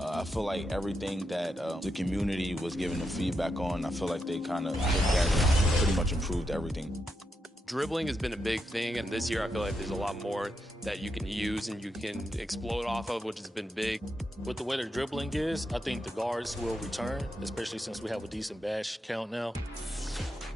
I feel like everything that the community was giving them feedback on, I feel like they kind of took that and pretty much improved everything. Dribbling has been a big thing, and this year I feel like there's a lot more that you can use and you can explode off of, which has been big. With the way their dribbling is, I think the guards will return, especially since we have a decent bash count now.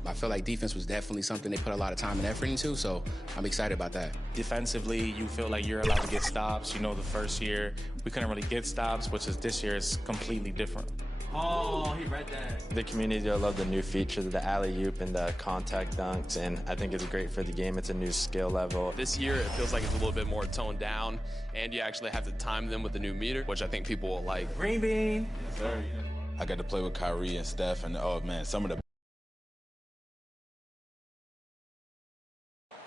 I feel like defense was definitely something they put a lot of time and effort into, so I'm excited about that. Defensively, you feel like you're allowed to get stops. You know, the first year, we couldn't really get stops, which is this year is completely different. Oh, he read that. The community, I love the new features, the alley-oop and the contact dunks, and I think it's great for the game. It's a new skill level. This year, it feels like it's a little bit more toned down, and you actually have to time them with the new meter, which I think people will like. Green bean. I got to play with Kyrie and Steph, and oh man, some of the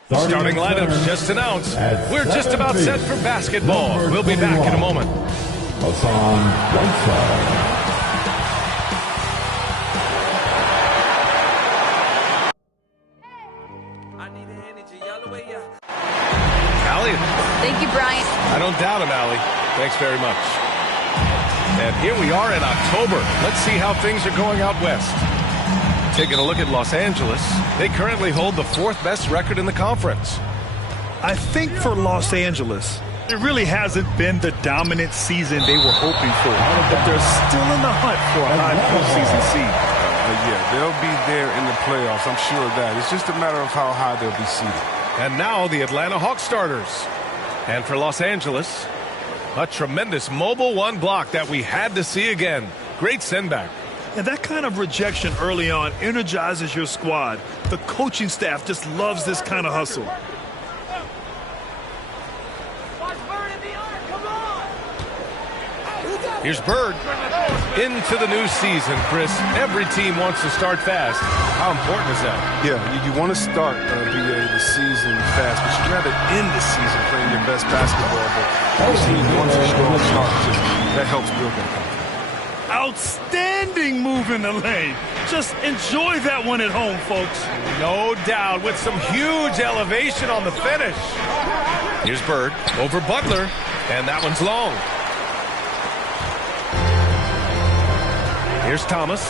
Starting lineups just announced. We're just about set for basketball. We'll be back in a moment. Allie. Thank you, Brian. I don't doubt him, Allie. Thanks very much. And here we are in October. Let's see how things are going out west. Taking a look at Los Angeles, they currently hold the 4th best record in the conference. I think for Los Angeles, it really hasn't been the dominant season they were hoping for, but they're still in the hunt for a high postseason seed. Yeah, they'll be there in the playoffs, I'm sure of that. It's just a matter of how high they'll be seeded. And now the Atlanta Hawks starters. And for Los Angeles, a tremendous mobile one block that we had to see again. Great send back. And that kind of rejection early on energizes your squad. The coaching staff just loves this kind of hustle. Here's Bird into the new season, Chris. Every team wants to start fast. How important is that? Yeah, you want to start the season fast, but you'd rather end the season playing your best basketball. But most teams want a strong start. That helps build that confidence. Outstanding move in the lane. Just enjoy that one at home, folks. No doubt, with some huge elevation on the finish. Here's Bird over Butler, and that one's long. Here's Thomas.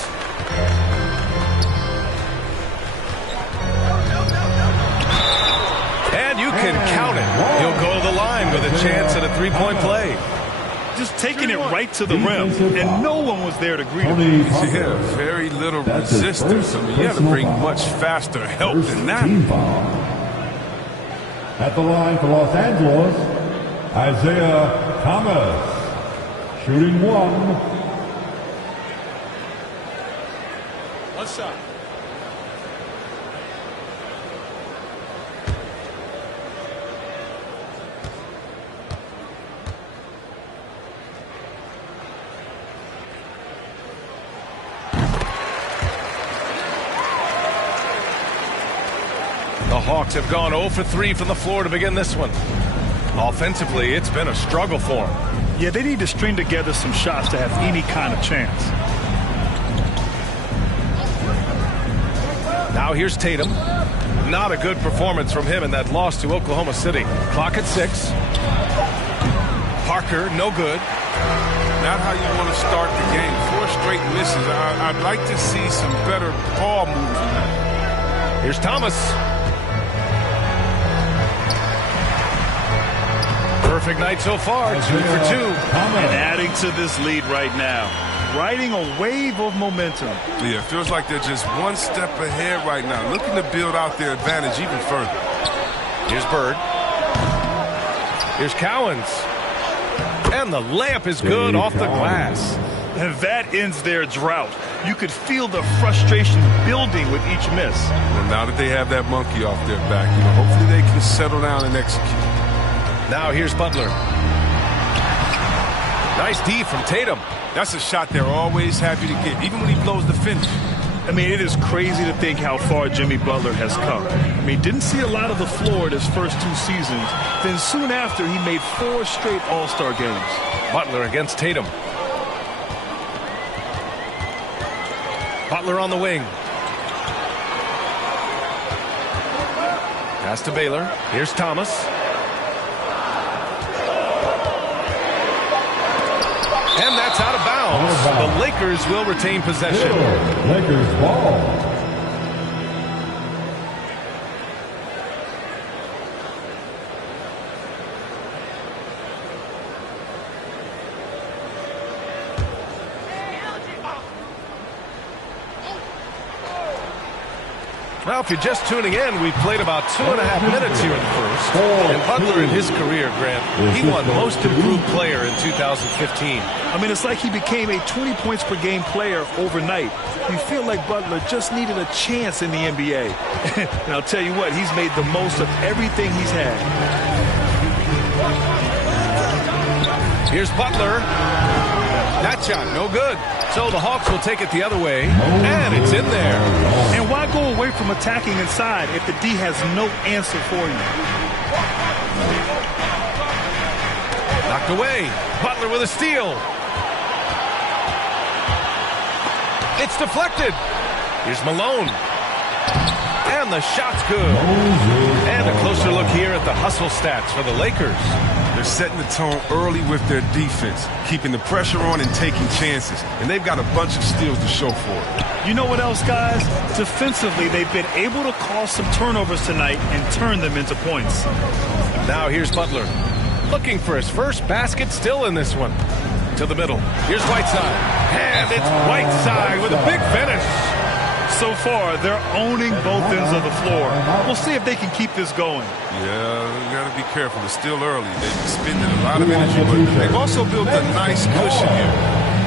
And you can count it. He'll go to the line with a chance at a three-point play. Just taking it right to the rim, and no one was there to greet him. Yeah, very little resistance. I mean, you have to bring much faster help than that. At the line for Los Angeles, Isaiah Thomas, shooting one. What's up? The Hawks have gone 0 for 3 from the floor to begin this one. Offensively, it's been a struggle for them. Yeah, they need to string together some shots to have any kind of chance. Now here's Tatum. Not a good performance from him in that loss to Oklahoma City. Clock at 6. Parker, no good. Not how you want to start the game. 4 straight misses. I'd like to see some better ball movement. Here's Thomas. Perfect night so far, 2 for 2. And adding to this lead right now. Riding a wave of momentum. Yeah, it feels like they're just one step ahead right now, looking to build out their advantage even further. Here's Bird. Here's Cowens. And the layup is good off the glass. And that ends their drought. You could feel the frustration building with each miss. Well, now that they have that monkey off their back, hopefully they can settle down and execute. Now here's Butler. Nice D from Tatum. That's a shot they're always happy to get, even when he blows the finish. I mean, it is crazy to think how far Jimmy Butler has come. I mean, didn't see a lot of the floor in his first 2 seasons. Then soon after, he made 4 straight All-Star games. Butler against Tatum. Butler on the wing. Pass to Baylor. Here's Thomas. And that's out of bounds. The Lakers will retain possession. Lakers ball. Well, if you're just tuning in, we've played about 2.5 minutes here in the first. And Butler in his career, Grant, he won Most Improved Player in 2015. I mean, it's like he became a 20 points per game player overnight. You feel like Butler just needed a chance in the NBA. And I'll tell you what, he's made the most of everything he's had. Here's Butler. That shot, no good. So the Hawks will take it the other way, and it's in there. And why go away from attacking inside if the D has no answer for you? Knocked away. Butler with a steal. It's deflected. Here's Malone. And the shot's good. And a closer look here at the hustle stats for the Lakers. They're setting the tone early with their defense, keeping the pressure on and taking chances. And they've got a bunch of steals to show for it. You know what else, guys? Defensively, they've been able to cause some turnovers tonight and turn them into points. Now here's Butler. Looking for his first basket, still in this one. To the middle. Here's Whiteside. And it's Whiteside with a big finish. So far, they're owning both ends of the floor. We'll see if they can keep this going. Yeah, you got to be careful. It's still early. They've expended a lot of energy, but they've also built a nice cushion here.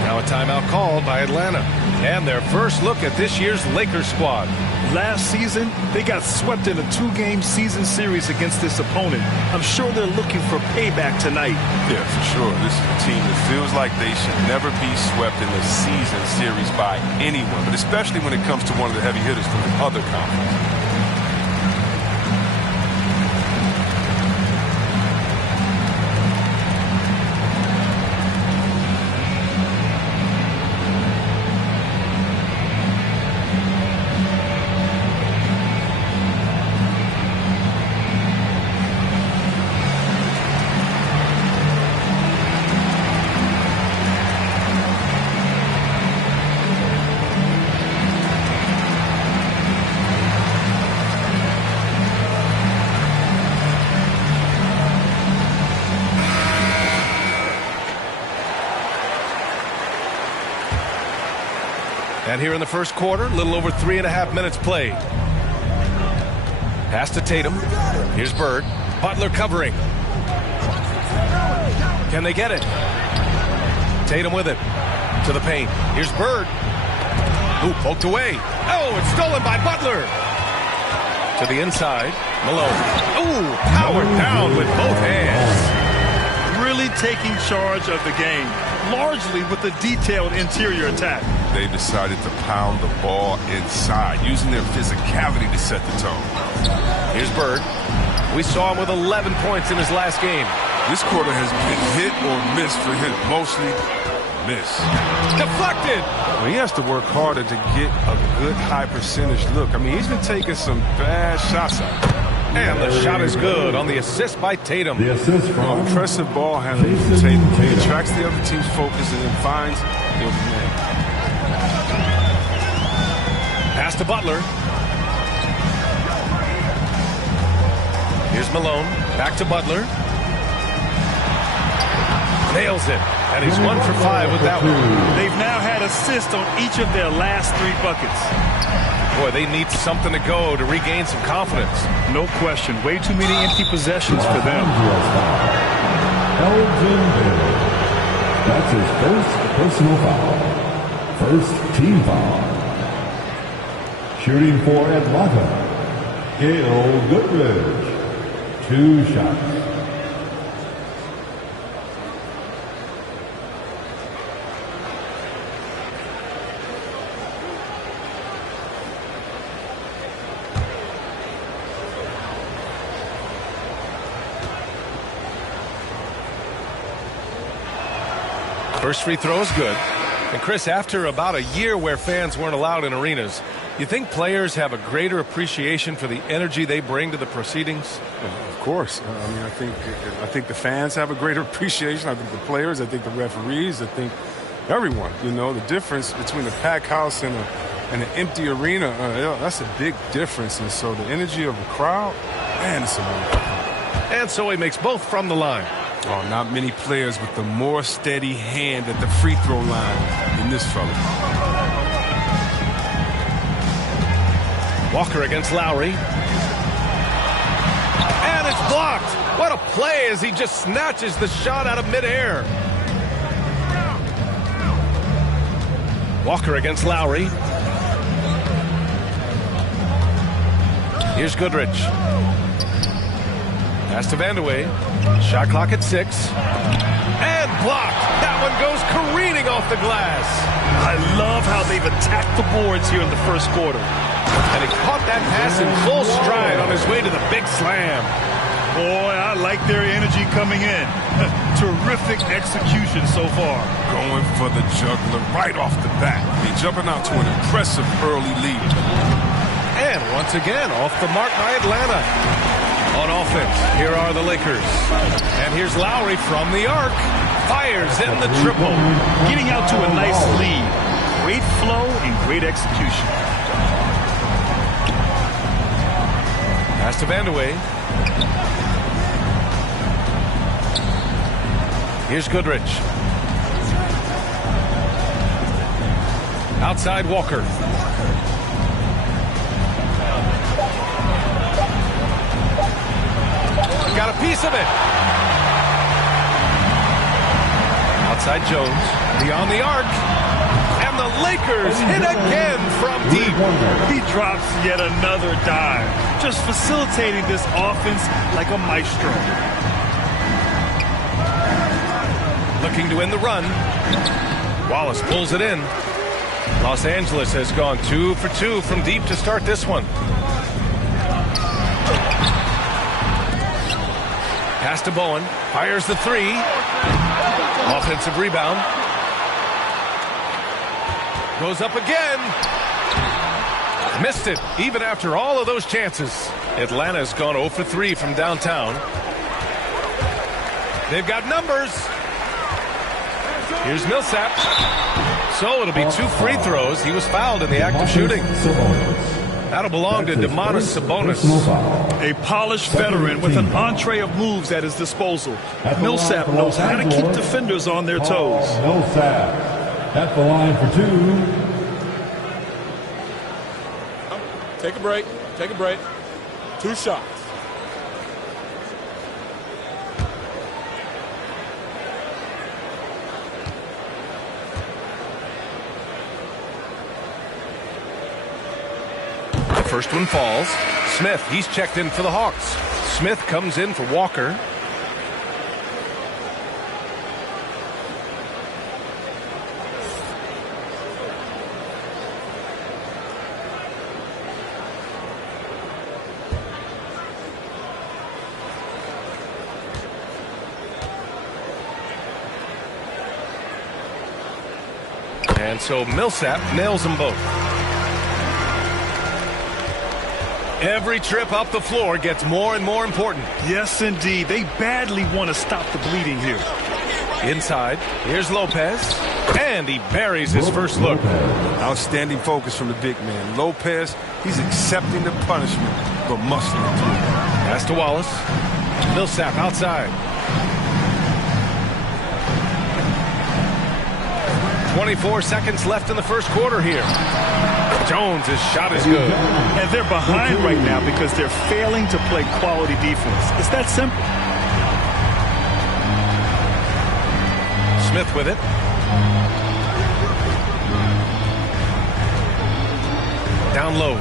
Now a timeout called by Atlanta. And their first look at this year's Lakers squad. Last season, they got swept in a 2-game season series against this opponent. I'm sure they're looking for payback tonight. Yeah, for sure. This is a team that feels like they should never be swept in the season series by anyone, but especially when it comes to one of the heavy hitters from the other conference. And here in the first quarter, a little over 3.5 minutes played. Pass to Tatum. Here's Bird. Butler covering. Can they get it? Tatum with it. To the paint. Here's Bird. Ooh, poked away. Oh, it's stolen by Butler. To the inside. Malone. Ooh, powered down with both hands. Really taking charge of the game, largely with a detailed interior attack. They decided to pound the ball inside, using their physicality to set the tone. Here's Bird. We saw him with 11 points in his last game. This quarter has been hit or miss for him, mostly miss. Deflected. Well, he has to work harder to get a good high percentage look. I mean, he's been taking some bad shots out. And the shot is good on the assist by Tatum. The assist from impressive ball handling from Tatum. He attracts the other team's focus and then finds the open man. Pass to Butler. Here's Malone. Back to Butler. Nails it. And he's 1 for 5 with that one. They've now had assists on each of their last 3 buckets. Boy, they need something to go to regain some confidence. No question. Way too many empty possessions for them. Elgin Baylor. That's his first personal foul. First team foul. Shooting for Atlanta, Gail Goodrich. 2 shots. First free throw is good. And Chris, after about a year where fans weren't allowed in arenas, you think players have a greater appreciation for the energy they bring to the proceedings? Of course. I mean, I think the fans have a greater appreciation. I think the players, I think the referees, I think everyone. You know, the difference between a packed house and an empty arena, that's a big difference. And so the energy of a crowd, man, it's amazing. And so he makes both from the line. Oh, not many players with a more steady hand at the free throw line than this fella. Walker against Lowry. And it's blocked. What a play as he just snatches the shot out of midair. Walker against Lowry. Here's Goodrich. Pass to Vandeweghe. Shot clock at 6. And blocked. That one goes careening off the glass. I love how they've attacked the boards here in the first quarter. And he caught that pass in full stride on his way to the big slam. Boy, I like their energy coming in. Terrific execution so far. Going for the juggler right off the bat. He's jumping out to an impressive early lead. And once again, off the mark by Atlanta. On offense, here are the Lakers. And here's Lowry from the arc. Fires in the triple. Getting out to a nice lead. Great flow and great execution. Pass to Vandeweghe. Here's Goodrich. Outside Walker. Got a piece of it. Outside Jones. Beyond the arc. And the Lakers hit again from deep. He drops yet another dive. Just facilitating this offense like a maestro. Looking to end the run. Wallace pulls it in. Los Angeles has gone 2 for 2 from deep to start this one. Pass to Bowen. Fires the 3. Offensive rebound. Goes up again. Missed it, even after all of those chances. Atlanta's gone 0 for 3 from downtown. They've got numbers. Here's Millsap. So it'll be 2 free throws. He was fouled in the act of shooting. That'll belong to Domantas Sabonis. A polished veteran with an entree of moves at his disposal. Millsap knows how to keep defenders on their toes. Millsap at the line for 2. Take a break. Take a break. 2 shots. First one falls. Smith, he's checked in for the Hawks. Smith comes in for Walker. And so Millsap nails them both. Every trip up the floor gets more and more important. Yes, indeed. They badly want to stop the bleeding here. Inside, here's Lopez, and he buries his first look. Outstanding focus from the big man. Lopez, he's accepting the punishment, but muscling through. Pass to Wallace. Millsap outside. 24 seconds left in the first quarter here. Jones' shot is good. And they're behind right now because they're failing to play quality defense. It's that simple. Smith with it. Down low.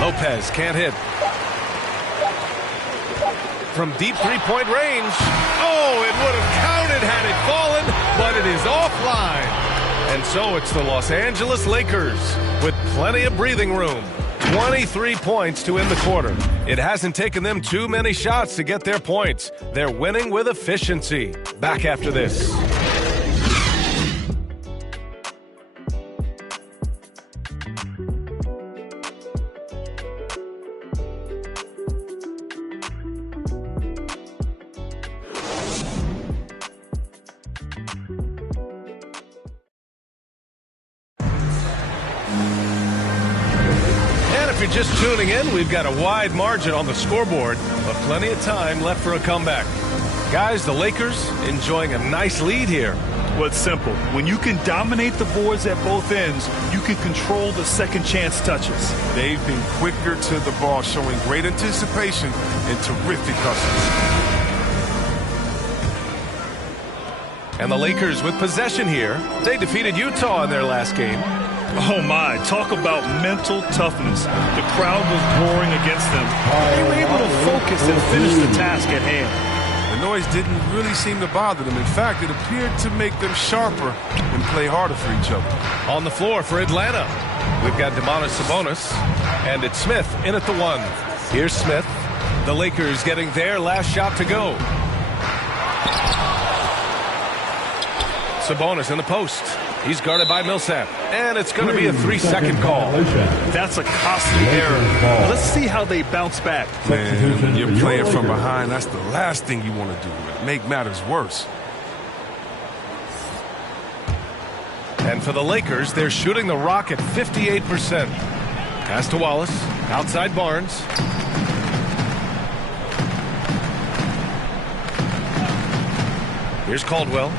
Lopez can't hit. From deep three-point range. Oh, it would have counted had it fallen, but it is offline. And so it's the Los Angeles Lakers with plenty of breathing room. 23 points to end the quarter. It hasn't taken them too many shots to get their points. They're winning with efficiency. Back after this. Just tuning in, we've got a wide margin on the scoreboard, but plenty of time left for a comeback. Guys, the Lakers enjoying a nice lead here. Well, it's simple. When you can dominate the boards at both ends, you can control the second chance touches. They've been quicker to the ball, showing great anticipation and terrific hustles. And the Lakers with possession here. They defeated Utah in their last game. Oh my, talk about mental toughness. The crowd was roaring against them. They were able to focus and finish the task at hand. The noise didn't really seem to bother them. In fact, it appeared to make them sharper and play harder for each other. On the floor for Atlanta, we've got Sabonis, and it's Smith in at the one. Here's Smith. The Lakers getting their last shot to go. Sabonis in the post. He's guarded by Millsap, and it's going to be a 3-second call. That's a costly error. Let's see how they bounce back. Man, when you're playing from behind, that's the last thing you want to do. Make matters worse. And for the Lakers, they're shooting the rock at 58%. Pass to Wallace, outside Barnes. Here's Caldwell.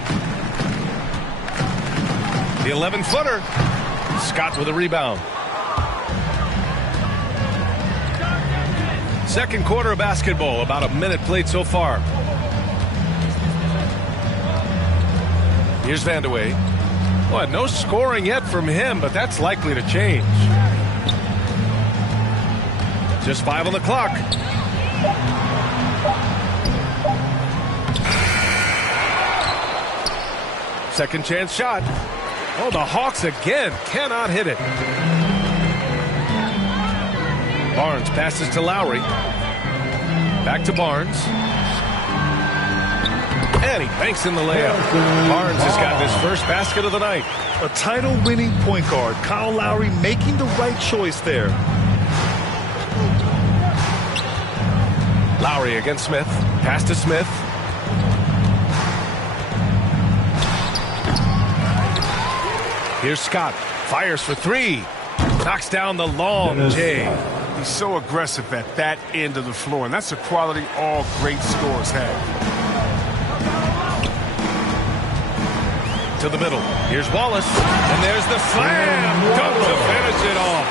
The 11-footer. Scott with a rebound. Second quarter of basketball. About a minute played so far. Here's Vandeweghe. Well, no scoring yet from him, but that's likely to change. Just 5 on the clock. Second chance shot. Oh, the Hawks again cannot hit it. Barnes passes to Lowry. Back to Barnes. And he banks in the layup. Barnes has got his first basket of the night. A title-winning point guard, Kyle Lowry, making the right choice there. Lowry against Smith. Pass to Smith. Here's Scott. Fires for 3. Knocks down the long J. He's so aggressive at that end of the floor, and that's a quality all great scorers have. To the middle. Here's Wallace. And there's the slam. Dunk to finish it off.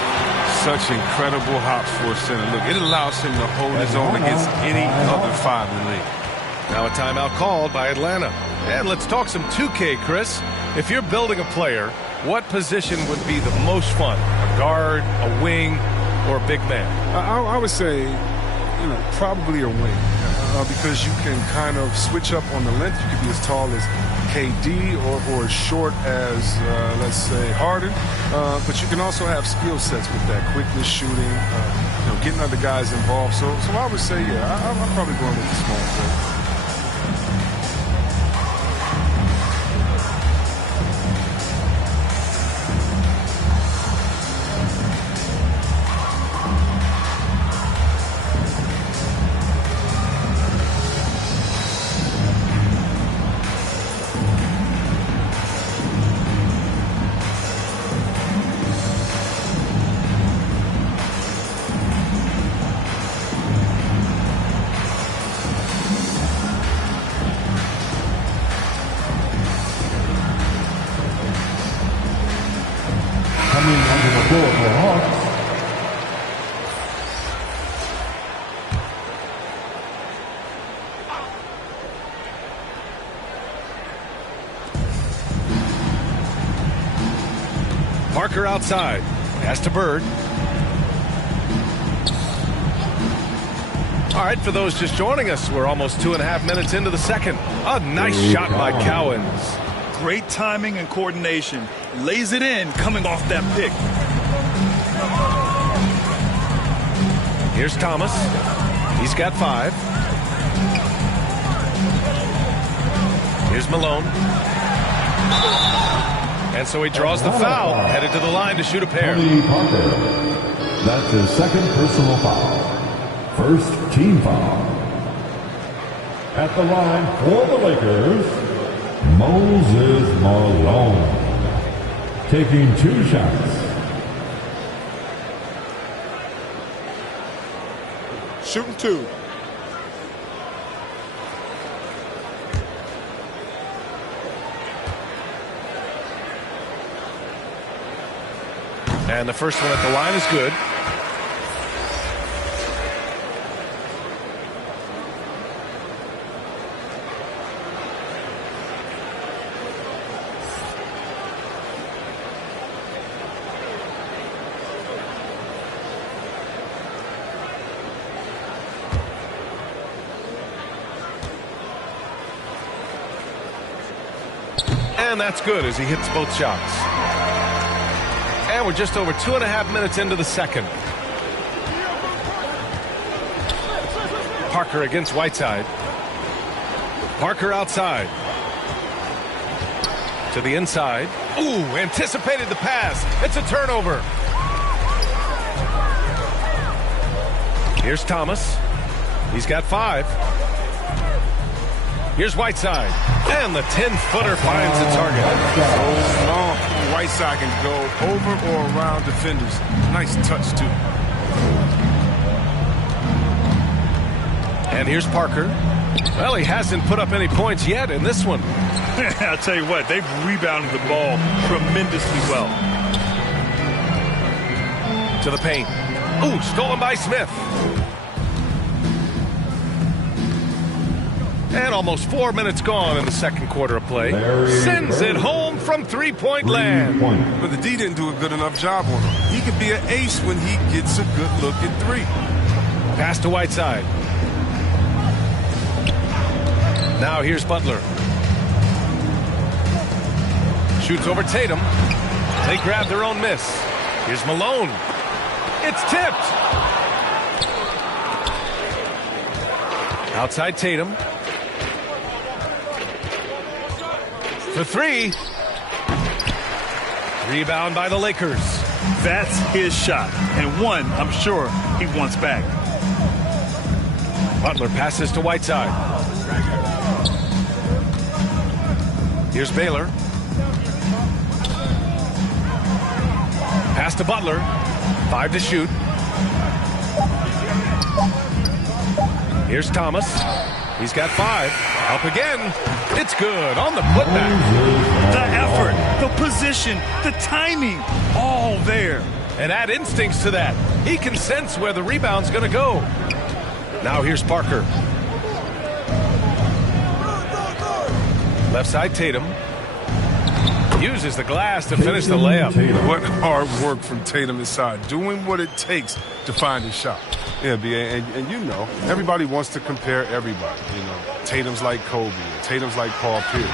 Such incredible hops for a center. Look, it allows him to hold his own against any other 5 in the league. Now a timeout called by Atlanta. And let's talk some 2K, Chris. If you're building a player, what position would be the most fun? A guard, a wing, or a big man? I would say, probably a wing. Because you can kind of switch up on the length. You could be as tall as KD or as short as, let's say, Harden. But you can also have skill sets with that. Quickness, shooting, getting other guys involved. So I would say, yeah, I'm probably going with the small forward. Parker outside. Pass to Bird. All right, for those just joining us, we're almost 2.5 minutes into the second. A nice shot by Cowens. Great timing and coordination. Lays it in coming off that pick. Here's Thomas. He's got 5. Here's Malone. And so he draws the foul, headed to the line to shoot a pair. Tony Parker. That's his second personal foul. First team foul. At the line for the Lakers, Moses Malone. Taking 2 shots. Shooting 2. And the first one at the line is good. And that's good as he hits both shots. And we're just over 2.5 minutes into the second. Parker against Whiteside. Parker outside. To the inside. Ooh, anticipated the pass. It's a turnover. Here's Thomas. He's got 5. Here's Whiteside. And the 10-footer finds the target. So long. Whiteside can go over or around defenders. Nice touch, too. And here's Parker. Well, he hasn't put up any points yet in this one. I'll tell you what, they've rebounded the ball tremendously well. To the paint. Ooh, stolen by Smith. And almost 4 minutes gone in the second quarter of play. Sends it home from three-point land. But the D didn't do a good enough job on him. He could be an ace when he gets a good look at 3. Pass to Whiteside. Now here's Butler. Shoots over Tatum. They grab their own miss. Here's Malone. It's tipped. Outside Tatum. For 3. Rebound by the Lakers. That's his shot, and one I'm sure he wants back. Butler passes to Whiteside. Here's Baylor. Pass to Butler. 5 to shoot. Here's Thomas. He's got 5. Up again. It's good on the putback. The effort, the position, the timing, all there. And add instincts to that. He can sense where the rebound's going to go. Now here's Parker. Left side Tatum. Uses the glass to finish the layup. What hard work from Tatum inside. Doing what it takes to find his shot. Yeah, B.A., and you know, everybody wants to compare everybody. You know, Tatum's like Kobe, Tatum's like Paul Pierce.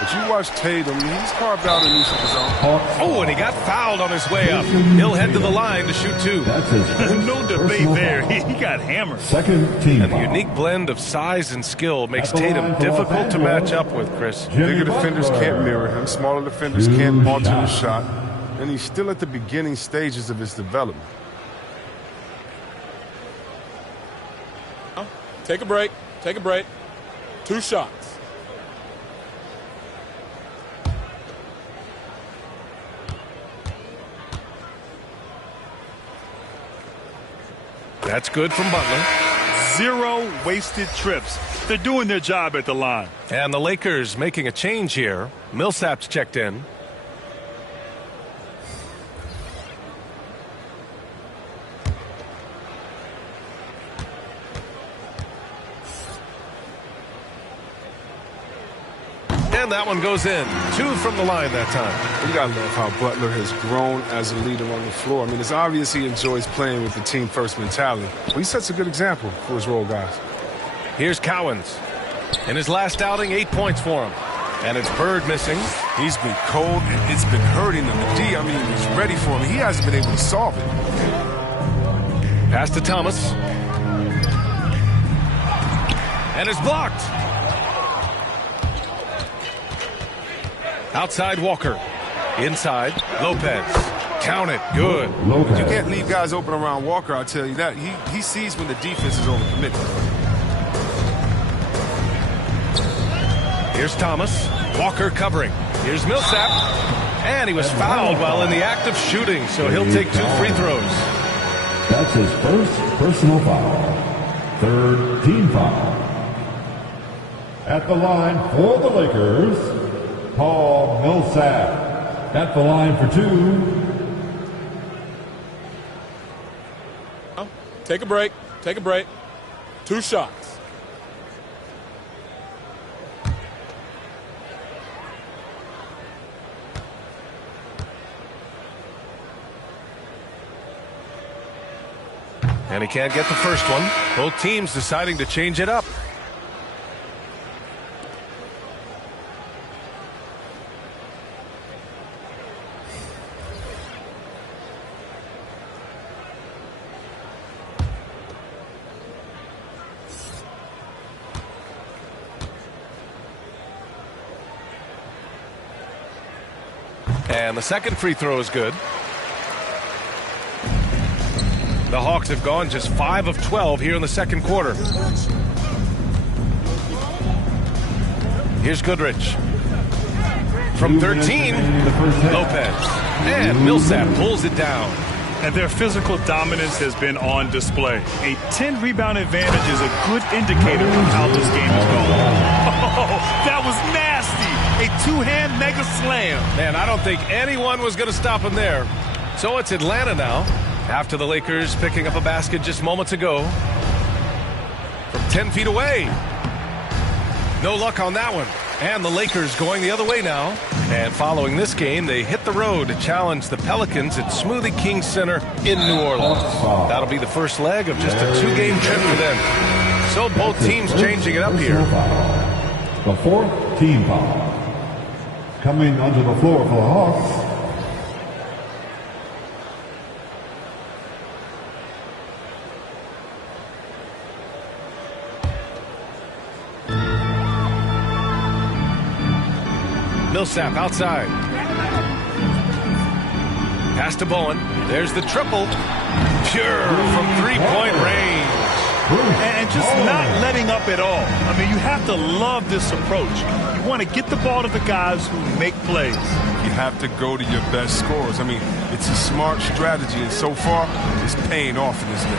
But you watch Tatum, he's carved out a niche of his own. Oh, and he got fouled on his way up. He'll head to the line to shoot 2. No debate there. He got hammered. Second team. And the unique blend of size and skill makes Tatum difficult to match up with, Chris. Bigger defenders can't mirror him. Smaller defenders can't alter his shot. And he's still at the beginning stages of his development. Take a break. Take a break. 2 shots. That's good from Butler. 0 wasted trips. They're doing their job at the line. And the Lakers making a change here. Millsap's checked in. And that one goes in. 2 from the line that time. You gotta love how Butler has grown as a leader on the floor. I mean, it's obvious he enjoys playing with the team first mentality. Well, he sets a good example for his role guys. Here's Cowens. In his last outing, 8 points for him. And it's Bird missing. He's been cold, and it's been hurting him. The D, I mean, he's ready for him. He hasn't been able to solve it. Pass to Thomas. And it's blocked. Outside Walker. Inside Lopez. Count it. Good. You can't leave guys open around Walker, I'll tell you that. He sees when the defense is overcommitted. Here's Thomas. Walker covering. Here's Millsap. And he was fouled while in the act of shooting, so he'll take 2 free throws. That's his first personal foul. 3rd team foul. At the line for the Lakers, Paul Millsap. At the line for 2. Take a break. Take a break. 2 shots. And he can't get the first one. Both teams deciding to change it up. And the second free throw is good. The Hawks have gone just 5 of 12 here in the second quarter. Here's Goodrich. From 13, Lopez. And Millsap pulls it down. And their physical dominance has been on display. A 10-rebound advantage is a good indicator of how this game is going. Oh, that was nasty. A 2-hand mega slam. Man, I don't think anyone was going to stop him there. So it's Atlanta now. After the Lakers picking up a basket just moments ago. From 10 feet away. No luck on that one. And the Lakers going the other way now. And following this game, they hit the road to challenge the Pelicans at Smoothie King Center in New Orleans. That'll be the first leg of just a 2-game trip for them. So both teams changing it up here. The 4th team foul. Coming onto the floor for the Hawks. Millsap outside. Pass to Bowen. There's the triple. Pure from 3-point range. And just not letting up at all. I mean, you have to love this approach. You want to get the ball to the guys who make plays. You have to go to your best scorers. I mean, it's a smart strategy, and so far, it's paying off in this game.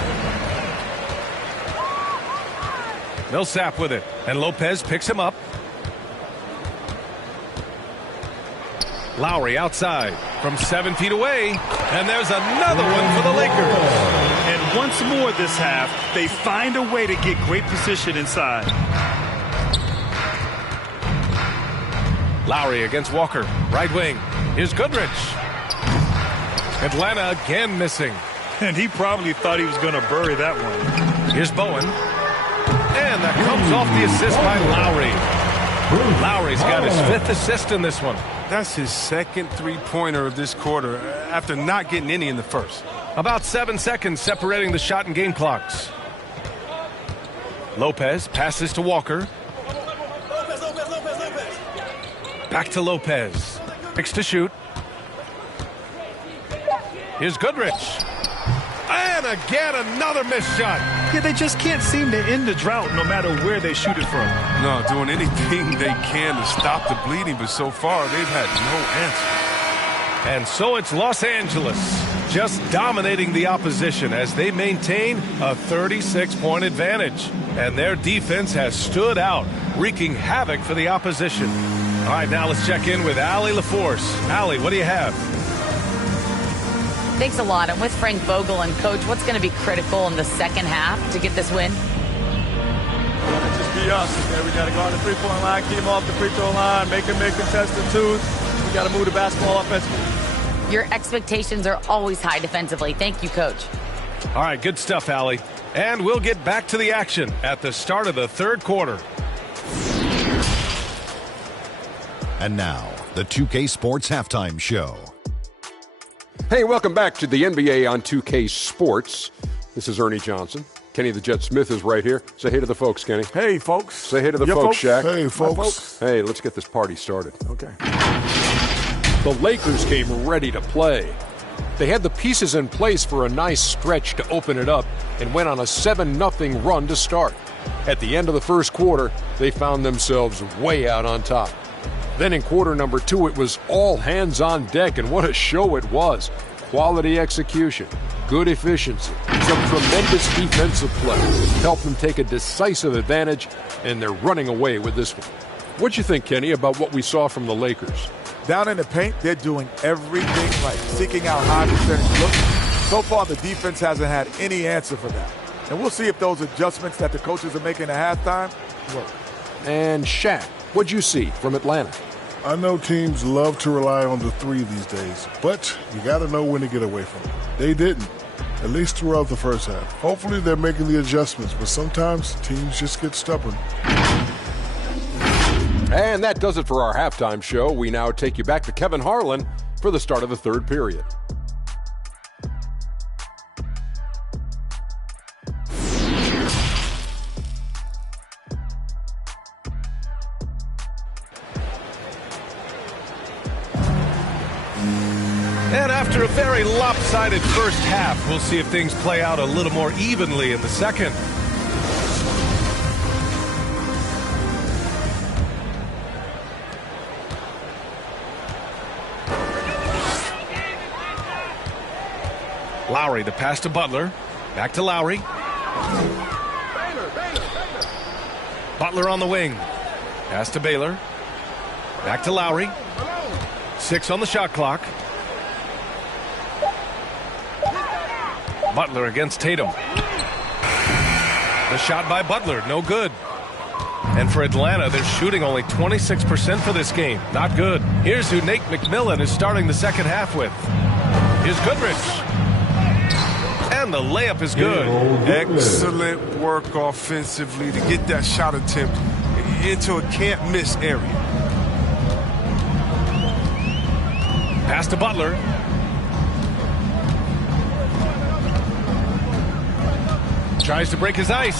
Millsap with it. And Lopez picks him up. Lowry outside from 7 feet away, and there's another one for the Lakers. And once more this half, they find a way to get great position inside. Lowry against Walker, right wing. Here's Goodrich. Atlanta again missing. And he probably thought he was going to bury that one. Here's Bowen. And that comes off the assist by Lowry. Lowry's got his 5th assist in this one. That's his 2nd 3-pointer of this quarter after not getting any in the first. About 7 seconds separating the shot and game clocks. Lopez passes to Walker. Back to Lopez. Picks to shoot. Here's Goodrich. And again, another missed shot. Yeah, they just can't seem to end the drought no matter where they shoot it from. No, doing anything they can to stop the bleeding, but so far they've had no answer. And so it's Los Angeles just dominating the opposition as they maintain a 36-point advantage. And their defense has stood out, wreaking havoc for the opposition. All right, now let's check in with Allie LaForce. Allie, what do you have? Thanks a lot. I'm with Frank Vogel. And, Coach, what's going to be critical in the second half to get this win? Just be us. Okay? We got to go on the three-point line, keep them off the free throw line, make them make contested twos. We got to move the basketball offensively. Your expectations are always high defensively. Thank you, Coach. All right, good stuff, Allie. And we'll get back to the action at the start of the third quarter. And now, the 2K Sports Halftime Show. Hey, welcome back to the NBA on 2K Sports. This is Ernie Johnson. Kenny the Jet Smith is right here. Say hey to the folks, Kenny. Hey, folks. Say hey to the folks, Shaq. Hey, folks. Hey, let's get this party started. Okay. The Lakers came ready to play. They had the pieces in place for a nice stretch to open it up and went on a 7-0 run to start. At the end of the first quarter, they found themselves way out on top. Then in quarter number 2, it was all hands on deck, and what a show it was. Quality execution, good efficiency, some tremendous defensive play helped them take a decisive advantage, and they're running away with this one. What'd you think, Kenny, about what we saw from the Lakers? Down in the paint, they're doing everything right, seeking out high percentage looks. So far, the defense hasn't had any answer for that. And we'll see if those adjustments that the coaches are making at halftime work. And Shaq, what'd you see from Atlanta? I know teams love to rely on the three these days, but you got to know when to get away from it. They didn't, at least throughout the first half. Hopefully they're making the adjustments, but sometimes teams just get stubborn. And that does it for our halftime show. We now take you back to Kevin Harlan for the start of the third period. And after a very lopsided first half, we'll see if things play out a little more evenly in the second. Lowry, the pass to Butler. Back to Lowry. Butler on the wing. Pass to Baylor. Back to Lowry. 6 on the shot clock. Butler against Tatum. The shot by Butler, no good. And for Atlanta, they're shooting only 26% for this game. Not good. Here's who Nate McMillan is starting the second half with. Here's Goodrich. And the layup is good. Excellent work offensively to get that shot attempt into a can't-miss area. Pass to Butler. Tries to break his ice.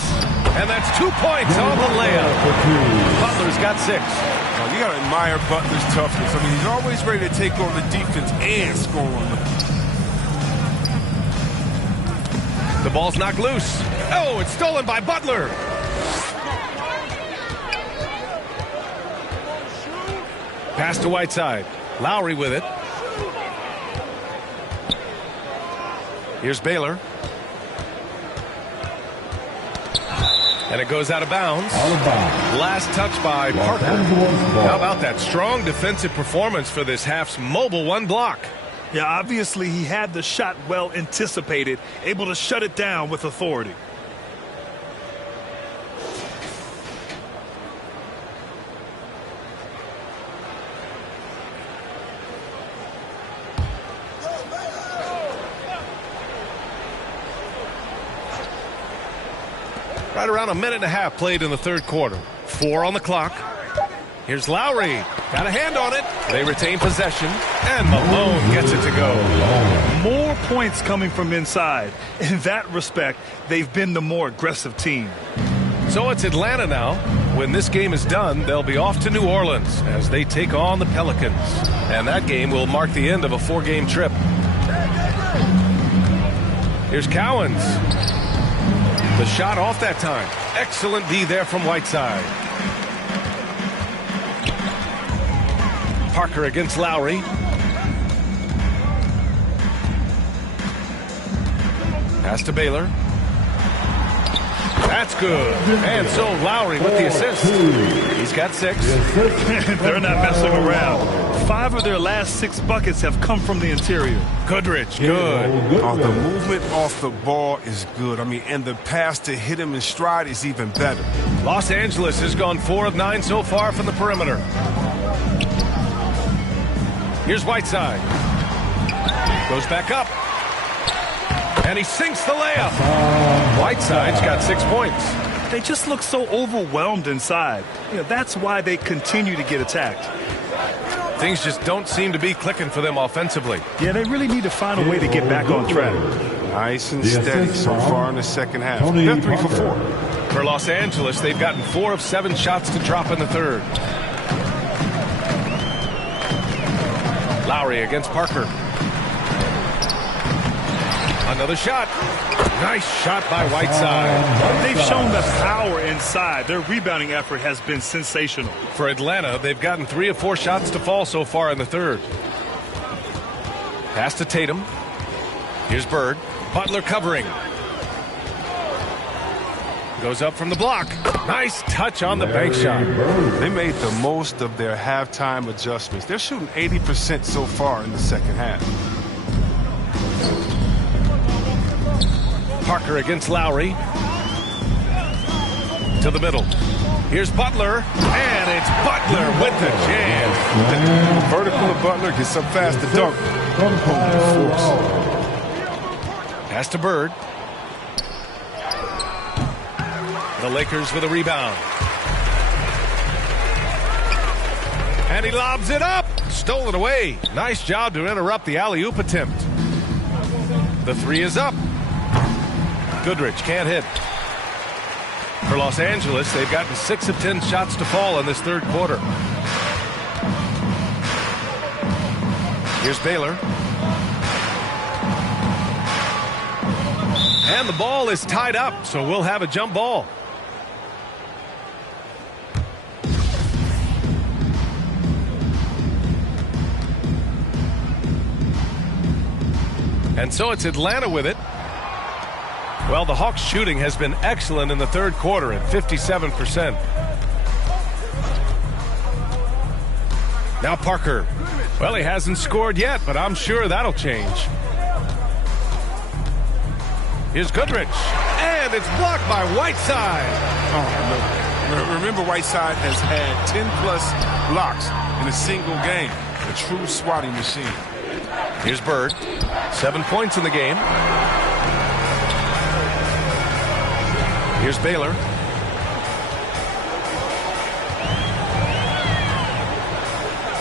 And that's 2 points on the layup. Butler's got 6. You got to admire Butler's toughness. I mean, he's always ready to take on the defense and score on them. The ball's knocked loose. Oh, it's stolen by Butler. Pass to Whiteside. Lowry with it. Here's Baylor. And it goes out of bounds. Last touch by Parker. How about that strong defensive performance for this half's mobile one block? Yeah, obviously he had the shot well anticipated, able to shut it down with authority. Right around a minute and a half played in the third quarter. 4 on the clock. Here's Lowry. Got a hand on it. They retain possession. And Malone gets it to go. More points coming from inside. In that respect, they've been the more aggressive team. So it's Atlanta now. When this game is done, they'll be off to New Orleans as they take on the Pelicans. And that game will mark the end of a 4-game trip. Here's Cowens. The shot off that time. Excellent D there from Whiteside. Parker against Lowry. Pass to Baylor. That's good. And so Lowry with the assist. He's Angeles got 6. They're not messing around. 5 of their last 6 buckets have come from the interior. Goodrich, good. Oh, the movement off the ball is good. I mean, and the pass to hit him in stride is even better. Los Angeles has gone 4 of 9 so far from the perimeter. Here's Whiteside. Goes back up. And he sinks the layup. Whiteside's got 6 points. They just look so overwhelmed inside. That's why they continue to get attacked. Things just don't seem to be clicking for them offensively. Yeah, they really need to find a way to get back on track. Nice and steady so far in the second half. They're 3 for 4. For Los Angeles, they've gotten 4 of 7 shots to drop in the third. Lowry against Parker. Another shot. Nice shot by Whiteside. They've shown the power inside. Their rebounding effort has been sensational. For Atlanta, they've gotten 3 of 4 shots to fall so far in the third. Pass to Tatum. Here's Bird. Butler covering. Goes up from the block. Nice touch on the bank shot. They made the most of their halftime adjustments. They're shooting 80% so far in the second half. Parker against Lowry. To the middle. Here's Butler. And it's Butler with the jam. Vertical of Butler gets up fast to dunk. Pass to Bird. The Lakers with a rebound. And he lobs it up. Stolen away. Nice job to interrupt the alley-oop attempt. The 3 is up. Goodrich can't hit. For Los Angeles, they've gotten 6 of 10 shots to fall in this third quarter. Here's Baylor. And the ball is tied up, so we'll have a jump ball. And so it's Atlanta with it. Well, the Hawks' shooting has been excellent in the third quarter at 57%. Now Parker. Well, he hasn't scored yet, but I'm sure that'll change. Here's Goodrich. And it's blocked by Whiteside. Oh, no. Remember, Whiteside has had 10-plus blocks in a single game. A true swatting machine. Here's Bird. 7 points in the game. Here's Baylor.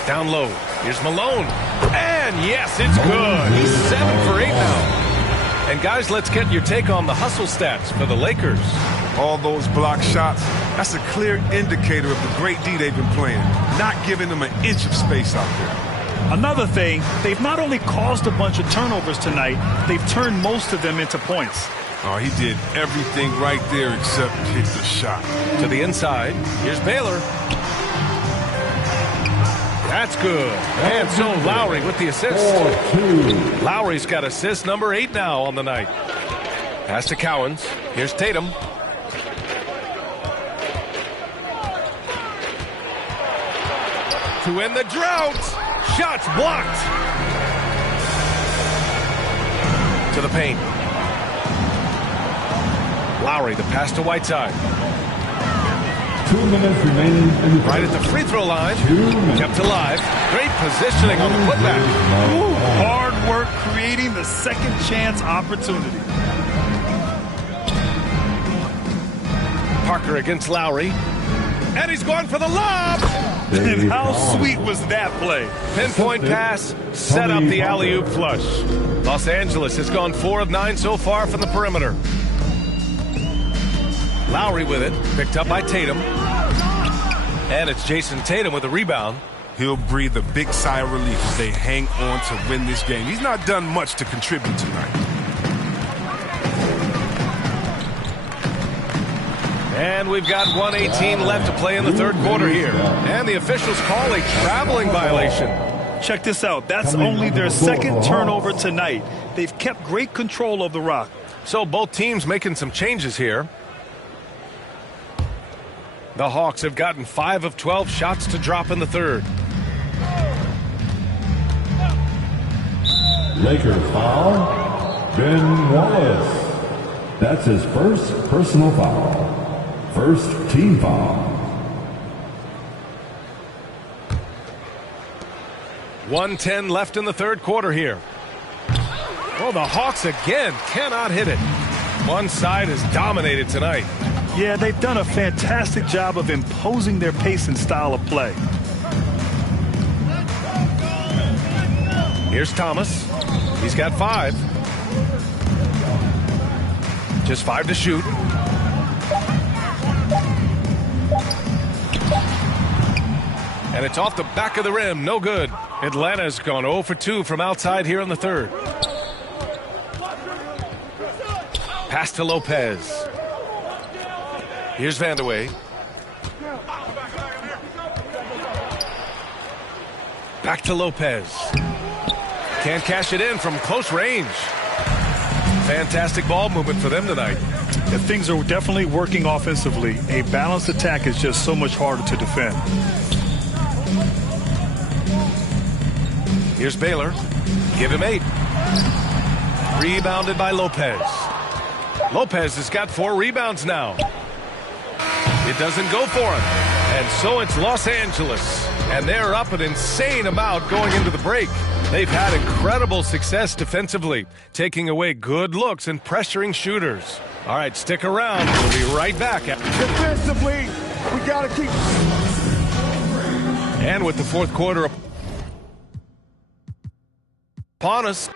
Down low. Here's Malone. And yes, it's good. He's 7 for 8 now. And guys, let's get your take on the hustle stats for the Lakers. All those block shots, that's a clear indicator of the great D they've been playing. Not giving them an inch of space out there. Another thing, they've not only caused a bunch of turnovers tonight, they've turned most of them into points. Oh, he did everything right there except hit the shot. To the inside. Here's Baylor. That's good. And so Lowry with the assist. Lowry's got assist number 8 now on the night. Pass to Cowens. Here's Tatum. To end the drought. Shots blocked. To the paint. Lowry, the pass to Whiteside. 2 minutes remaining. Right at the free throw line. Kept alive. Great positioning on the putback. Ooh, hard work creating the second chance opportunity. Parker against Lowry. And he's going for the lob. And how sweet was that play? Pinpoint pass, set up the alley-oop flush. Los Angeles has gone 4 of 9 so far from the perimeter. Lowry with it, picked up by Tatum. And it's Jason Tatum with a rebound. He'll breathe a big sigh of relief as they hang on to win this game. He's not done much to contribute tonight. And we've got 1:18 left to play in the third quarter here. And the officials call a traveling violation. Check this out. That's only their second turnover tonight. They've kept great control of the rock. So both teams making some changes here. The Hawks have gotten 5 of 12 shots to drop in the third. Laker foul, Ben Wallace. That's his first personal foul. First team foul. 1:10 left in the third quarter here. Well, the Hawks again cannot hit it. One side is dominated tonight. Yeah, they've done a fantastic job of imposing their pace and style of play. Here's Thomas. He's got 5. Just 5 to shoot. And it's off the back of the rim. No good. Atlanta's gone 0 for 2 from outside here in the third. Pass to Lopez. Here's Vandeweghe. Back to Lopez. Can't cash it in from close range. Fantastic ball movement for them tonight. Yeah, things are definitely working offensively. A balanced attack is just so much harder to defend. Here's Baylor. Give him 8. Rebounded by Lopez. Lopez has got 4 rebounds now. It doesn't go for him. And so it's Los Angeles. And they're up an insane amount going into the break. They've had incredible success defensively, taking away good looks and pressuring shooters. All right, stick around. We'll be right back. Defensively, we got to keep. And with the fourth quarter upon us.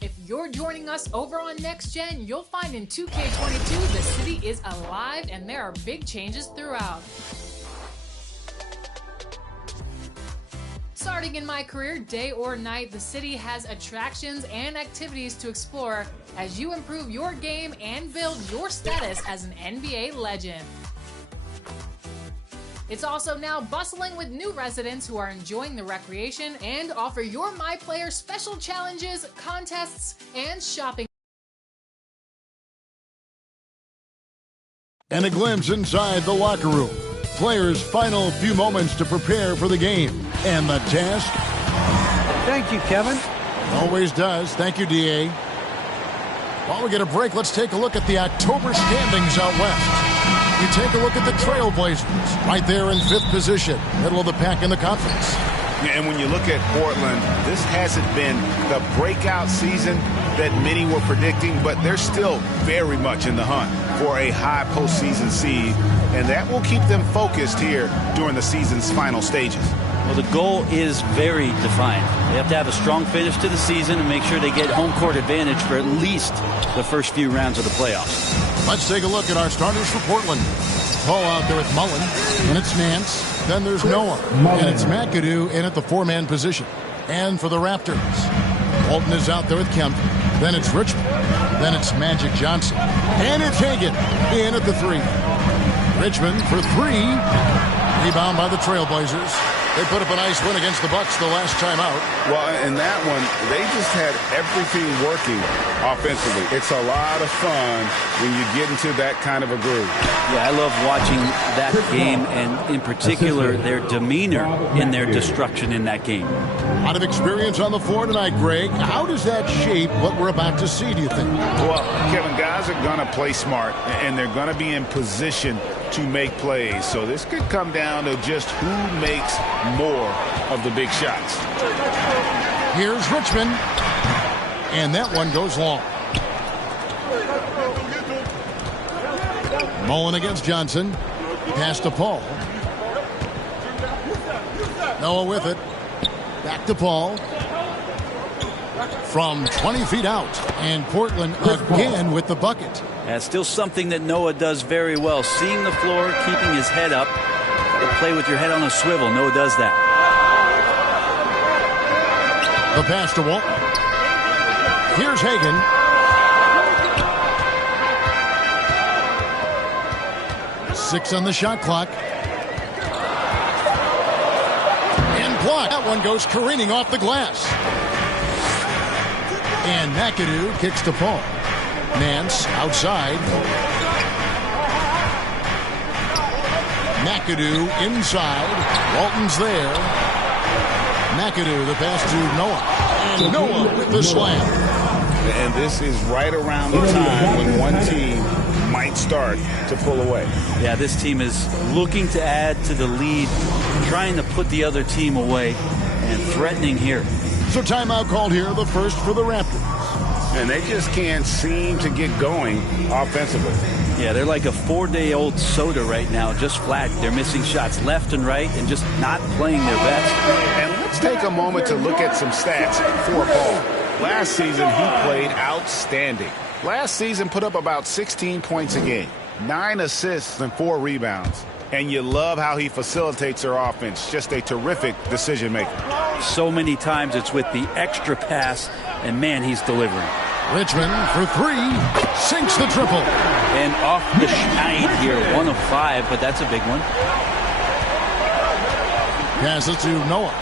If you're joining us over on Next Gen, you'll find in 2K22 the city is alive and there are big changes throughout. Starting in my career, day or night, the city has attractions and activities to explore as you improve your game and build your status as an NBA legend. It's also now bustling with new residents who are enjoying the recreation and offer your My Player special challenges, contests, and shopping. And a glimpse inside the locker room. Players' final few moments to prepare for the game. And the task? Thank you, Kevin. Always does. Thank you, DA. While we get a break, let's take a look at the October standings out west. You take a look at the Trailblazers, right there in 5th position, middle of the pack in the conference. Yeah, and when you look at Portland, this hasn't been the breakout season that many were predicting, but they're still very much in the hunt for a high postseason seed, and that will keep them focused here during the season's final stages. Well, the goal is very defined. They have to have a strong finish to the season and make sure they get home court advantage for at least the first few rounds of the playoffs. Let's take a look at our starters for Portland. Paul out there with Mullen, and it's Nance. Then there's Noah, and it's McAdoo in at the 4-man position. And for the Raptors, Walton is out there with Kemp. Then it's Richmond. Then it's Magic Johnson. And it's Hagan in at the 3. Richmond for 3. Rebound by the Trailblazers. They put up a nice win against the Bucks the last time out. Well, in that one, they just had everything working offensively. It's a lot of fun when you get into that kind of a groove. Yeah, I love watching that game, and in particular, their demeanor in their destruction in that game. A lot of experience on the floor tonight, Greg. How does that shape what we're about to see, do you think? Well, Kevin, guys are going to play smart, and they're going to be in position to make plays. So this could come down to just who makes more of the big shots. Here's Richmond. And that one goes long. Mullen against Johnson. Pass to Paul. Noah with it. Back to Paul. From 20 feet out. And Portland again with the bucket. That's still something that Noah does very well. Seeing the floor, keeping his head up. Play with your head on a swivel. Noah does that. The pass to Walton. Here's Hagan. Six on the shot clock. And blocked. That one goes careening off the glass. And McAdoo kicks to Paul. Nance outside. McAdoo inside. Walton's there. McAdoo, the pass to Noah. And Noah with the slam. And this is right around the time when one team might start to pull away. Yeah, this team is looking to add to the lead, trying to put the other team away, and threatening here. So timeout called here, the first for the Raptors. And they just can't seem to get going offensively. Yeah, they're like a 4-day-old soda right now, just flat. They're missing shots left and right and just not playing their best. And let's take a moment to look at some stats for Paul. Last season, he played outstanding. Last season, put up about 16 points a game, 9 assists and 4 rebounds. And you love how he facilitates their offense. Just a terrific decision maker. So many times it's with the extra pass, and man, he's delivering. Richmond for 3, sinks the triple. And off the schneid here, 1 of 5, but that's a big one. Passes to Noah.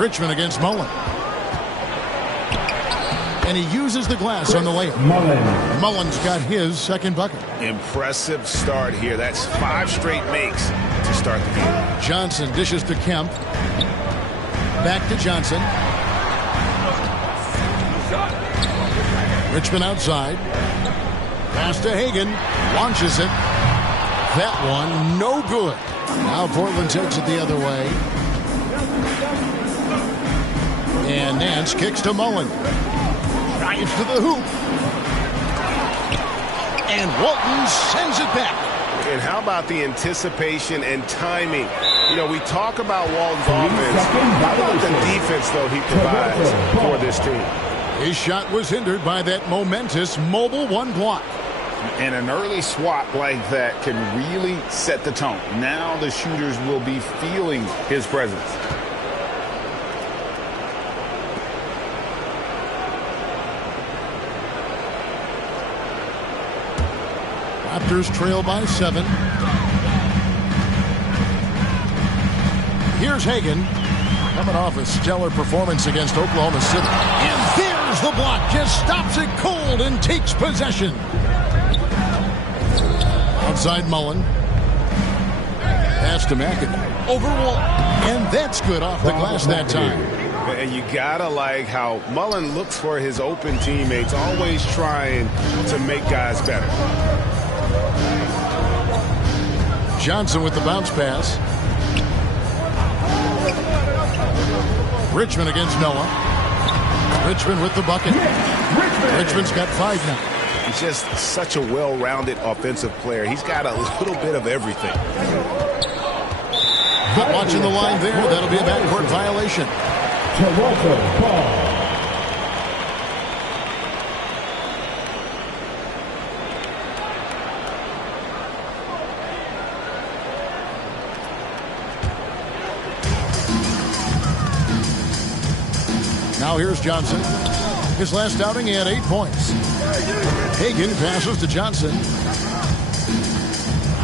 Richmond against Mullen. And he uses the glass on the layup. Mullen's got his second bucket. Impressive start here. That's 5 straight makes to start the game. Johnson dishes to Kemp. Back to Johnson. Richmond outside. Pass to Hagan. Launches it. That one no good. Now Portland takes it the other way. And Nance kicks to Mullen. Drives to the hoop. And Walton sends it back. And how about the anticipation and timing? You know, we talk about Walton's offense. How about the defense, though, he provides for this team? His shot was hindered by that momentous mobile 1 block. And an early swat like that can really set the tone. Now the shooters will be feeling his presence. Raptors trail by 7. Here's Hagan, coming off a stellar performance against Oklahoma City. And there's the block. Just stops it cold and takes possession. Outside Mullen. Pass to McAdoo. Over Wall. And that's good off the glass that time. And you gotta like how Mullen looks for his open teammates, always trying to make guys better. Johnson with the bounce pass. Richmond against Noah. Richmond with the bucket. Richmond's got 5 now. He's just such a well-rounded offensive player. He's got a little bit of everything. Good watching the line there. That'll be a backcourt violation. Toronto ball. Now here's Johnson. His last outing, he had 8 points. Hagan passes to Johnson.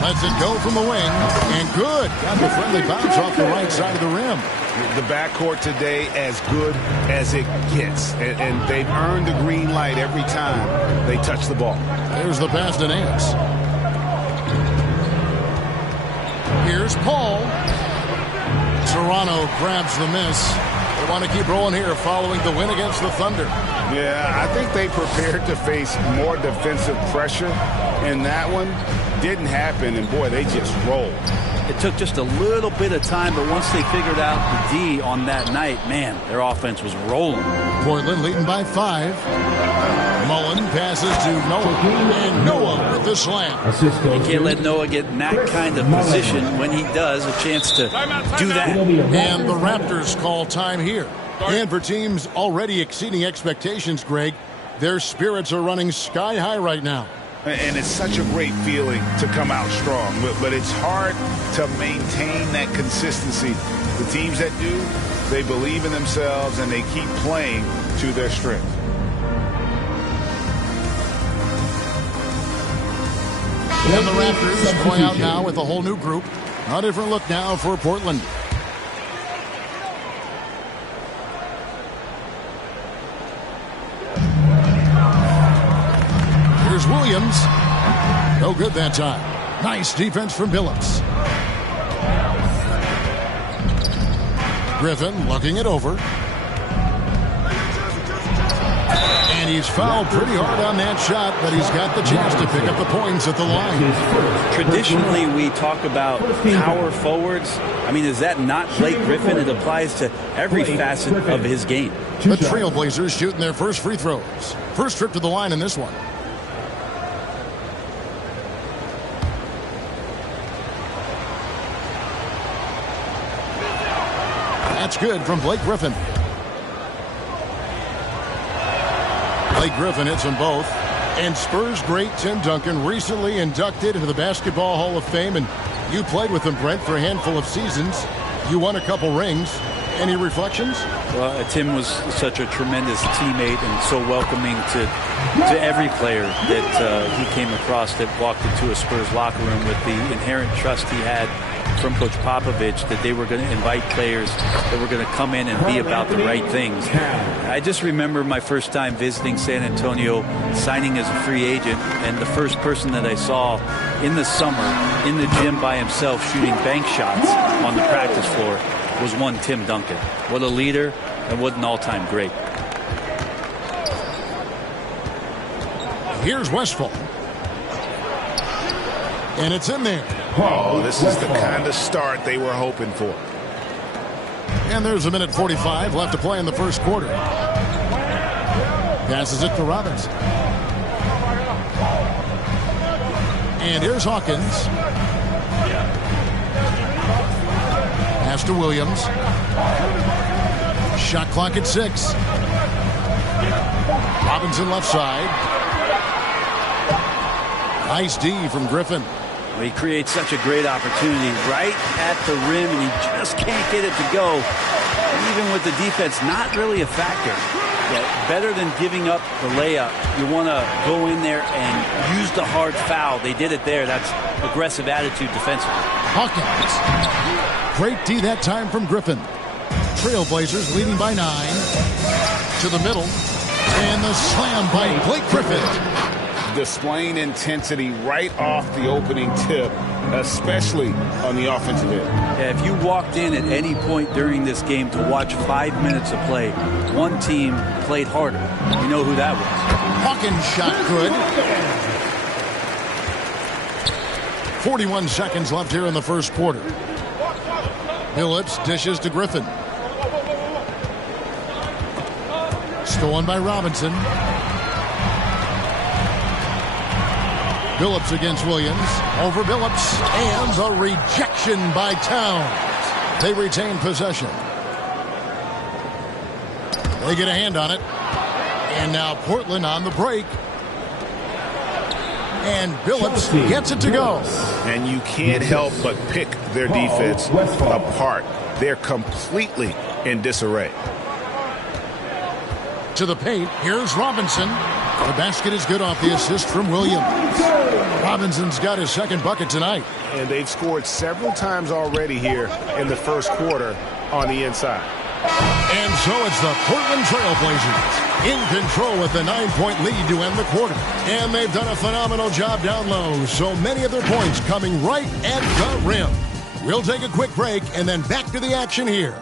Lets it go from the wing. And good. Got the friendly bounce off the right side of the rim. The backcourt today as good as it gets. And they've earned the green light every time they touch the ball. There's the pass to Nance. Here's Paul. Toronto grabs the miss. They want to keep rolling here following the win against the Thunder. Yeah, I think they prepared to face more defensive pressure, and that one didn't happen, and boy, they just rolled. It took just a little bit of time, but once they figured out the D on that night, man, their offense was rolling. Portland leading by 5. Mullen passes to Noah, and Noah with the slam. You can't let Noah get in that kind of position. When he does, a chance to do that. And the Raptors call time here. And for teams already exceeding expectations, Greg, their spirits are running sky high right now. And it's such a great feeling to come out strong, but it's hard to maintain that consistency. The teams that do, they believe in themselves and they keep playing to their strength. And the Raptors going out now with a whole new group. A different look now for Portland. Here's Williams. No good that time. Nice defense from Billups. Griffin looking it over. And he's fouled pretty hard on that shot, but he's got the chance to pick up the points at the line. Traditionally, we talk about power forwards. I mean, is that not Blake Griffin? It applies to every facet of his game. The Trailblazers shooting their first free throws. First trip to the line in this one. That's good from Blake Griffin. Blake Griffin hits them both. And Spurs great Tim Duncan recently inducted into the Basketball Hall of Fame. And you played with him, Brent, for a handful of seasons. You won a couple rings. Any reflections? Well, Tim was such a tremendous teammate and so welcoming to every player that he came across that walked into a Spurs locker room with the inherent trust he had from Coach Popovich that they were going to invite players that were going to come in and be about the right things. I just remember my first time visiting San Antonio, signing as a free agent, and the first person that I saw in the summer in the gym by himself shooting bank shots on the practice floor was one Tim Duncan. What a leader and what an all-time great. Here's Westphal. And it's in there. Oh, this is the kind of start they were hoping for. And there's a minute 45 left to play in the first quarter. Passes it to Robinson. And here's Hawkins. Pass to Williams. Shot clock at 6. Robinson left side. Nice D from Griffin. He creates such a great opportunity right at the rim, and he just can't get it to go. Even with the defense, not really a factor. Yeah, better than giving up the layup, you want to go in there and use the hard foul. They did it there. That's aggressive attitude defensively. Hawkins. Great D that time from Griffin. Trailblazers leading by 9. To the middle. And the slam by Blake Griffin. Displaying intensity right off the opening tip, especially on the offensive end. Yeah, if you walked in at any point during this game to watch 5 minutes of play, one team played harder. You know who that was. Hawkins shot good. 41 seconds left here in the first quarter. Billups dishes to Griffin. Stolen by Robinson. Billups against Williams. Over Billups. And the rejection by Towns. They retain possession. They get a hand on it. And now Portland on the break. And Billups gets it to go. And you can't help but pick their defense apart. They're completely in disarray. To the paint. Here's Robinson. The basket is good off the assist from Williams. Robinson's got his second bucket tonight. And they've scored several times already here in the first quarter on the inside. And so it's the Portland Trailblazers in control with a 9-point lead to end the quarter. And they've done a phenomenal job down low. So many of their points coming right at the rim. We'll take a quick break and then back to the action here.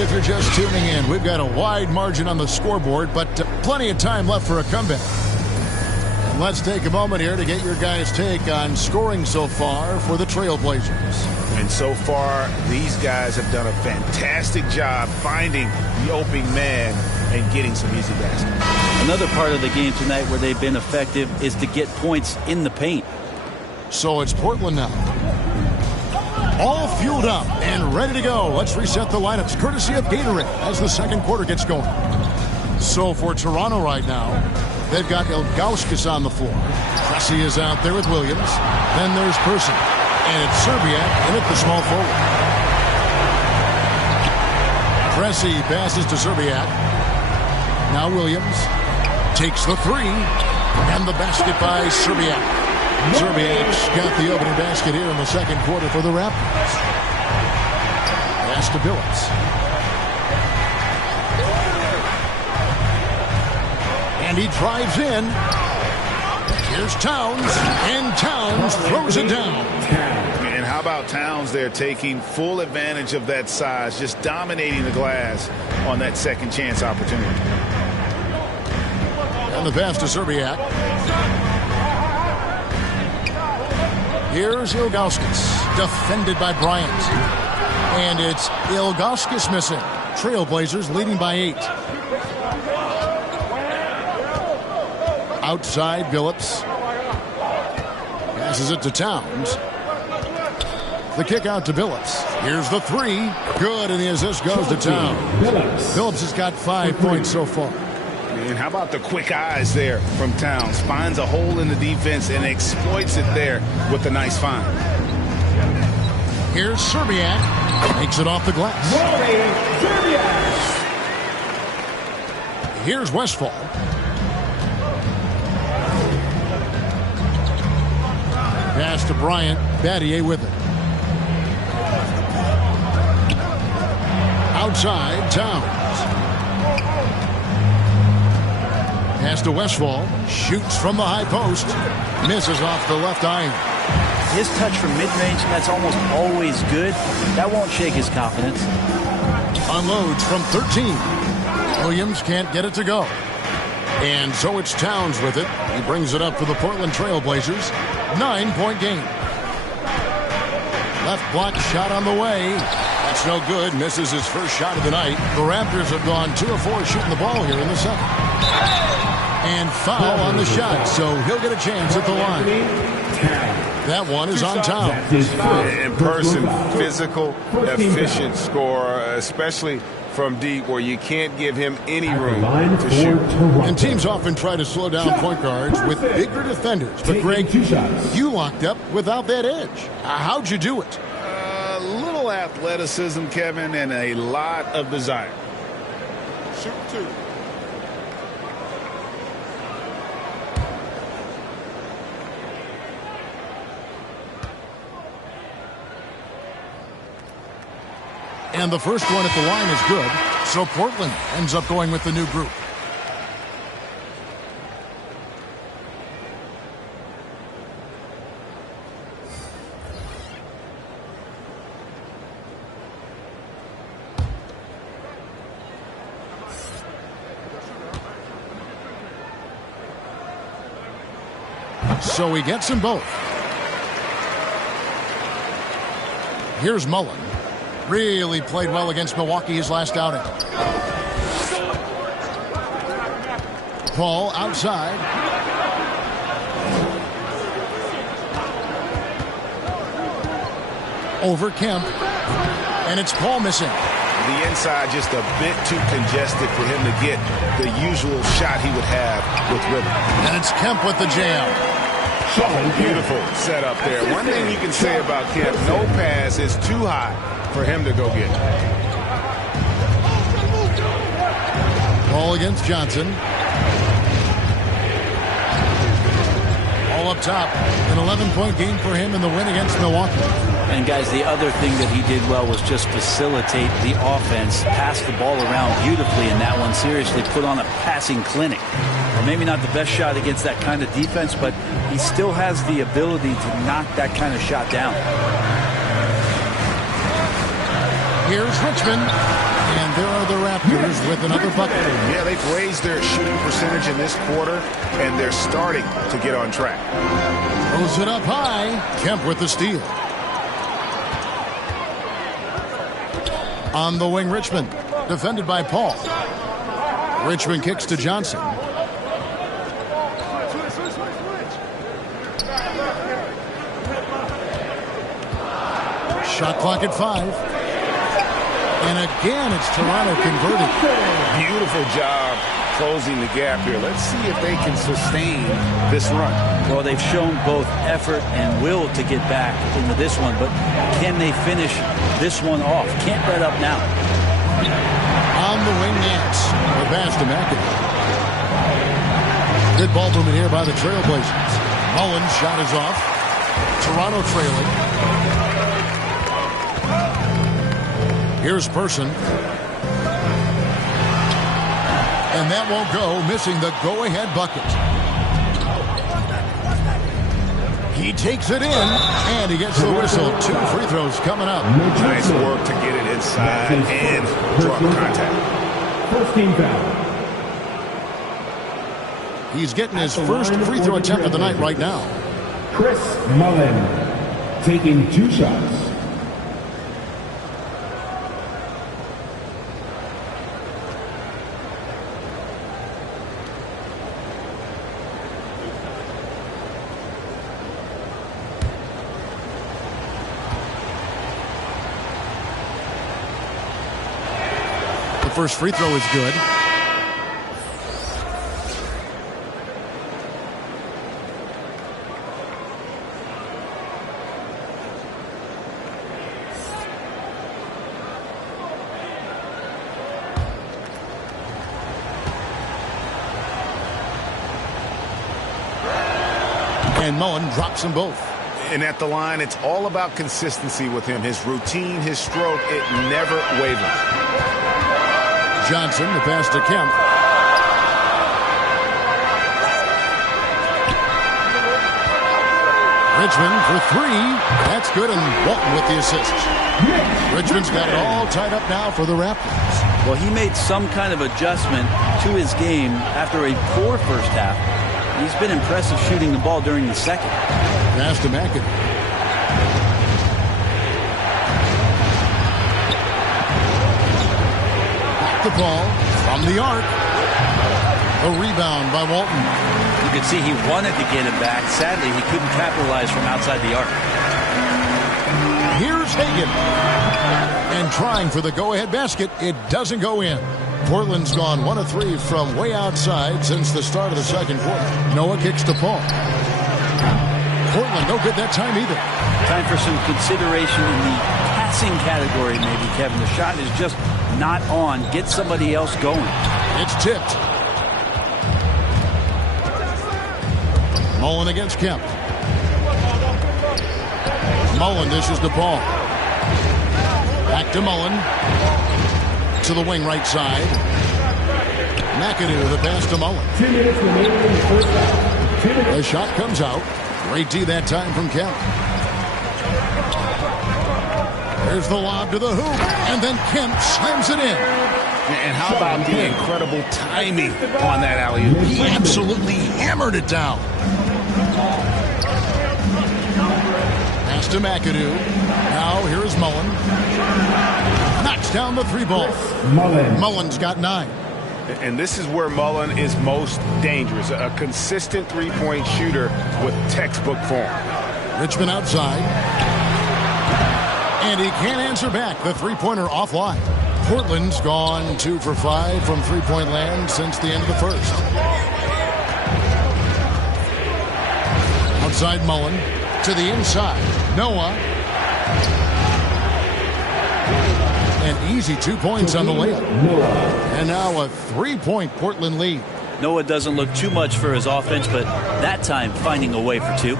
If you're just tuning in, we've got a wide margin on the scoreboard, but plenty of time left for a comeback. And let's take a moment here to get your guys' take on scoring so far for the Trailblazers. And so far, these guys have done a fantastic job finding the opening man and getting some easy baskets. Another part of the game tonight where they've been effective is to get points in the paint. So it's Portland now. all fueled up and ready to go. Let's reset the lineups courtesy of Gatorade as the second quarter gets going. So for Toronto right now, they've got Ilgauskas on the floor. Cressy is out there with Williams. Then there's Person. And it's Serbiak in at the small forward. Cressy passes to Serbiak. Now Williams takes the three. And the basket by Serbiak. Serbiak's got the opening basket here in the second quarter for the Raptors. Pass to Billups. And he drives in. Here's Towns. And Towns throws it down. And how about Towns there taking full advantage of that size, just dominating the glass on that second chance opportunity. And the pass to Serbiak. Here's Ilgauskas, defended by Bryant. And it's Ilgauskas missing. Trailblazers leading by 8. Outside, Billups. Passes it to Towns. The kick out to Billups. Here's the three. Good, and the assist goes to Towns. Billups has got 5 points so far. And how about the quick eyes there from Towns? Finds a hole in the defense and exploits it there with a nice find. Here's Serbiak. Makes it off the glass. Here's Westphal. Pass to Bryant. Battier with it. Outside, Towns. Pass to Westphal. Shoots from the high post. Misses off the left iron. His touch from mid-range, that's almost always good. That won't shake his confidence. Unloads from 13. Williams can't get it to go. And so it's Towns with it. He brings it up for the Portland Trailblazers. 9-point game. Left block shot on the way. That's no good. Misses his first shot of the night. The Raptors have gone 2 of 4 shooting the ball here in the second. And foul on the shot, so he'll get a chance at the line. That one is on Towns. In person, physical, efficient scorer, especially from deep where you can't give him any room to shoot. And teams often try to slow down point guards with bigger defenders. But Greg, you locked up without that edge. How'd you do it? A little athleticism, Kevin, and a lot of desire. Shoot 2. And the first one at the line is good. So Portland ends up going with the new group. So he gets them both. Here's Mullen. Really played well against Milwaukee his last outing. Paul outside. Over Kemp. And it's Paul missing. The inside just a bit too congested for him to get the usual shot he would have with rhythm. And it's Kemp with the jam. Beautiful setup there. One thing you can say about Kemp, no pass is too high for him to go get. Ball against Johnson. All up top. An 11-point game for him in the win against Milwaukee. And guys, the other thing that he did well was just facilitate the offense, pass the ball around beautifully in that one. Seriously, put on a passing clinic. Or maybe not the best shot against that kind of defense, but he still has the ability to knock that kind of shot down. Here's Richmond. And there are the Raptors with another bucket. Yeah, they've raised their shooting percentage in this quarter, and they're starting to get on track. Throws it up high. Kemp with the steal. On the wing, Richmond. Defended by Paul. Richmond kicks to Johnson. Shot clock at 5. And again, it's Toronto converting. Beautiful job closing the gap here. Let's see if they can sustain this run. Well, they've shown both effort and will to get back into this one, but can they finish this one off? Can't let up now. On the wing, Nance. The pass to McAdoo. Good ball movement here by the Trailblazers. Mullins' shot is off. Toronto trailing. Here's Person. And that won't go, missing the go-ahead bucket. He takes it in, and he gets the whistle. 2 free throws coming up. Nice work to get it inside and draw contact. First team foul. He's getting his first free throw attempt of the night right now. Chris Mullin taking 2 shots. The first free throw is good. And Mullen drops them both. And at the line, it's all about consistency with him. His routine, his stroke, it never wavers. Johnson, the pass to Kemp. Richmond for 3. That's good, and Walton with the assist. Richmond's got it all tied up now for the Raptors. Well, he made some kind of adjustment to his game after a poor first half. He's been impressive shooting the ball during the second. Pass to McAdoo. Back the ball from the arc. A rebound by Walton. You could see he wanted to get it back. Sadly, he couldn't capitalize from outside the arc. Here's Hagan. And trying for the go-ahead basket. It doesn't go in. Portland's gone 1 of 3 from way outside since the start of the second quarter. Noah kicks to Paul. Portland no good that time either. Time for some consideration in the passing category maybe, Kevin. The shot is just not on. Get somebody else going. It's tipped. Mullen against Kemp. Mullen dishes the ball. Back to Mullen. To the wing right side. McAdoo, the pass to Mullen. 2 minutes remaining in the first half. The shot comes out. Great D that time from Kemp. There's the lob to the hoop, and then Kemp slams it in. And how about the incredible timing on that alley-oop? He absolutely hammered it down. Pass to McAdoo. Now here's Mullen. Knocks down the 3 ball. Mullen's got 9. And this is where Mullen is most dangerous. A consistent three-point shooter with textbook form. Richmond outside. And he can't answer back. The three-pointer offline. Portland's gone 2 for 5 from three-point land since the end of the first. Outside Mullen. To the inside. Noah. An easy 2 points on the layup. And now a 3-point Portland lead. Noah doesn't look too much for his offense, but that time finding a way for 2.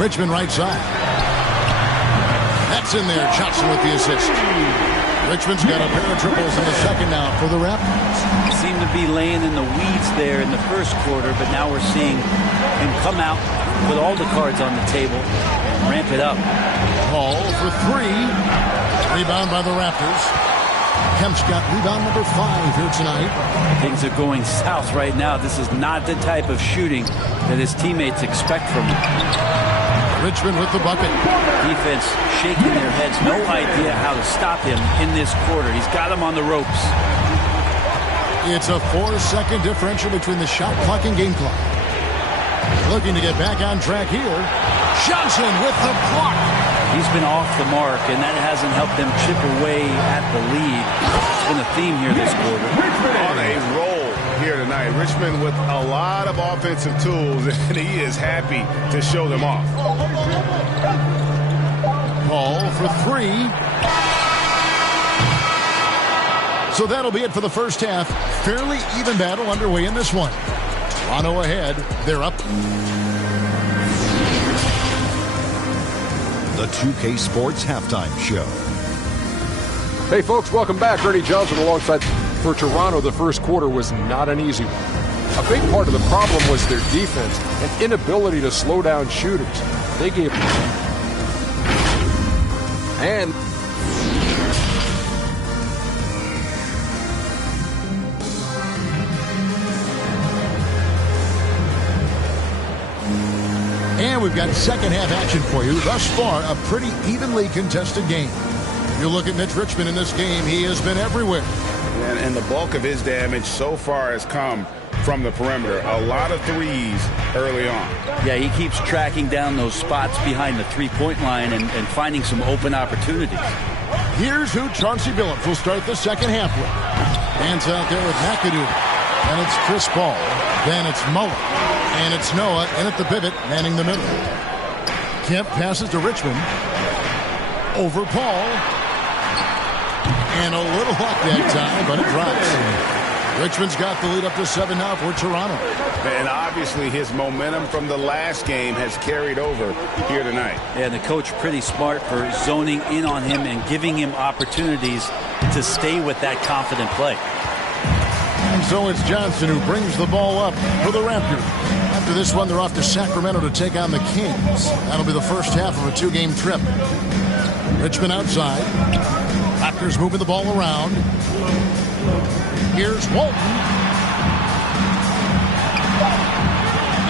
Richmond right side. That's in there. Johnson with the assist. Richmond's got a pair of triples in the second now for the Raptors. Seemed to be laying in the weeds there in the first quarter, but now we're seeing him come out, put all the cards on the table, and ramp it up. Paul for 3. Rebound by the Raptors. Kemp's got rebound number 5 here tonight. Things are going south right now. This is not the type of shooting that his teammates expect from him. Richmond with the bucket. Defense shaking their heads. No idea how to stop him in this quarter. He's got him on the ropes. It's a 4-second differential between the shot clock and game clock. Looking to get back on track here. Johnson with the block. He's been off the mark, and that hasn't helped them chip away at the lead. It's been a theme here this quarter. On a roll here tonight. Richmond with a lot of offensive tools, and he is happy to show them off. Paul for three. So that'll be it for the first half. Fairly even battle underway in this one. Toronto ahead. They're up. The 2K Sports Halftime Show. Hey, folks, welcome back. Ernie Johnson alongside. For Toronto, the first quarter was not an easy one. A big part of the problem was their defense and inability to slow down shooters. They gave... And... And we've got second half action for you. Thus far, a pretty evenly contested game. If you look at Mitch Richmond in this game, he has been everywhere. And the bulk of his damage so far has come from the perimeter. A lot of threes early on. Yeah, he keeps tracking down those spots behind the three-point line and finding some open opportunities. Here's who Chauncey Billups will start the second half with. Hands out there with McAdoo. And it's Chris Paul. Then it's Mullen. And it's Noah in at the pivot, manning the middle. Kemp passes to Richmond. Over Paul. And a little luck that time, but it drops. Richmond's got the lead up to 7 now for Toronto. And obviously his momentum from the last game has carried over here tonight. Yeah, and the coach pretty smart for zoning in on him and giving him opportunities to stay with that confident play. And so it's Johnson who brings the ball up for the Raptors. After this one, they're off to Sacramento to take on the Kings. That'll be the first half of a 2-game trip. Richmond outside. Raptors moving the ball around. Here's Walton.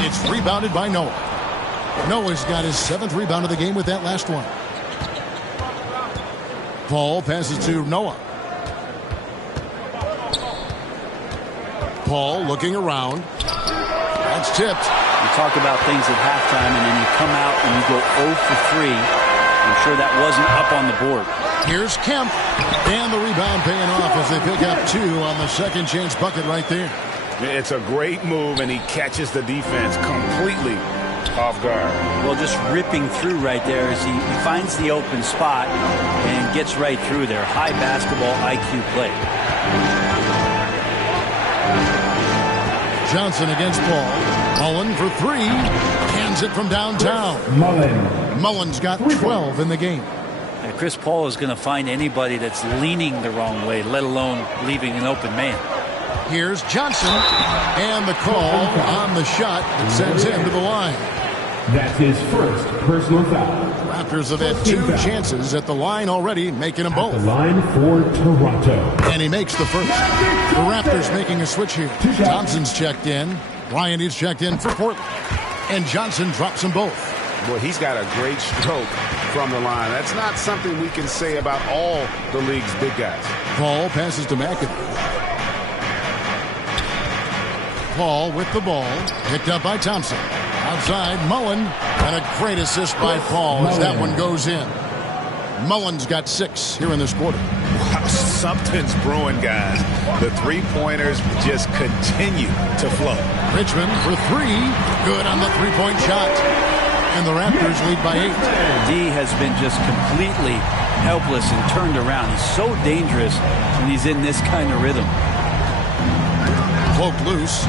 It's rebounded by Noah. Noah's got his 7th rebound of the game with that last one. Paul passes to Noah. Paul looking around. That's tipped. You talk about things at halftime, and then you come out and you go 0 for 3. I'm sure that wasn't up on the board. Here's Kemp. And the rebound paying off as they pick up 2 on the second chance bucket right there. It's a great move, and he catches the defense completely off guard. Well, just ripping through right there as he finds the open spot and gets right through there. High basketball IQ play. Johnson against Paul. Mullen for 3. Hands it from downtown. Mullen's got 12 in the game. And Chris Paul is going to find anybody that's leaning the wrong way, let alone leaving an open man. Here's Johnson. And the call on the shot that sends him to the line. That's his first personal foul. Raptors have had 2 chances at the line already, making them both. The line for Toronto. And he makes the first. The Raptors making a switch here. Thompson's checked in. Bryant is checked in for Portland. And Johnson drops them both. Boy, he's got a great stroke from the line. That's not something we can say about all the league's big guys. Paul passes to McAdoo. Paul with the ball. Picked up by Thompson. Outside, Mullen. And a great assist by Paul as that one goes in. Mullen's got 6 here in this quarter. Wow, something's brewing, guys. The three-pointers just continue to flow. Richmond for 3. Good on the three-point shot. And the Raptors lead by 8. D has been just completely helpless and turned around. He's so dangerous when he's in this kind of rhythm. Cloak loose.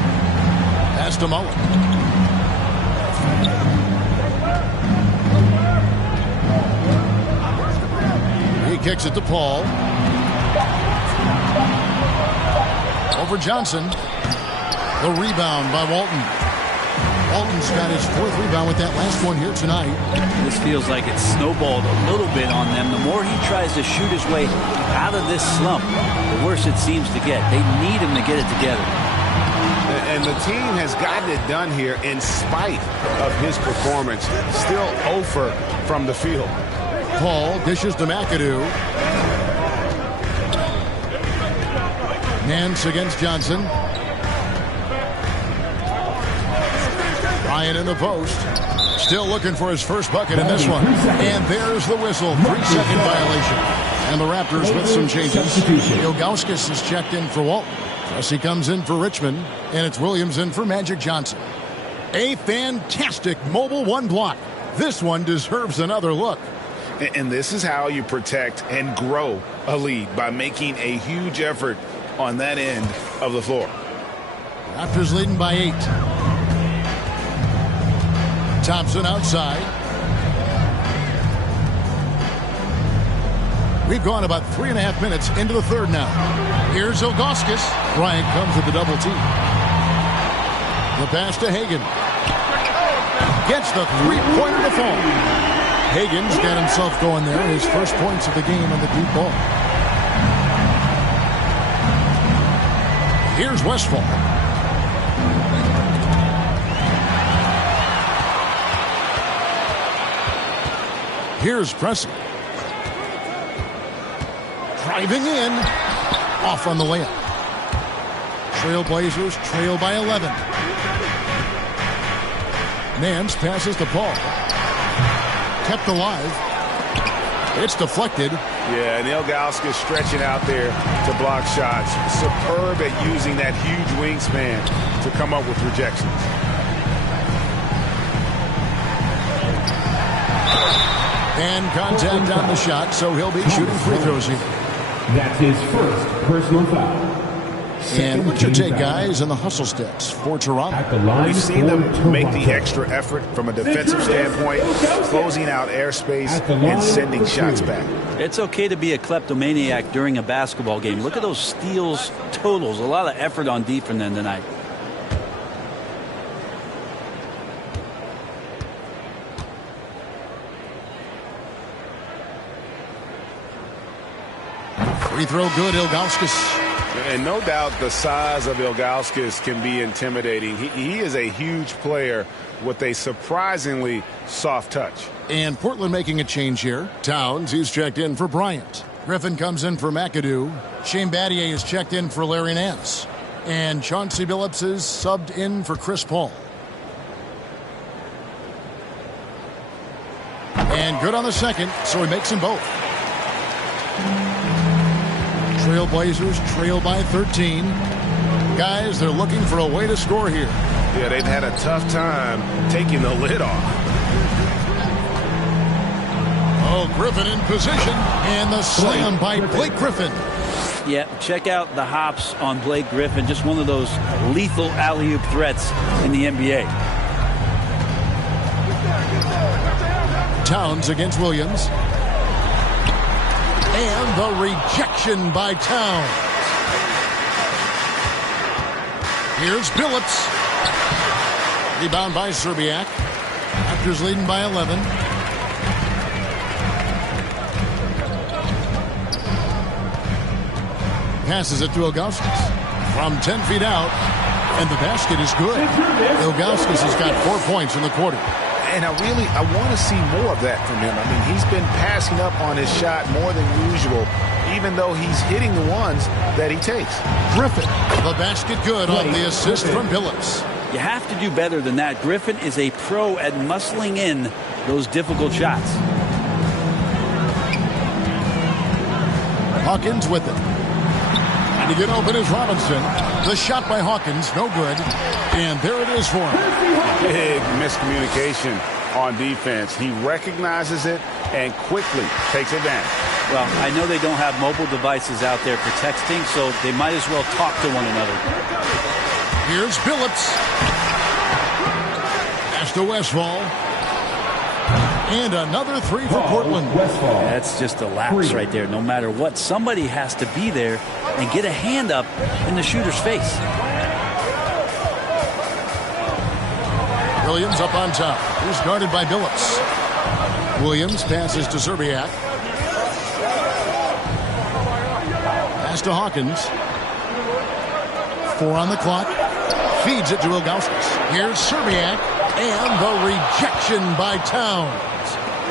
Pass to Mullen. He kicks it to Paul. Over Johnson. The rebound by Walton. Walton's got his 4th rebound with that last one here tonight. This feels like it's snowballed a little bit on them. The more he tries to shoot his way out of this slump, the worse it seems to get. They need him to get it together. And the team has gotten it done here in spite of his performance. Still 0 from the field. Paul dishes to McAdoo. Nance against Johnson. Ryan in the post. Still looking for his first bucket in this one. And there's the whistle. 3-second violation. And the Raptors with some changes. Ilgauskas is checked in for Walton. Pressey comes in for Richmond. And it's Williams in for Magic Johnson. A fantastic mobile one block. This one deserves another look. And this is how you protect and grow a lead, by making a huge effort on that end of the floor. Raptors leading by 8. Thompson outside. We've gone about 3.5 minutes into the third now. Here's Ilgauskas. Bryant comes with the double team. The pass to Hagan. Gets the three-pointer to fall. Hagan's got himself going there. His first points of the game on the deep ball. Here's Westphal. Here's Pressey. Driving in. Off on the layup. Trailblazers trail by 11. Nance passes to Paul. Kept alive. It's deflected. Yeah, and Ilgauskas stretching out there to block shots. Superb at using that huge wingspan to come up with rejections. And contact on the shot, so he'll be shooting free throws here. That's his first personal foul. And what's your take, guys, in the hustle sticks for Toronto? We've seen them make the extra effort from a defensive standpoint, closing out airspace and sending shots back. It's okay to be a kleptomaniac during a basketball game. Look at those steals totals. A lot of effort on defense tonight. Free throw good, Ilgauskas. And no doubt the size of Ilgauskas can be intimidating. He is a huge player with a surprisingly soft touch. And Portland making a change here. Towns, he's checked in for Bryant. Griffin comes in for McAdoo. Shane Battier is checked in for Larry Nance. And Chauncey Billups is subbed in for Chris Paul. And good on the second, so he makes them both. Trailblazers trail by 13. Guys, they're looking for a way to score here. Yeah, they've had a tough time taking the lid off. Oh, Griffin in position. And the slam by Blake Griffin. Yeah, check out the hops on Blake Griffin. Just one of those lethal alley-oop threats in the NBA. Towns against Williams. And the rejection by Towns. Here's Billups. Rebound by Serbiak. Raptors leading by 11. Passes it to Ilgauskas. From 10 feet out. And the basket is good. Ilgauskas has got 4 points in the quarter. And I want to see more of that from him. I mean, he's been passing up on his shot more than usual, even though he's hitting the ones that he takes. Griffin, the basket good on the assist from Billups. You have to do better than that. Griffin is a pro at muscling in those difficult shots. Hawkins with it. And to get open is Robinson. The shot by Hawkins, no good. And there it is for him. Big miscommunication on defense. He recognizes it and quickly takes advantage. Well, I know they don't have mobile devices out there for texting, so they might as well talk to one another. Here's Billups. Pass to Westphal. And another three for Portland. That's just a lapse right there. No matter what, somebody has to be there and get a hand up in the shooter's face. Williams up on top. He's guarded by Billups. Williams passes to Serbiak. Pass to Hawkins. 4 on the clock. Feeds it to Ilgauskas. Here's Serbiak. And the rejection by Towns.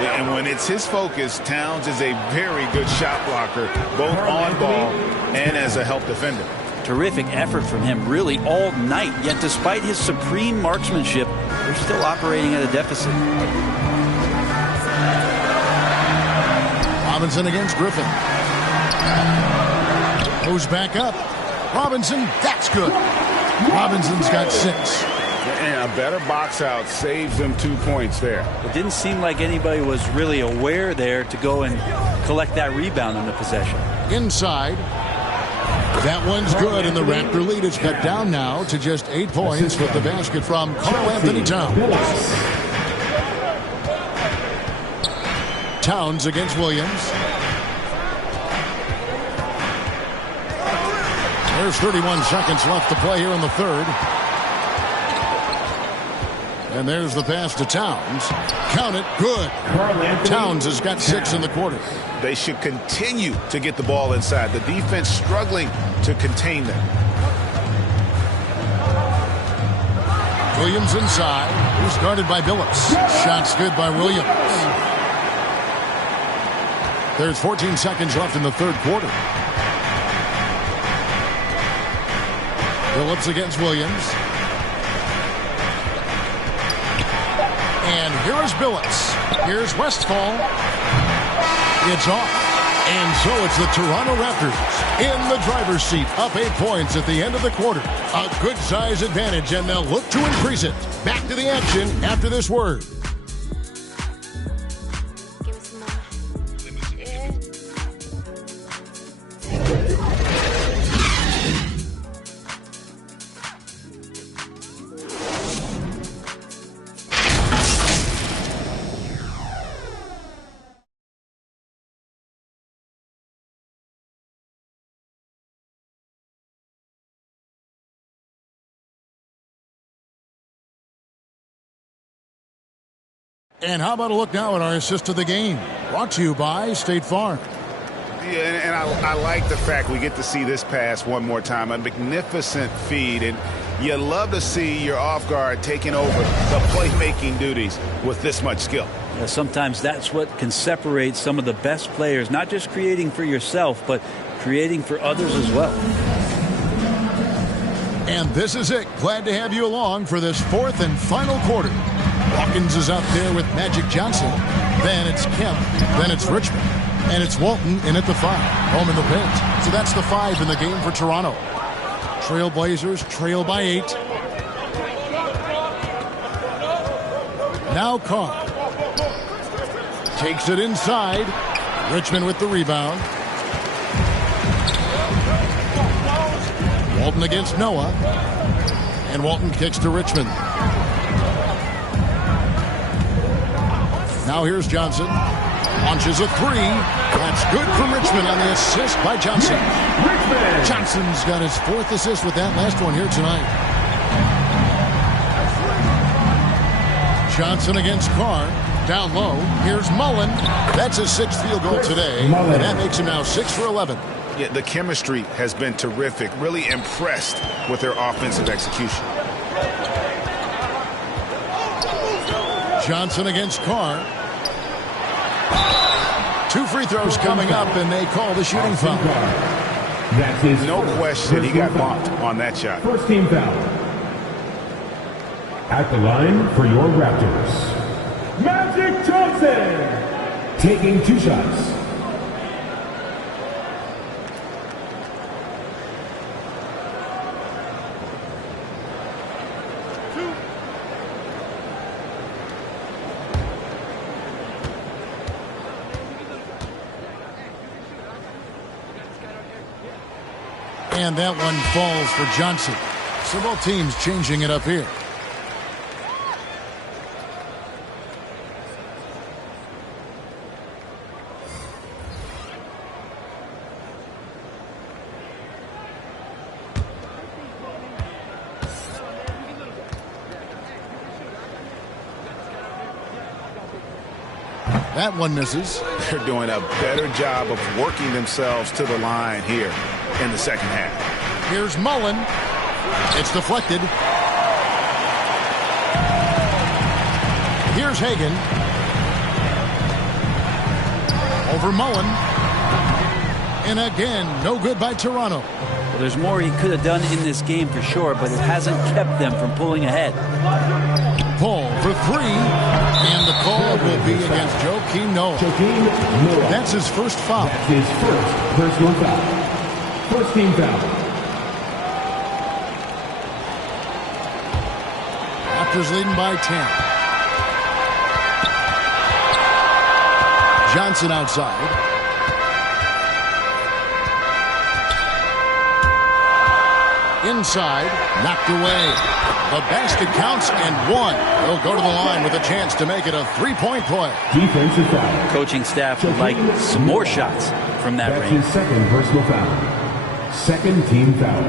And when it's his focus, Towns is a very good shot blocker, both on ball and as a help defender. Terrific effort from him really all night. Yet despite his supreme marksmanship, they're still operating at a deficit. Robinson against Griffin. Goes back up. Robinson, that's good. Robinson's got 6. And a better box out saves them 2 points there. It didn't seem like anybody was really aware there to go and collect that rebound on the possession. Inside. That one's good, and the Raptor lead is cut down now to just 8 points with the basket from Karl Anthony Towns. Towns against Williams. There's 31 seconds left to play here in the third. And there's the pass to Towns. Count it. Good. Towns has got 6 in the quarter. They should continue to get the ball inside. The defense struggling to contain them. Williams inside. He's guarded by Billups. Shots good by Williams. There's 14 seconds left in the third quarter. Billups against Williams. And here is Billups. Here's Westphal. It's off. And so it's the Toronto Raptors in the driver's seat, up 8 points at the end of the quarter. A good size advantage, and they'll look to increase it. Back to the action after this word. And how about a look now at our assist of the game? Brought to you by State Farm. Yeah, and I like the fact we get to see this pass one more time. A magnificent feed, and you love to see your off guard taking over the playmaking duties with this much skill. Yeah, sometimes that's what can separate some of the best players, not just creating for yourself, but creating for others as well. And this is it. Glad to have you along for this fourth and final quarter. Hawkins is out there with Magic Johnson. Then it's Kemp. Then it's Richmond. And it's Walton in at the 5. Home in the paint. So that's the 5 in the game for Toronto. Trailblazers trail by 8. Now Carr. Takes it inside. Richmond with the rebound. Walton against Noah. And Walton kicks to Richmond. Now here's Johnson. Launches a 3. That's good from Richmond on the assist by Johnson. Johnson's got his 4th assist with that last one here tonight. Johnson against Carr. Down low. Here's Mullen. That's his 6th field goal today. And that makes him now 6 for 11. Yeah, the chemistry has been terrific. Really impressed with their offensive execution. Johnson against Carr. 2 free throws coming up, and they call the shooting foul. That's his no question. He got bumped on that shot. First team foul. At the line for your Raptors, Magic Johnson, taking 2 shots. And that one falls for Johnson. So both teams changing it up here. That one misses. They're doing a better job of working themselves to the line here in the second half. Here's Mullen. It's deflected. Here's Hagan. Over Mullen. And again, no good by Toronto. Well, there's more he could have done in this game for sure, but it hasn't kept them from pulling ahead. Paul for 3, and the call will be against Joakim Noah. That's his first foul. That's his first personal foul. First team foul. Raptors leading by 10. Johnson outside. Inside, knocked away. The basket counts and 1. He'll go to the line with a chance to make it a 3-point play. Defensive foul. Coaching staff would like some more shots from that range. That's his second personal foul. Second team foul.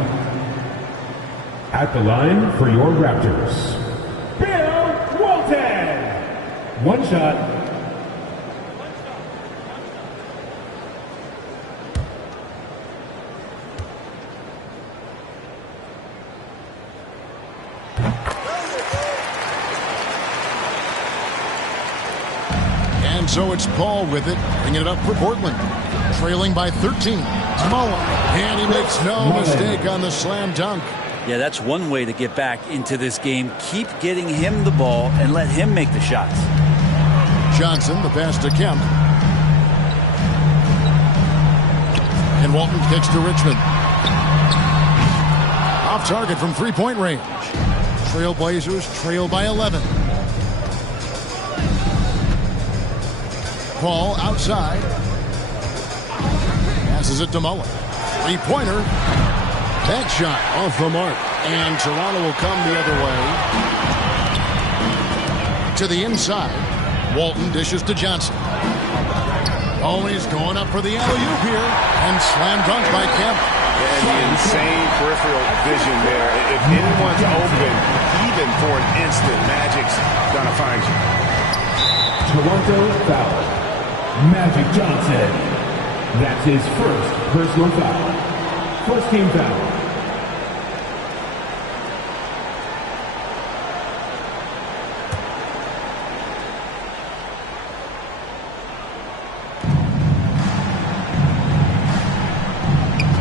At the line for your Raptors, Bill Walton. One shot. And so it's Paul with it, bringing it up for Portland. Trailing by 13. Mullen. And he makes no mistake on the slam dunk. Yeah, that's one way to get back into this game. Keep getting him the ball and let him make the shots. Johnson, the pass to Kemp. And Walton kicks to Richmond. Off target from three-point range. Trailblazers trail by 11. Paul outside. Passes it to Mullen. Three-pointer. That shot off the mark. And Toronto will come the other way. To the inside. Walton dishes to Johnson. Oh, he's going up for the alley-oop here. And slam dunk by Kemp. And the insane peripheral vision there. If anyone's open, even for an instant, Magic's gonna find you. Toronto foul. Magic Johnson. That's his first personal foul. First team foul.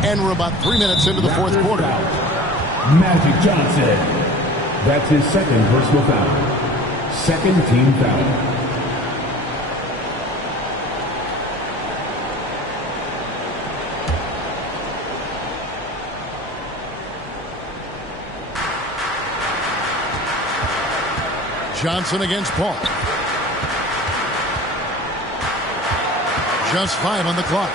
And we're about 3 minutes into the fourth quarter. Magic Johnson. That's his second personal foul. Second team foul. Johnson against Paul. Just 5 on the clock.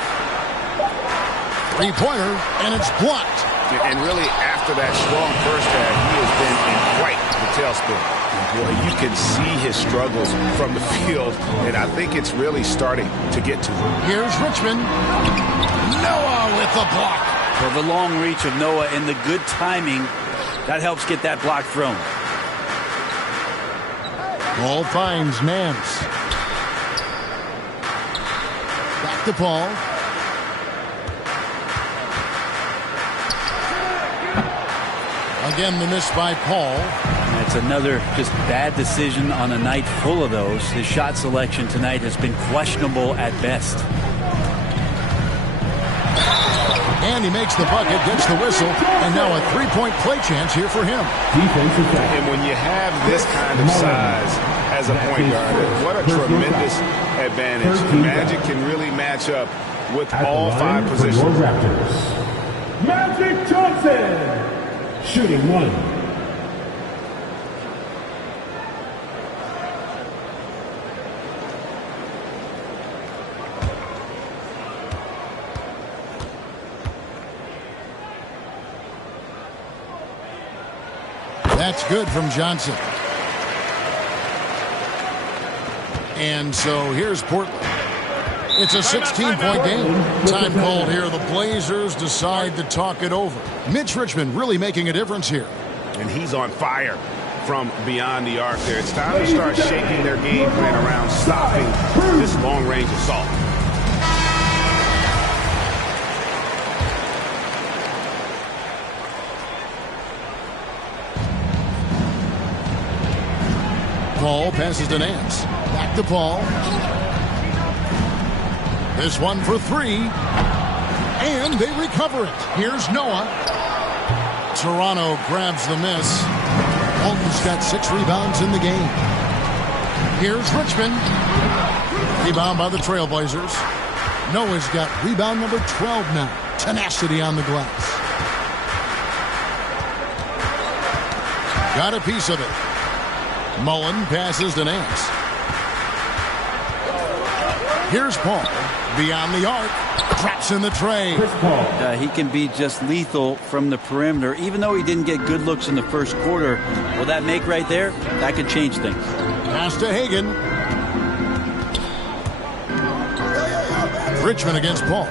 Three-pointer, and it's blocked. And really, after that strong first half, he has been in quite the tailspin. Boy, you can see his struggles from the field, and I think it's really starting to get to him. Here's Richmond. Noah with the block. For the long reach of Noah and the good timing, that helps get that block thrown. Ball finds Nance. Back to Paul. Again, the miss by Paul. That's another just bad decision on a night full of those. His shot selection tonight has been questionable at best. And he makes the bucket, gets the whistle, and now a three-point play chance here for him. And when you have this kind of size as a point guard, what a tremendous advantage. Magic can really match up with all 5 positions. Magic Johnson. Shooting 1. That's good from Johnson. And so here's Portland. It's a 16-point game. Time called here. The Blazers decide to talk it over. Mitch Richmond really making a difference here. And he's on fire from beyond the arc there. It's time to start shaping their game plan around stopping this long-range assault. Paul passes to Nance. Back to Paul. This one for 3. And and they recover it. Here's Noah. Toronto grabs the miss. Walton's got 6 rebounds in the game. Here's Richmond. Rebound by the Trailblazers. Noah's got rebound number 12 now. Tenacity on the glass. Got a piece of it. Mullen passes to Nance. Here's Paul. Beyond the arc. Traps in the tray. He can be just lethal from the perimeter. Even though he didn't get good looks in the first quarter, will that make right there? That could change things. Pass to Hagan. Richmond against Paul.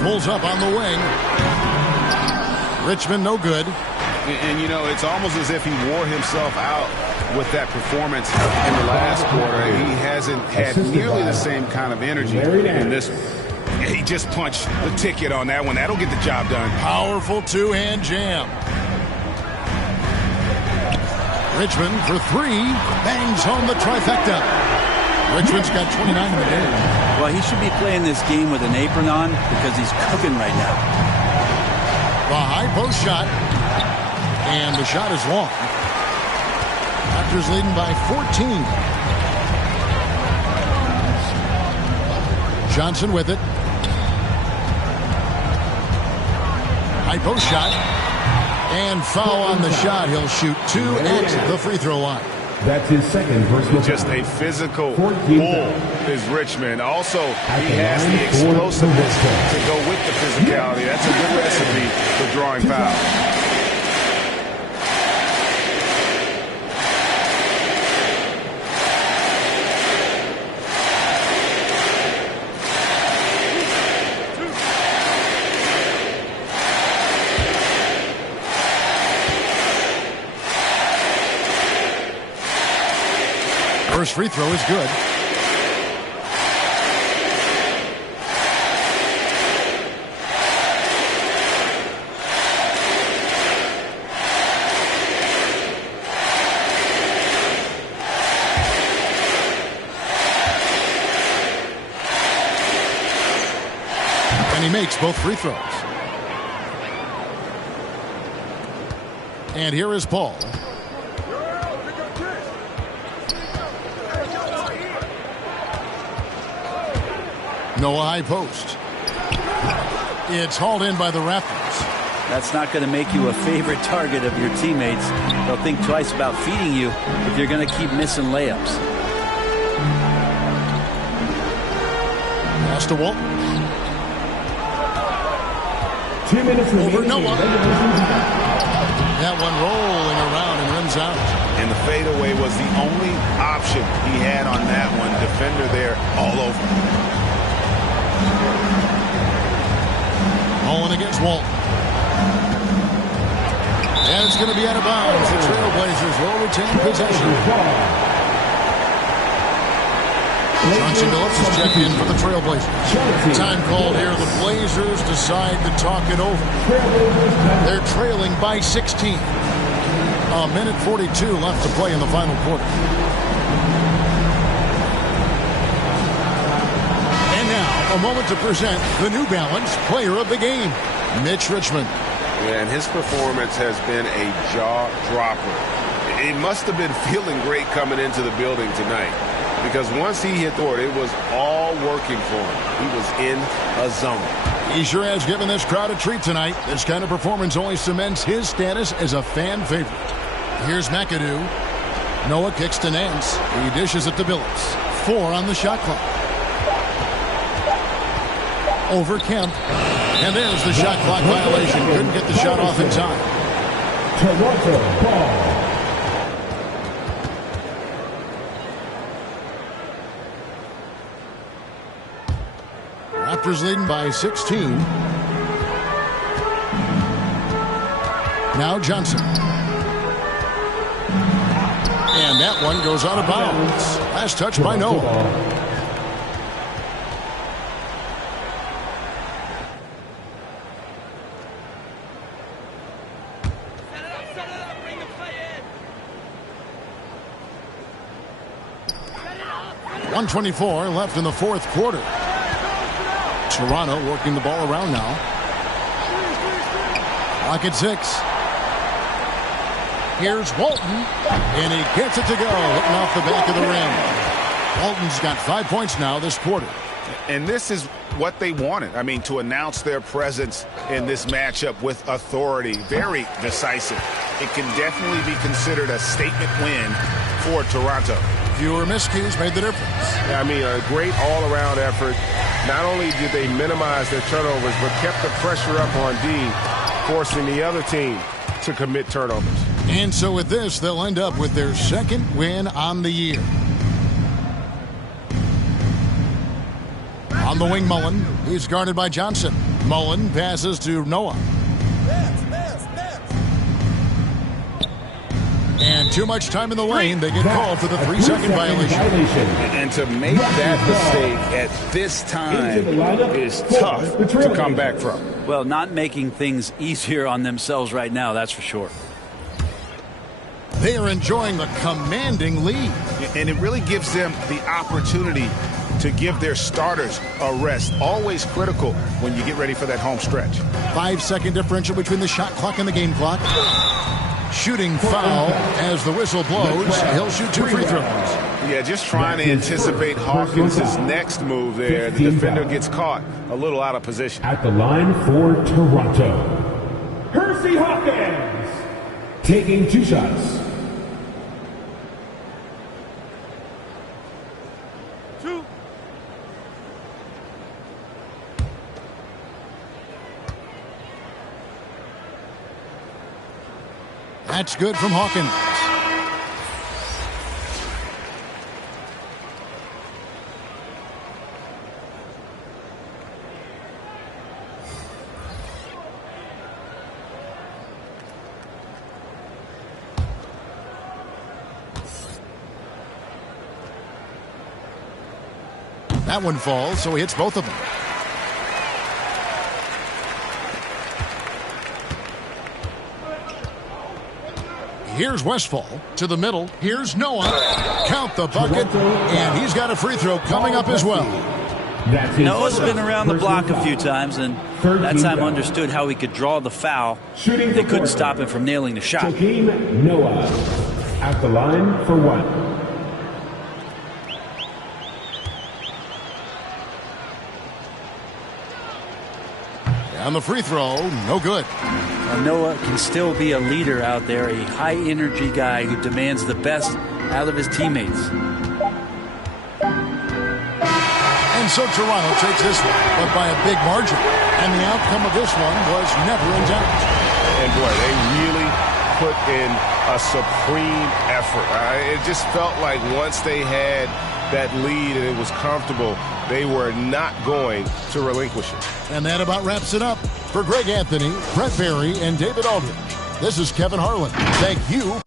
Pulls up on the wing. Richmond no good. And you know, it's almost as if he wore himself out with that performance in the last quarter. He hasn't had nearly the same kind of energy in this one. He just punched the ticket on that one. That'll get the job done. Powerful two-hand jam. Richmond for 3. Bangs home the trifecta. Richmond's got 29 in the game. Well, he should be playing this game with an apron on because he's cooking right now. The high post shot. And the shot is long. Raptors leading by 14. Johnson with it. High post shot. And foul on the shot. He'll shoot 2 at the free throw line. That's his second personal. Just a physical bull is Richmond. Also, he has the explosiveness to go with the physicality. That's a good recipe for drawing fouls. First free throw is good. And he makes both free throws. And here is Paul. Noah high post. It's hauled in by the Raptors. That's not going to make you a favorite target of your teammates. They'll think twice about feeding you if you're going to keep missing layups. Pass to Walt. 2 minutes over Noah. That one rolling around and rims out. And the fadeaway was the only option he had on that one. Defender there all over. Mullen against Walt. And it's going to be out of bounds. The Trailblazers will retain possession. Chauncey Billups is checked in for the Trailblazers. Time called here. The Blazers decide to talk it over. They're trailing by 16. A minute 42 left to play in the final quarter. And now, a moment to present the New Balance Player of the Game, Mitch Richmond. Yeah, and his performance has been a jaw-dropper. He must have been feeling great coming into the building tonight, because once he hit the board, it was all working for him. He was in a zone. He sure has given this crowd a treat tonight. This kind of performance only cements his status as a fan favorite. Here's McAdoo. Noah kicks to Nance. He dishes it to Billups. 4 on the shot clock. Over Kemp. And there's the shot clock violation. Couldn't get the shot off in time. Toronto ball. Raptors leading by 16. Now Johnson. And that one goes out of bounds. Last touch by Noah. .124 left in the fourth quarter. Toronto working the ball around now. Clock at 6. Here's Walton, and he gets it to go, hitting off the back of the rim. Walton's got 5 points now this quarter. And this is what they wanted. I mean, to announce their presence in this matchup with authority, very decisive. It can definitely be considered a statement win for Toronto. Fewer miscues made the difference. I mean, a great all-around effort. Not only did they minimize their turnovers, but kept the pressure up on D, forcing the other team to commit turnovers. And so with this, they'll end up with their second win on the year. On the wing, Mullen. He's guarded by Johnson. Mullen passes to Noah. And too much time in the lane. They get called for the 3-second violation. And to make that mistake at this time is tough to come back from. Well, not making things easier on themselves right now, that's for sure. They are enjoying the commanding lead. And it really gives them the opportunity to give their starters a rest. Always critical when you get ready for that home stretch. 5-second differential between the shot clock and the game clock. Shooting foul as the whistle blows. He'll shoot 2 free throws. Yeah, just trying to anticipate Hawkins' next move there. The defender gets caught a little out of position. At the line for Toronto, Hersey Hawkins taking 2 shots. That's good from Hawkins. That one falls, so he hits both of them. Here's Westfall to the middle. Here's Noah. Count the bucket, and he's got a free throw coming up as well. Noah's been around the block a few times, and that time understood how he could draw the foul. They couldn't stop him from nailing the shot. Noah at the line for 1. On the free throw, no good. Noah can still be a leader out there, a high-energy guy who demands the best out of his teammates. And so Toronto takes this one, but by a big margin. And the outcome of this one was never in doubt. And boy, they really put in a supreme effort. It just felt like once they had that lead and it was comfortable, they were not going to relinquish it. And that about wraps it up. For Greg Anthony, Brett Barry, and David Aldridge, this is Kevin Harlan. Thank you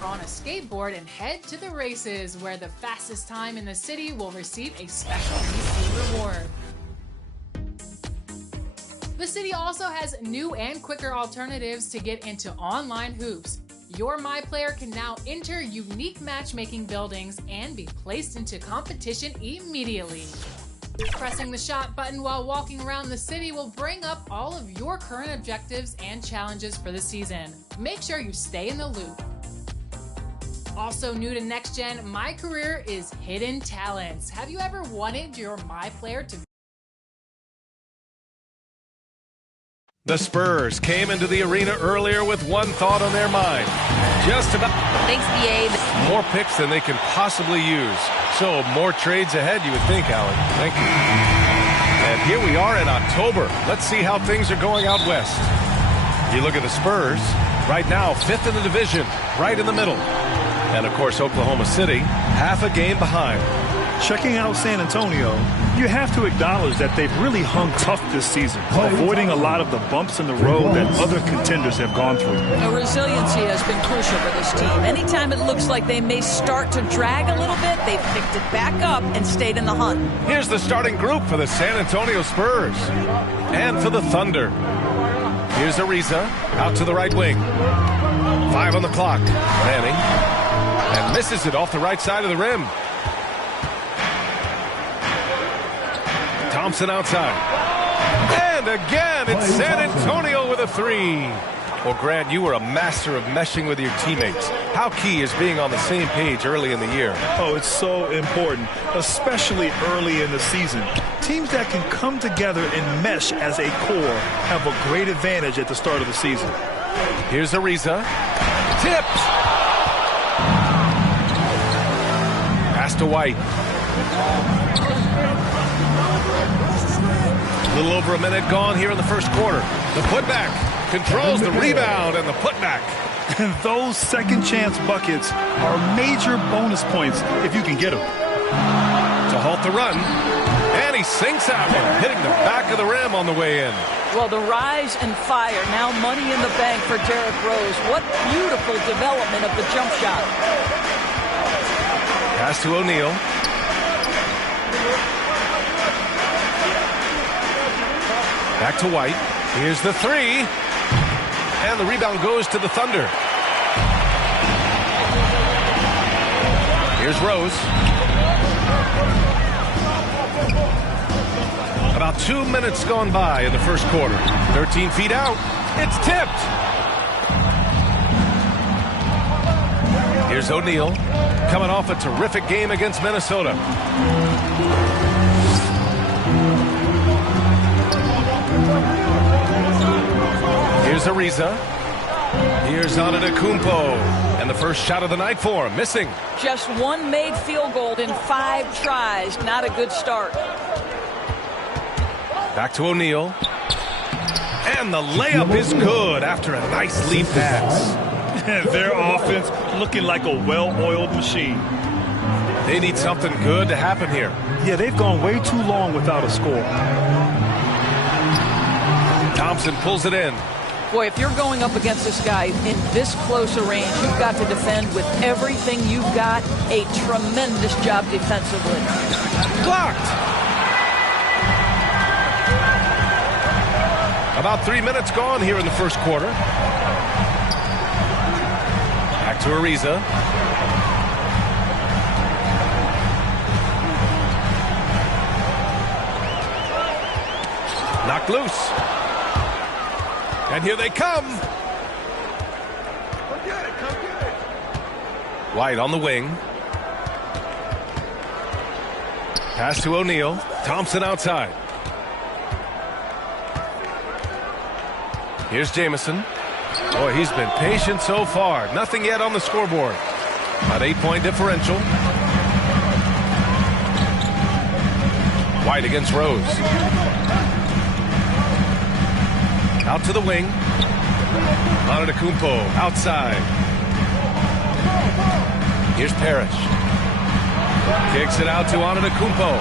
or on a skateboard and head to the races, where the fastest time in the city will receive a special VC reward. The city also has new and quicker alternatives to get into online hoops. Your MyPlayer can now enter unique matchmaking buildings and be placed into competition immediately. Pressing the shot button while walking around the city will bring up all of your current objectives and challenges for the season. Make sure you stay in the loop. Also new to Next Gen My Career is Hidden Talents. Have you ever wanted your MyPlayer to The Spurs came into the arena earlier with one thought on their mind. Just about. Thanks, BA. More picks than they can possibly use. So more trades ahead, you would think, Alan. Thank you. And here we are in October. Let's see how things are going out west. You look at the Spurs, right now, 5th in the division, right in the middle. And, of course, Oklahoma City, half a game behind. Checking out San Antonio, you have to acknowledge that they've really hung tough this season, avoiding a lot of the bumps in the road that other contenders have gone through. The resiliency has been crucial for this team. Anytime it looks like they may start to drag a little bit, they've picked it back up and stayed in the hunt. Here's the starting group for the San Antonio Spurs. And for the Thunder. Here's Ariza, out to the right wing. 5 on the clock. Manning. And misses it off the right side of the rim. Thompson outside. And again, it's San Antonio with a 3. Well, Grant, you were a master of meshing with your teammates. How key is being on the same page early in the year? Oh, it's so important, especially early in the season. Teams that can come together and mesh as a core have a great advantage at the start of the season. Here's Ariza. Tipped. Pass to White. A little over a minute gone here in the first quarter. The putback controls the rebound and the putback. And those second chance buckets are major bonus points if you can get them. To halt the run. And he sinks that one, hitting the back of the rim on the way in. Well, the rise and fire, now money in the bank for Derrick Rose. What beautiful development of the jump shot. Pass to O'Neal. Back to White. Here's the 3. And the rebound goes to the Thunder. Here's Rose. About 2 minutes gone by in the first quarter. 13 feet out. It's tipped. Here's O'Neal. Coming off a terrific game against Minnesota. Here's Ariza. Here's Antetokounmpo. And the first shot of the night for him. Missing. Just one made field goal in 5 tries. Not a good start. Back to O'Neal. And the layup is good after a nice lead pass. Their offense looking like a well-oiled machine. They need something good to happen here. Yeah, they've gone way too long without a score. Thompson pulls it in. Boy, if you're going up against this guy in this close a range, you've got to defend with everything you've got. A tremendous job defensively. Blocked. About 3 minutes gone here in the first quarter. Back to Ariza. Knocked loose. And here they come. White on the wing. Pass to O'Neal. Thompson outside. Here's Jamison. Boy, he's been patient so far. Nothing yet on the scoreboard. An 8-point differential. White against Rose. Out to the wing. Antetokounmpo outside. Here's Parrish. Kicks it out to Antetokounmpo.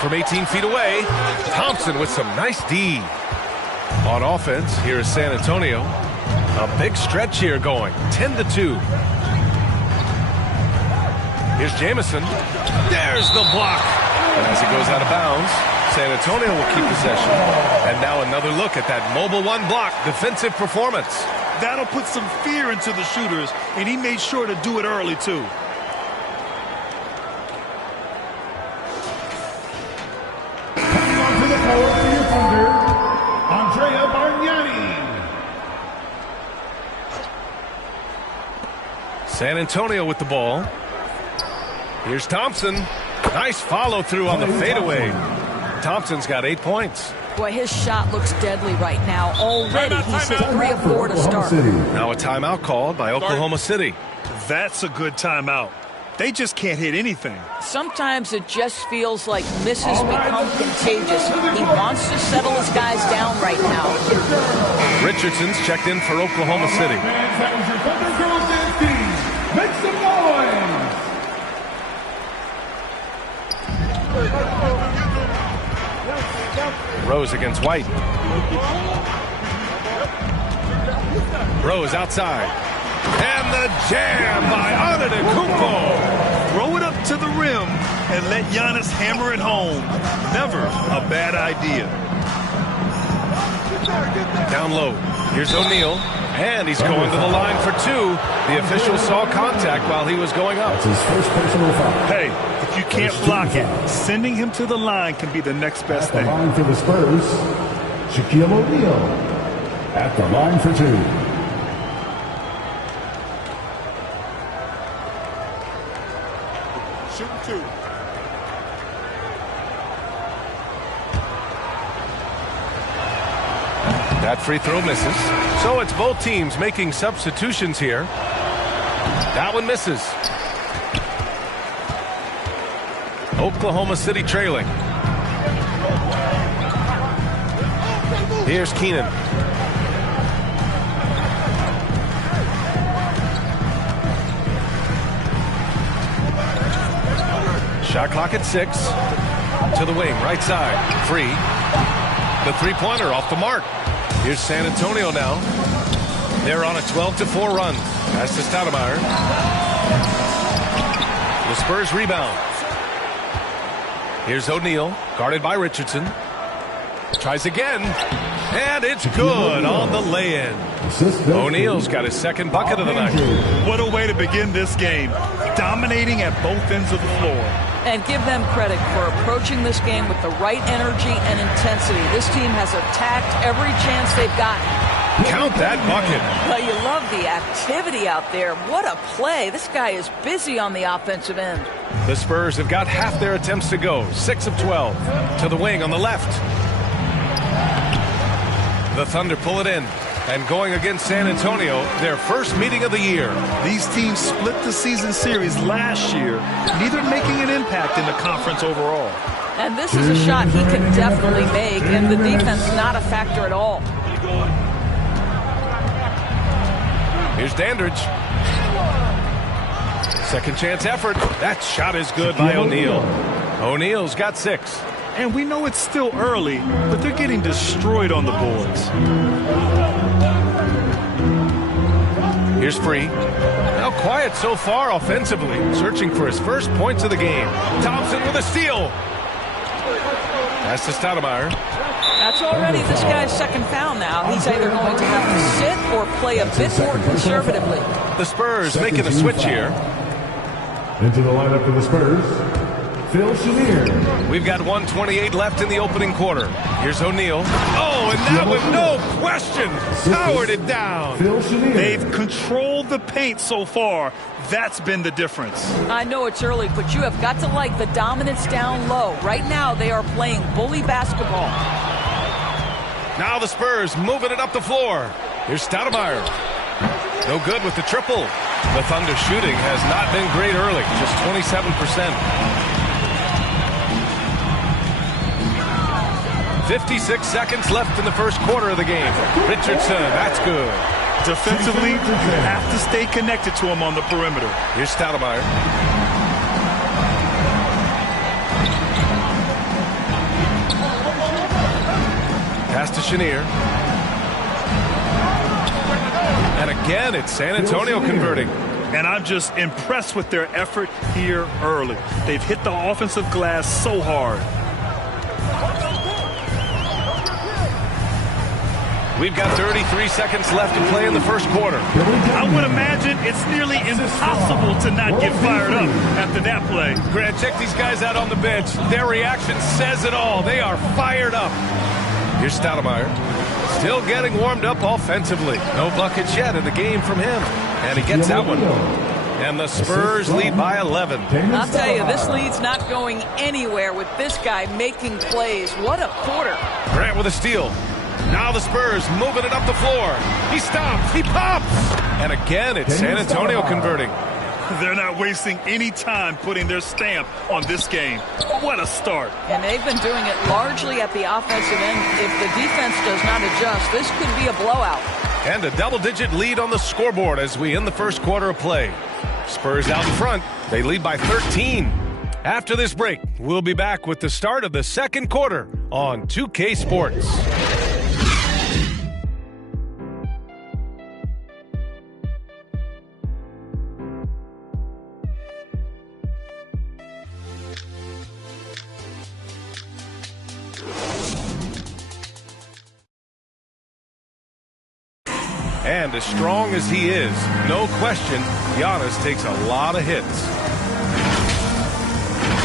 From 18 feet away, Thompson with some nice D. On offense, here is San Antonio. A big stretch here going, 10-2. Here's Jamison. There's the block. And as he goes out of bounds, San Antonio will keep possession. And now another look at that mobile one block defensive performance. That'll put some fear into the shooters, and he made sure to do it early, too. Coming onto the floor for your Thunder, Andrea Bargnani. San Antonio with the ball. Here's Thompson. Nice follow through on the fadeaway. Thompson's got 8 points. Boy, his shot looks deadly right now. Already he's hit 3 of 4 to start. Now a timeout called by Oklahoma City. That's a good timeout. They just can't hit anything. Sometimes it just feels like misses become contagious. He wants to settle his guys down right now. Richardson's checked in for Oklahoma City. That was your Thunder Girls dance team. Make some noise. Rose against White. Rose outside. And the jam by Antetokounmpo. Throw it up to the rim and let Giannis hammer it home. Never a bad idea. Down low. Here's O'Neal. And he's going to the line for 2. The official saw contact while he was going up. That's his first personal foul. Hey, if you can't block it, sending him to the line can be the next best thing. At the line for the Spurs, Shaquille O'Neal. At the line for 2. Shooting 2. That free throw misses. So it's both teams making substitutions here. That one misses. Oklahoma City trailing. Here's Keenan. Shot clock at 6. To the wing, right side. Free. The three-pointer off the mark. Here's San Antonio now. They're on a 12-4 run. Pass to Stoudemire. The Spurs rebound. Here's O'Neal, guarded by Richardson. Tries again. And it's good on the lay-in. O'Neal's got his second bucket of the night. What a way to begin this game. Dominating at both ends of the floor. And give them credit for approaching this game with the right energy and intensity. This team has attacked every chance they've gotten. Count that bucket. Well, you love the activity out there. What a play. This guy is busy on the offensive end. The Spurs have got half their attempts to go. 6 of 12. To the wing on the left. The Thunder pull it in. And going against San Antonio, their first meeting of the year. These teams split the season series last year, neither making an impact in the conference overall. And this is a shot he can definitely make, and the defense not a factor at all. Here's Dandridge. Second chance effort. That shot is good by O'Neal. O'Neal's got 6. And we know it's still early, but they're getting destroyed on the boards. Here's Free. Now quiet so far offensively, searching for his first points of the game. Thompson with a steal. Pass to Stoudemire. That's already this guy's second foul now. He's either going to have to sit or play a bit more conservatively. The Spurs making a switch here. Into the lineup for the Spurs, Phil Chenier. We've got 1:28 left in the opening quarter. Here's O'Neal. Oh, and that with no question powered it down. Phil Chenier. They've controlled the paint so far. That's been the difference. I know it's early, but you have got to like the dominance down low. Right now, they are playing bully basketball. Now the Spurs moving it up the floor. Here's Stoudemire. No good with the triple. The Thunder shooting has not been great early, just 27%. 56 seconds left in the first quarter of the game. Richardson, that's good. Defensively, you have to stay connected to him on the perimeter. Here's Stoudemire. Pass to Chenier. And again, it's San Antonio converting. And I'm just impressed with their effort here early. They've hit the offensive glass so hard. We've got 33 seconds left to play in the first quarter. I would imagine it's nearly impossible to not get fired up after that play. Grant, check these guys out on the bench. Their reaction says it all. They are fired up. Here's Stoudemire. Still getting warmed up offensively. No buckets yet in the game from him. And he gets that one. And the Spurs lead by 11. I'll tell you, this lead's not going anywhere with this guy making plays. What a quarter. Grant with a steal. Now the Spurs moving it up the floor. He stops. He pops. And again, it's San Antonio converting. They're not wasting any time putting their stamp on this game. What a start. And they've been doing it largely at the offensive end. If the defense does not adjust, this could be a blowout. And a double-digit lead on the scoreboard as we end the first quarter of play. Spurs out in front. They lead by 13. After this break, we'll be back with the start of the second quarter on 2K Sports. And as strong as he is, no question, Giannis takes a lot of hits.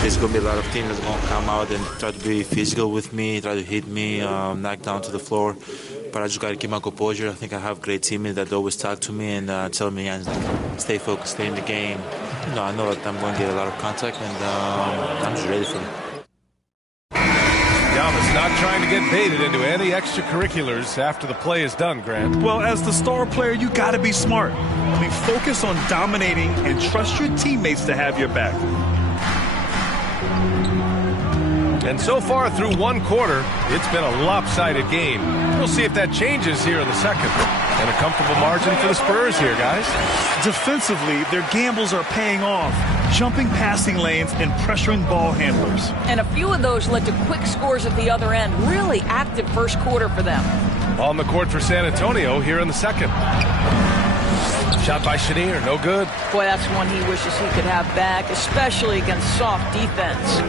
There's going to be a lot of teams that's going to come out and try to be physical with me, try to hit me, knock down to the floor. But I just got to keep my composure. I think I have great teammates that always talk to me and tell me, stay focused, stay in the game. You know, I know that I'm going to get a lot of contact, and I'm just ready for it. Giannis not trying to get baited into any extracurriculars after the play is done, Grant. Well, as the star player, you got to be smart. I mean, focus on dominating and trust your teammates to have your back. And so far through one quarter, it's been a lopsided game. We'll see if that changes here in the second. And a comfortable margin for the Spurs here, guys. Defensively, their gambles are paying off, jumping passing lanes and pressuring ball handlers. And a few of those led to quick scores at the other end. Really active first quarter for them. On the court for San Antonio here in the second. Shot by Chenier, no good. Boy, that's one he wishes he could have back, especially against soft defense.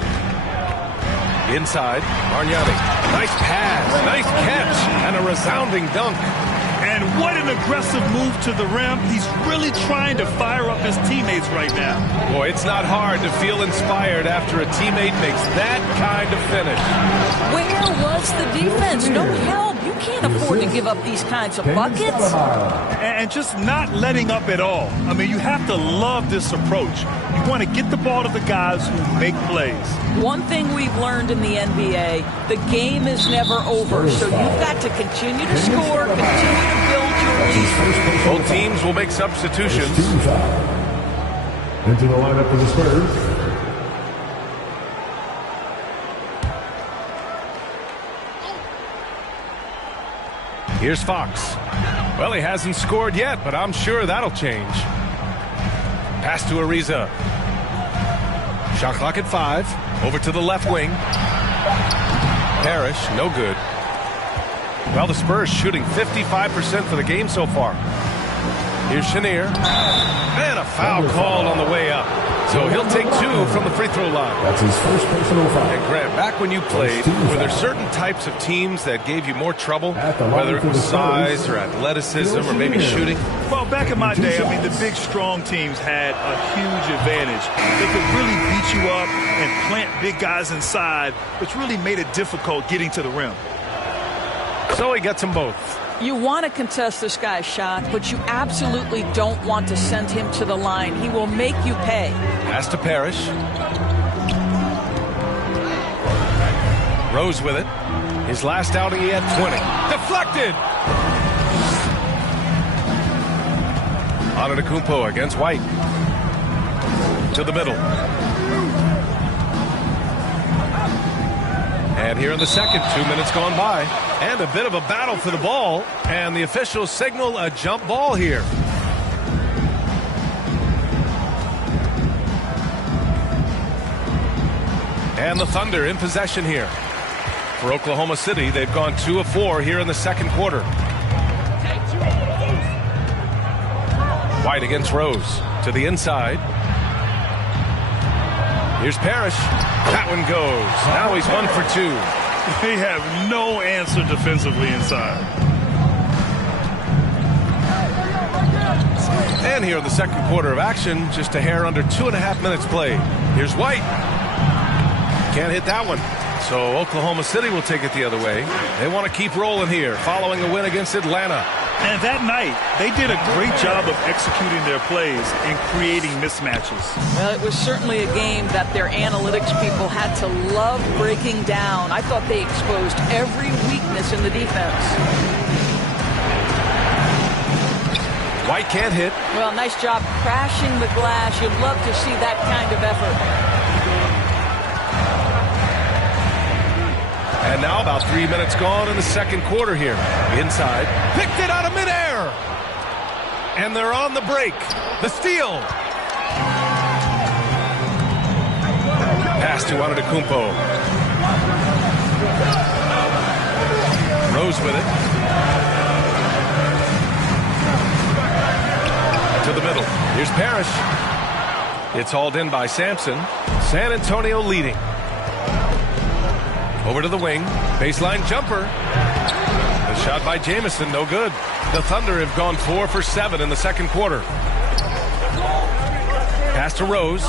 Inside, Margnani. Nice pass, nice catch, and a resounding dunk. And what an aggressive move to the rim. He's really trying to fire up his teammates right now. Boy, it's not hard to feel inspired after a teammate makes that kind of finish. Where was the defense? No help. You can't afford to give up these kinds of buckets. And just not letting up at all. I mean, you have to love this approach. You want to get the ball to the guys who make plays. One thing we've learned in the NBA, the game is never over. So you've got to continue to score, continue to build your lead. Both teams will make substitutions. Into the lineup for the Spurs. Here's Fox. Well, he hasn't scored yet, but I'm sure that'll change. Pass to Ariza. Shot clock at 5. Over to the left wing. Parrish, no good. Well, the Spurs shooting 55% for the game so far. Here's Chenier. And a foul called on the way up. So he'll take 2 from the free throw line. That's his first personal foul. And Grant, back when you played, were there certain types of teams that gave you more trouble? Whether it was size or athleticism or maybe shooting? Well, back in my day, I mean, the big, strong teams had a huge advantage. They could really beat you up and plant big guys inside, which really made it difficult getting to the rim. So he gets them both. You want to contest this guy's shot, but you absolutely don't want to send him to the line. He will make you pay. Pass to Parrish. Rose with it. His last outing, he had 20. Deflected! Antetokounmpo against White. To the middle. And here in the second, 2 minutes gone by. And a bit of a battle for the ball. And the officials signal a jump ball here. And the Thunder in possession here. For Oklahoma City, they've gone 2 of 4 here in the second quarter. White against Rose. To the inside. Here's Parrish. That one goes. Now he's 1 for 2. They have no answer defensively inside. And here in the second quarter of action, just a hair under 2.5 minutes played. Here's White. Can't hit that one. So Oklahoma City will take it the other way. They want to keep rolling here, following a win against Atlanta. And that night, they did a great job of executing their plays and creating mismatches. Well, it was certainly a game that their analytics people had to love breaking down. I thought they exposed every weakness in the defense. White can't hit. Well, nice job crashing the glass. You'd love to see that kind of effort. And now about 3 minutes gone in the second quarter here. Inside. Picked it out of midair. And they're on the break. The steal. Pass to Antetokounmpo. Rose with it. To the middle. Here's Parrish. It's hauled in by Sampson. San Antonio leading. Over to the wing. Baseline jumper. The shot by Jamison, no good. The Thunder have gone 4 for 7 in the second quarter. Pass to Rose.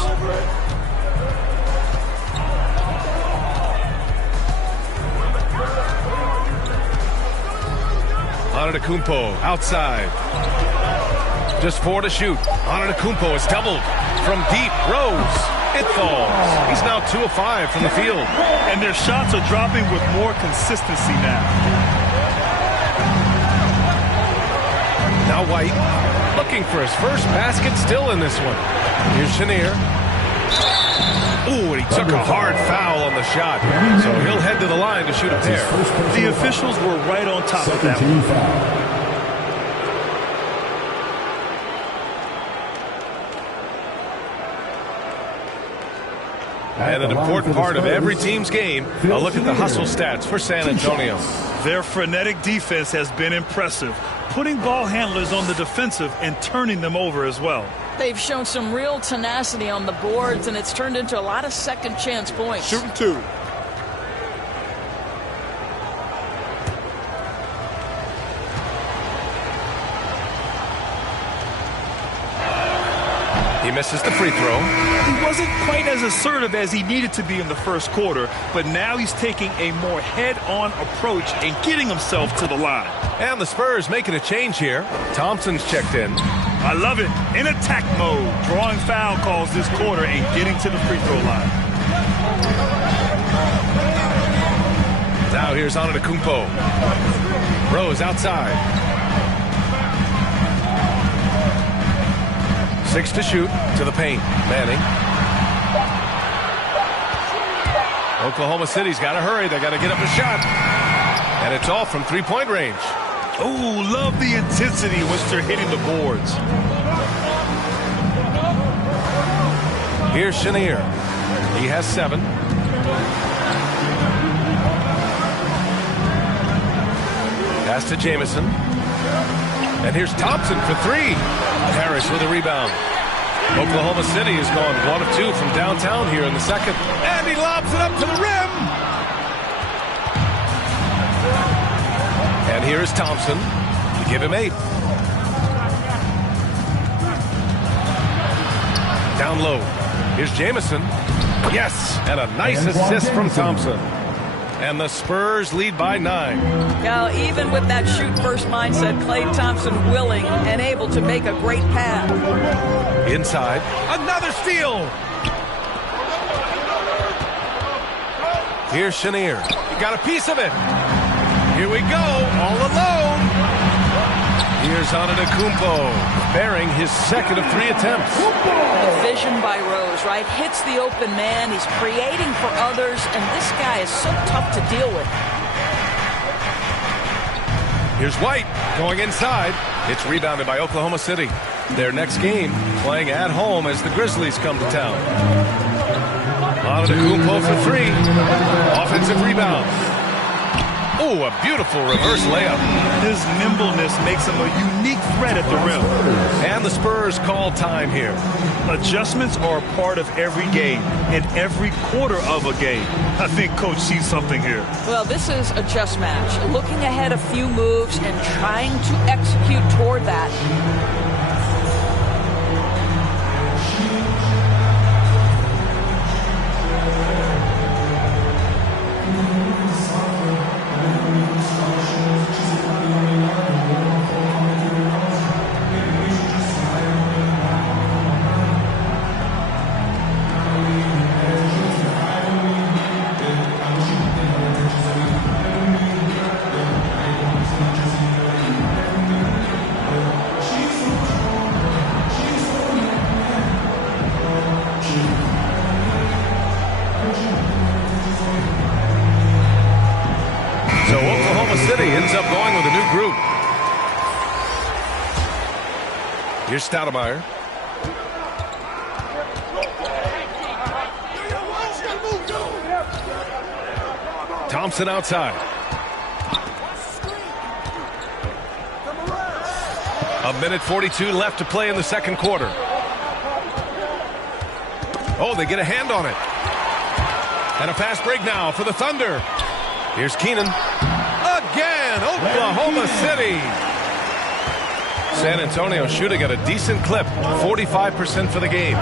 Antetokounmpo outside. Just 4 to shoot. Antetokounmpo is doubled from deep. Rose. It falls. He's now 2 of 5 from the field. And their shots are dropping with more consistency now. Now White looking for his first basket still in this one. Here's Chenier. Ooh, and he took a hard foul on the shot. So he'll head to the line to shoot a pair. The officials were right on top of that one. And an important part of every team's game, a look at the hustle stats for San Antonio. Their frenetic defense has been impressive, putting ball handlers on the defensive and turning them over as well. They've shown some real tenacity on the boards, and it's turned into a lot of second chance points. Shooting 2. He misses the free throw. He wasn't quite as assertive as he needed to be in the first quarter, but now he's taking a more head-on approach and getting himself to the line. And the Spurs making a change here. Thompson's checked in. I love it. In attack mode, drawing foul calls this quarter and getting to the free throw line. Now here's Antetokounmpo. Rose outside. 6 to shoot, to the paint. Manning. Oklahoma City's got to hurry. They got to get up a shot. And it's off from three-point range. Oh, love the intensity once they're hitting the boards. Here's Chenier. He has 7. Pass to Jamison. And here's Thompson for 3. Parrish with a rebound. Oklahoma City has gone 1 of 2 from downtown here in the second. And he lobs it up to the rim. And here is Thompson to give him 8. Down low. Here's Jamison. Yes, and a nice assist from Thompson. And the Spurs lead by 9. Now, even with that shoot-first mindset, Klay Thompson willing and able to make a great pass. Inside. Another steal. Here's Chenier. He got a piece of it. Here we go. All alone. Here's Antetokounmpo, bearing his second of 3 attempts. The vision by Rose, right? Hits the open man. He's creating for others, and this guy is so tough to deal with. Here's White going inside. It's rebounded by Oklahoma City. Their next game playing at home as the Grizzlies come to town. Antetokounmpo for 3. Offensive rebound. Oh, a beautiful reverse layup. His nimbleness makes him a unique threat at the rim. And the Spurs call time here. Adjustments are a part of every game and every quarter of a game. I think Coach sees something here. Well, this is a chess match. Looking ahead a few moves and trying to execute toward that. So Oklahoma City ends up going with a new group. Here's Stoudemire. Thompson outside. A minute 42 left to play in the second quarter. Oh, they get a hand on it. And a fast break now for the Thunder. Here's Keenan. Again, Oklahoma City. San Antonio shooting at a decent clip, 45% for the game.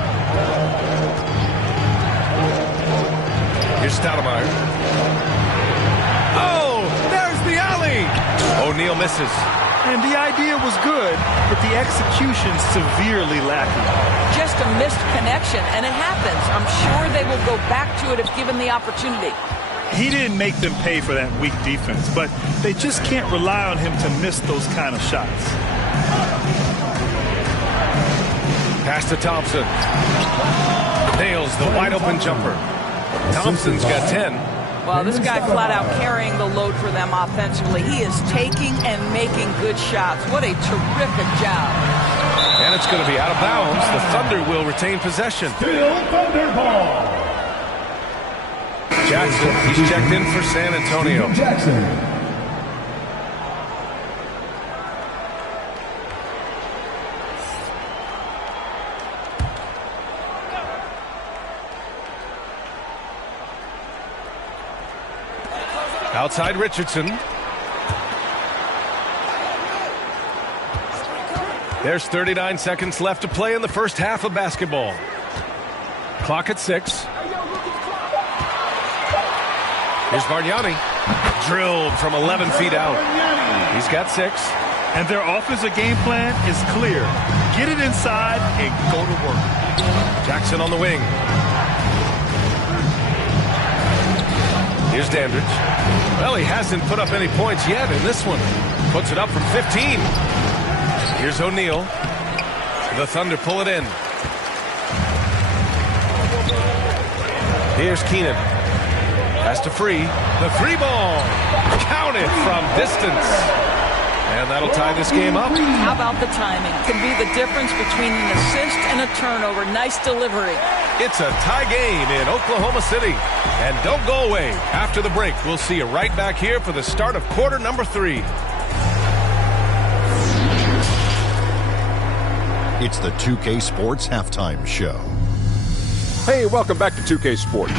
Here's Stoudemire. Oh, there's the alley. O'Neal misses. And the idea was good, but the execution severely lacking. Just a missed connection, and it happens. I'm sure they will go back to it if given the opportunity. He didn't make them pay for that weak defense, but they just can't rely on him to miss those kind of shots. Pass to Thompson. Nails the wide open jumper. Thompson's got 10. Well, this guy flat out carrying the load for them offensively. He is taking and making good shots. What a terrific job. And it's going to be out of bounds. The Thunder will retain possession. Still Thunder ball. Jackson, he's checked in for San Antonio. Jackson. Outside Richardson. There's 39 seconds left to play in the first half of basketball. Clock at 6. Here's Bargnani. Drilled from 11 feet out. He's got 6. And their offensive game plan is clear. Get it inside and go to work. Jackson on the wing. Here's Dandridge. Well, he hasn't put up any points yet in this one. Puts it up from 15. Here's O'Neal. The Thunder pull it in. Here's Keenan. Has to free. The free ball. Counted from distance. And that'll tie this game up. How about the timing? Can be the difference between an assist and a turnover. Nice delivery. It's a tie game in Oklahoma City. And don't go away. After the break, we'll see you right back here for the start of quarter number 3. It's the 2K Sports Halftime Show. Hey, welcome back to 2K Sports.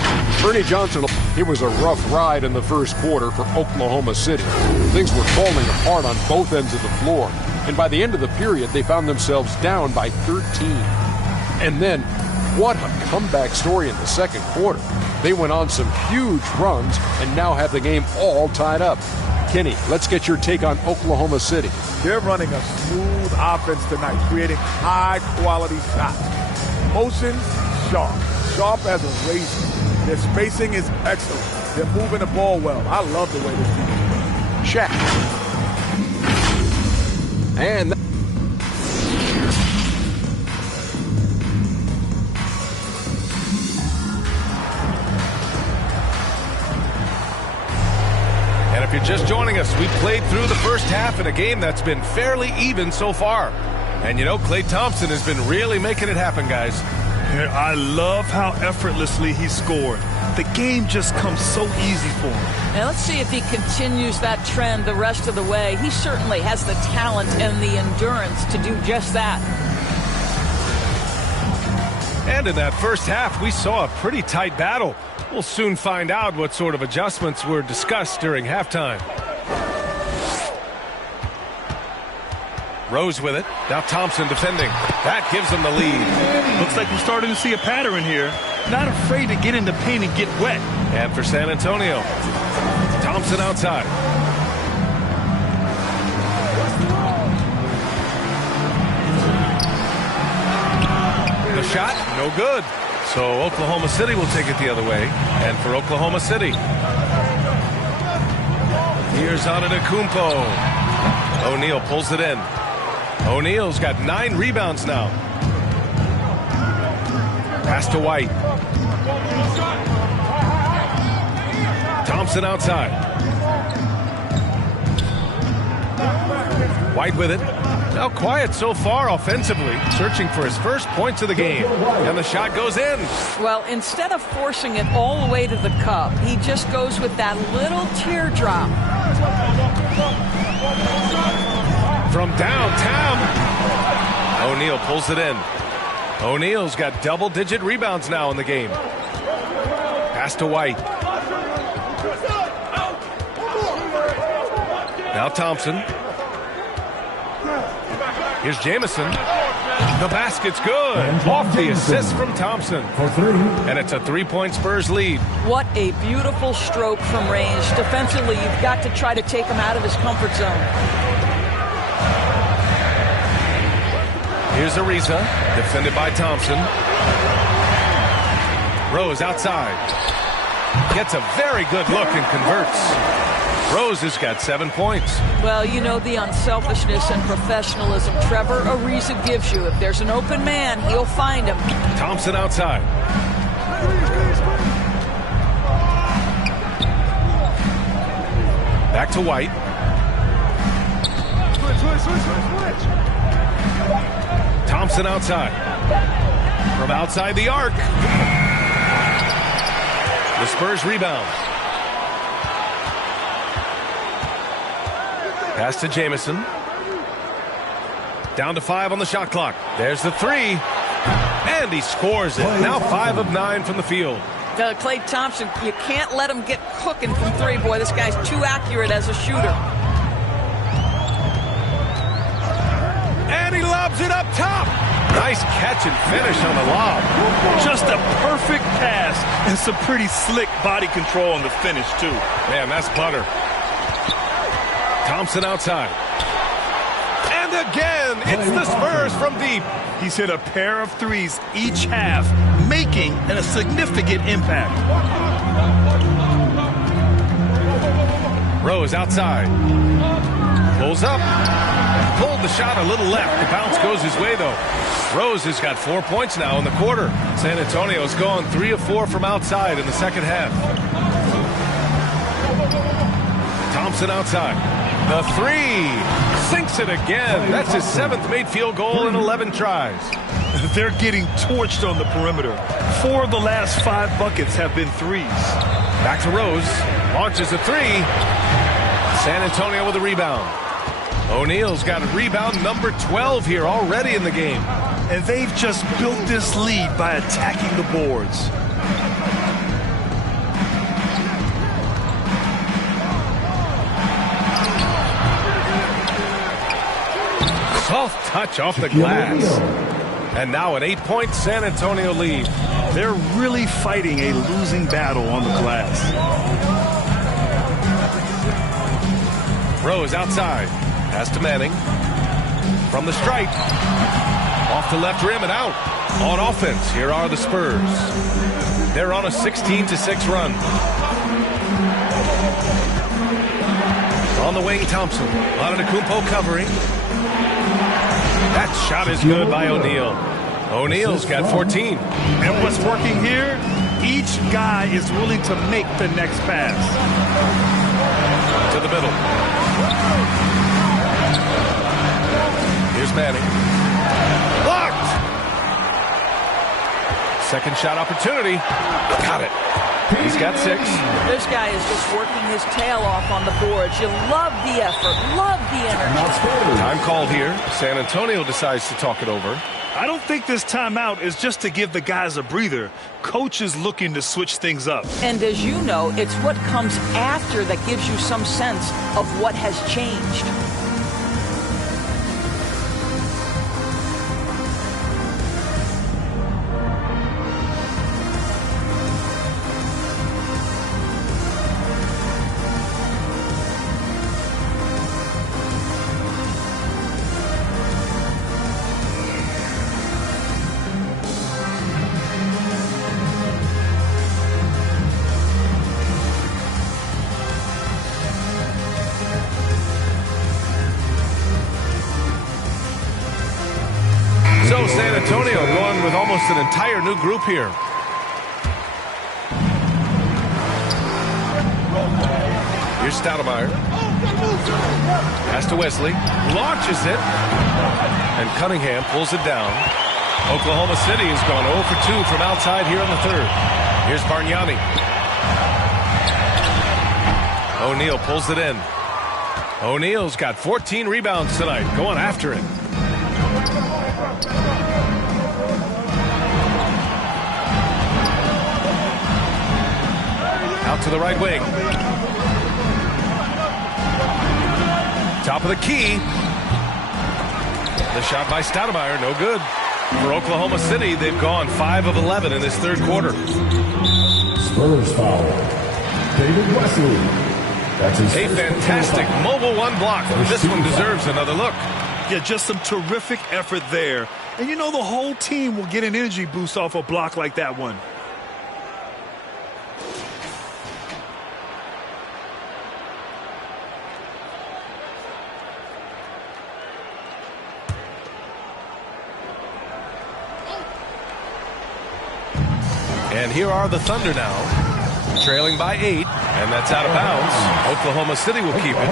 Ernie Johnson, it was a rough ride in the first quarter for Oklahoma City. Things were falling apart on both ends of the floor. And by the end of the period, they found themselves down by 13. And then, what a comeback story in the second quarter. They went on some huge runs and now have the game all tied up. Kenny, let's get your take on Oklahoma City. They're running a smooth offense tonight, creating high-quality shots. Motion, sharp. Sharp as a razor. Their spacing is excellent. They're moving the ball well. I love the way this team is playing. Shaq. And if you're just joining us, we played through the first half in a game that's been fairly even so far. And you know, Klay Thompson has been really making it happen, guys. I love how effortlessly he scored. The game just comes so easy for him. Now let's see if he continues that trend the rest of the way. He certainly has the talent and the endurance to do just that. And in that first half, we saw a pretty tight battle. We'll soon find out what sort of adjustments were discussed during halftime. Rose with it. Now Thompson defending. That gives them the lead. Looks like we're starting to see a pattern here. Not afraid to get in the paint and get wet. And for San Antonio, Thompson outside. The shot, no good. So Oklahoma City will take it the other way. And for Oklahoma City, here's Antetokounmpo. O'Neal pulls it in. O'Neal's got 9 rebounds now. Pass to White. Thompson outside. White with it. Now quiet so far offensively, searching for his first points of the game. And the shot goes in. Well, instead of forcing it all the way to the cup, he just goes with that little teardrop. From downtown, O'Neal pulls it in. O'Neal's got double-digit rebounds now in the game. Pass to White. Now Thompson. Here's Jamison. The basket's good. Off the assist from Thompson. And it's a 3-point Spurs lead. What a beautiful stroke from range. Defensively, you've got to try to take him out of his comfort zone. Here's Ariza, defended by Thompson. Rose outside. Gets a very good look and converts. Rose has got 7 points. Well, you know the unselfishness and professionalism Trevor Ariza gives you. If there's an open man, he'll find him. Thompson outside. Back to White. Switch. Thompson outside. From outside the arc. The Spurs rebound. Pass to Jamison. Down to 5 on the shot clock. There's the 3. And he scores it. Now 5 of 9 from the field. Klay Thompson, you can't let him get cooking from 3. Boy, this guy's too accurate as a shooter. And he lobs it up top. Nice catch and finish on the lob. Just a perfect pass and some pretty slick body control on the finish, too. Man, that's butter. Thompson outside. And again, it's the Spurs from deep. He's hit a pair of 3s each half, making a significant impact. Rose outside. Pulls up. Pulled the shot a little left. The bounce goes his way, though. Rose has got 4 points now in the quarter. San Antonio's gone 3 of 4 from outside in the second half. Thompson outside. The 3. Sinks it again. That's his 7th made field goal in 11 tries. They're getting torched on the perimeter. 4 of the last 5 buckets have been 3s. Back to Rose. Launches a 3. San Antonio with a rebound. O'Neal's got a rebound number 12 here already in the game. And they've just built this lead by attacking the boards. Soft touch off the glass. And now an 8-point San Antonio lead. They're really fighting a losing battle on the glass. Rose outside. Pass to Manning. From the stripe. Off the left rim and out. On offense, here are the Spurs. They're on a 16-6 run. On the wing, Thompson. Antetokounmpo covering. That shot is good by O'Neal. O'Neal's got 14. And what's working here? Each guy is willing to make the next pass. To the middle. Here's Manning. Blocked! Second shot opportunity. Got it. He's got 6. This guy is just working his tail off on the boards. You love the effort, love the energy. Time called here. San Antonio decides to talk it over. I don't think this timeout is just to give the guys a breather. Coach is looking to switch things up. And as you know, it's what comes after that gives you some sense of what has changed. So San Antonio going with almost an entire new group here. Here's Stoudemire. Pass to Wesley. Launches it. And Cunningham pulls it down. Oklahoma City has gone 0 for 2 from outside here in the third. Here's Bargnani. O'Neal pulls it in. O'Neal's got 14 rebounds tonight, going after it. Out to the right wing. Top of the key. The shot by Stoudemire, no good. For Oklahoma City, they've gone 5 of 11 in this third quarter. Spurs foul. David Wesley. That's his a fantastic mobile one block. This one deserves another look. Yeah, just some terrific effort there. And you know the whole team will get an energy boost off a block like that one. And here are the Thunder now, trailing by 8, and that's out of bounds. Oklahoma City will keep it.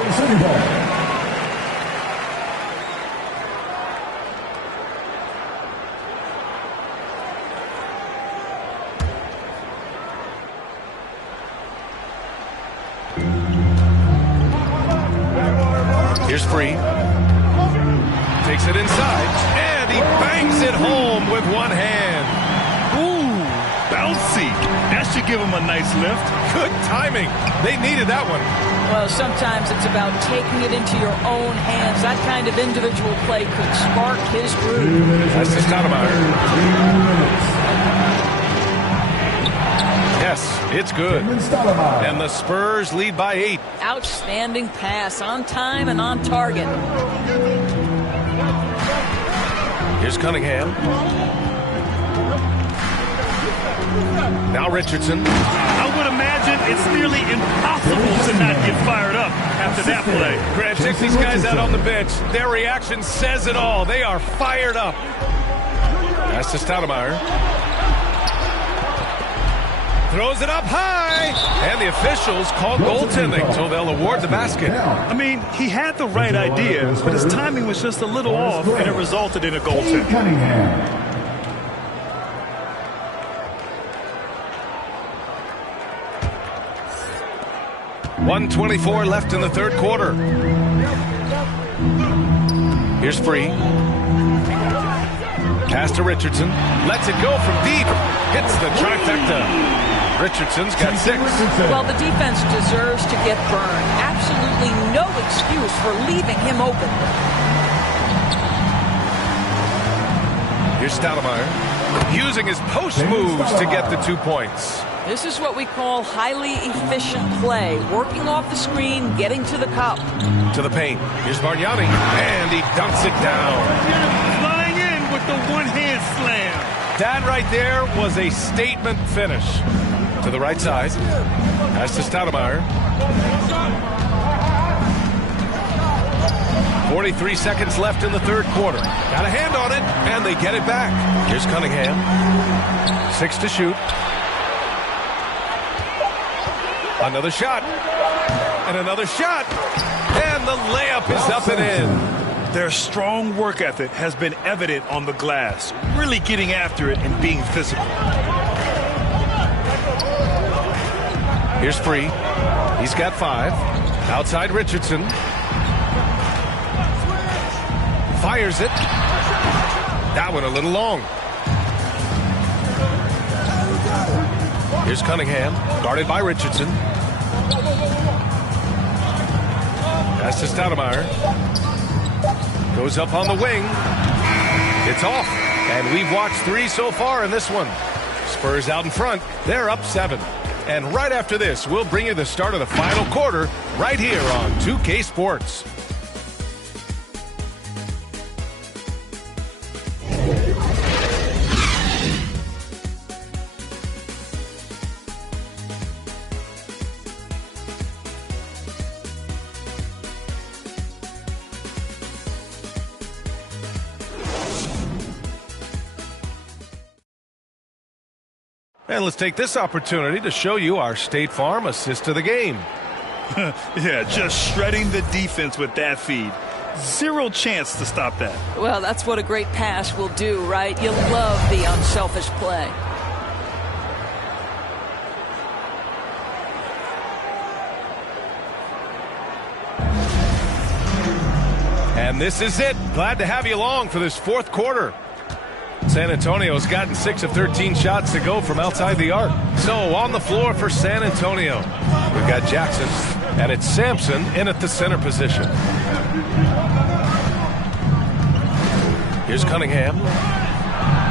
Here's Free. Takes it inside, and he bangs it home with one hand. Ooh, bouncy. That should give him a nice lift. Good timing. They needed that one. Well, sometimes it's about taking it into your own hands. That kind of individual play could spark his groove. That's just Stoudemire. Yes, it's good. And the Spurs lead by 8. Outstanding pass, on time and on target. Here's Cunningham. Now Richardson. I would imagine it's nearly impossible to not get fired up after that play. Grant, check these guys out on the bench. Their reaction says it all. They are fired up. That's to Stoudemire. Throws it up high, and the officials call goaltending, so they'll award the basket. I mean, he had the right idea, but his timing was just a little off, and it resulted in a goaltending. 1:24 left in the third quarter. Here's Free. Pass to Richardson. Lets it go from deep. Hits the trifecta. Richardson's got 6. Well, the defense deserves to get burned. Absolutely no excuse for leaving him open. Here's Stoudemire. Using his post moves to get the 2 points. This is what we call highly efficient play. Working off the screen, getting to the cup. To the paint. Here's Bargnani. And he dunks it down. Flying in with the one-hand slam. That right there was a statement finish. To the right side. Pass to Stoudemire. 43 seconds left in the third quarter. Got a hand on it, and they get it back. Here's Cunningham. 6 to shoot. Another shot. And another shot. And the layup is up and in. Their strong work ethic has been evident on the glass. Really getting after it and being physical. Here's Free. He's got 5. Outside Richardson. Fires it. That one a little long. Here's Cunningham, guarded by Richardson. Pass to Stoudemire. Goes up on the wing. It's off. And we've watched 3 so far in this one. Spurs out in front. They're up 7. And right after this, we'll bring you the start of the final quarter right here on 2K Sports. And let's take this opportunity to show you our State Farm assist of the game. Yeah, just shredding the defense with that feed. Zero chance to stop that. Well, that's what a great pass will do, right? You love the unselfish play. And this is it. Glad to have you along for this 4th quarter. San Antonio's gotten 6 of 13 shots to go from outside the arc. So on the floor for San Antonio, we've got Jackson, and it's Sampson in at the center position. Here's Cunningham.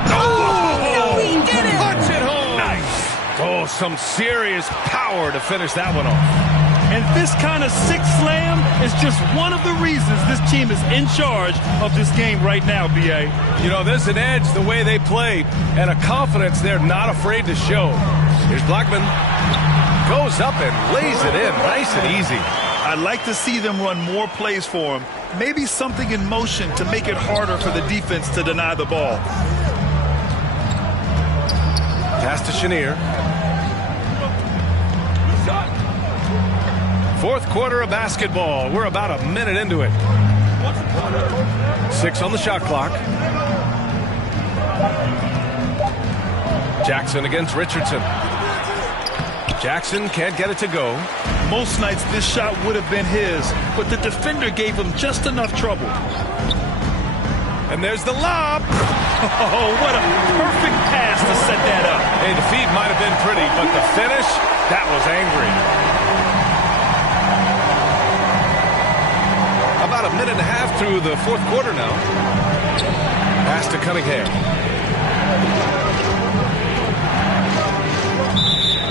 Oh, he did it! Punch it home! Nice. Oh, some serious power to finish that one off. And this kind of sick slam is just one of the reasons this team is in charge of this game right now, B.A. You know, there's an edge the way they play and a confidence they're not afraid to show. Here's Blackman. Goes up and lays it in nice and easy. I'd like to see them run more plays for him. Maybe something in motion to make it harder for the defense to deny the ball. Pass to Chenier. 4th quarter of basketball. We're about a minute into it. 6 on the shot clock. Jackson against Richardson. Jackson can't get it to go. Most nights this shot would have been his, but the defender gave him just enough trouble. And there's the lob. Oh, what a perfect pass to set that up. Hey, the feed might have been pretty, but the finish, that was angry. About a minute and a half through the 4th quarter now. Pass to Cunningham.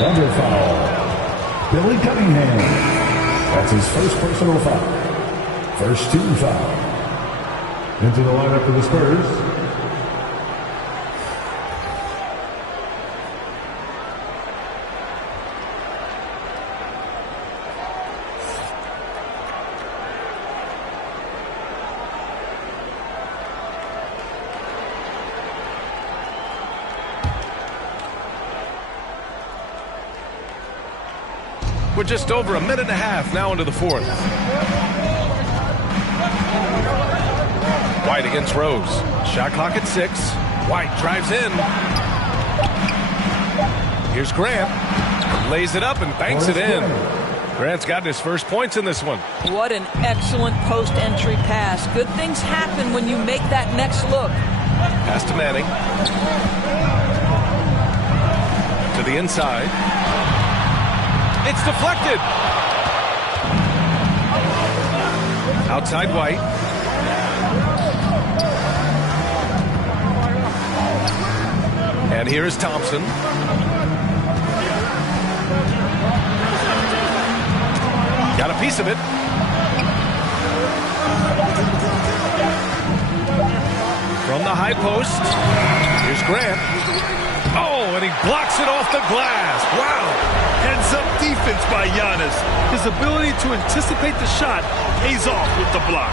Under foul. Billy Cunningham. That's his first personal foul. First team foul. Into the lineup for the Spurs. We're just over a minute and a half now into the 4th. White against Rose. Shot clock at 6. White drives in. Here's Grant. Lays it up and banks it in. Grant's gotten his first points in this one. What an excellent post-entry pass. Good things happen when you make that next look. Pass to Manning. To the inside. It's deflected. Outside White. And here is Thompson. Got a piece of it. From the high post. Here's Grant. Oh, and he blocks it off the glass. Wow. Heads-up defense by Giannis. His ability to anticipate the shot pays off with the block.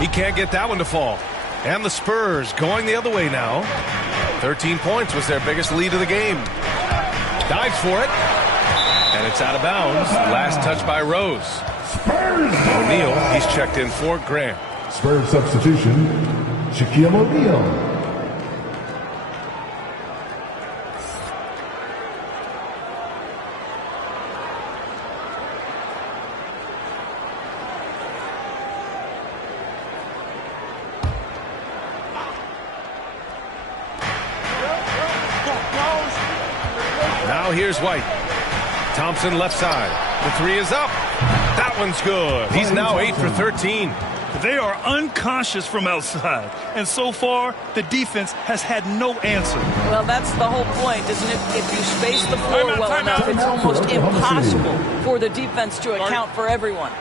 He can't get that one to fall. And the Spurs going the other way now. 13 points was their biggest lead of the game. Dives for it. And it's out of bounds. Last touch by Rose. O'Neal, he's checked in for Grant. Spurs substitution, Shaquille O'Neal. Now here's White. Thompson left side. The three is up. That one's good. He's now 8 for 13. They are unconscious from outside, and so far the defense has had no answer. Well, that's the whole point, isn't it? If you space the floor well enough, it's almost impossible for the defense to account for everyone.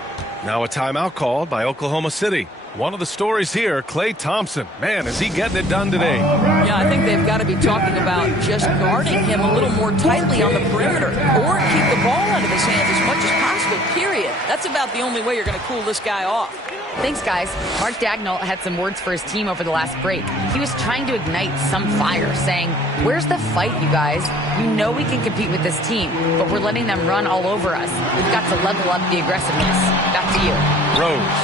Now a timeout called by Oklahoma City. One of the stories here, Klay Thompson. Man, is he getting it done today? Yeah, I think they've got to be talking about just guarding him a little more tightly on the perimeter or keep the ball out of his hands as much as possible, period. That's about the only way you're going to cool this guy off. Thanks, guys. Mark Dagnall had some words for his team over the last break. He was trying to ignite some fire, saying, "Where's the fight, you guys? You know we can compete with this team, but we're letting them run all over us. We've got to level up the aggressiveness." Back to you. Rose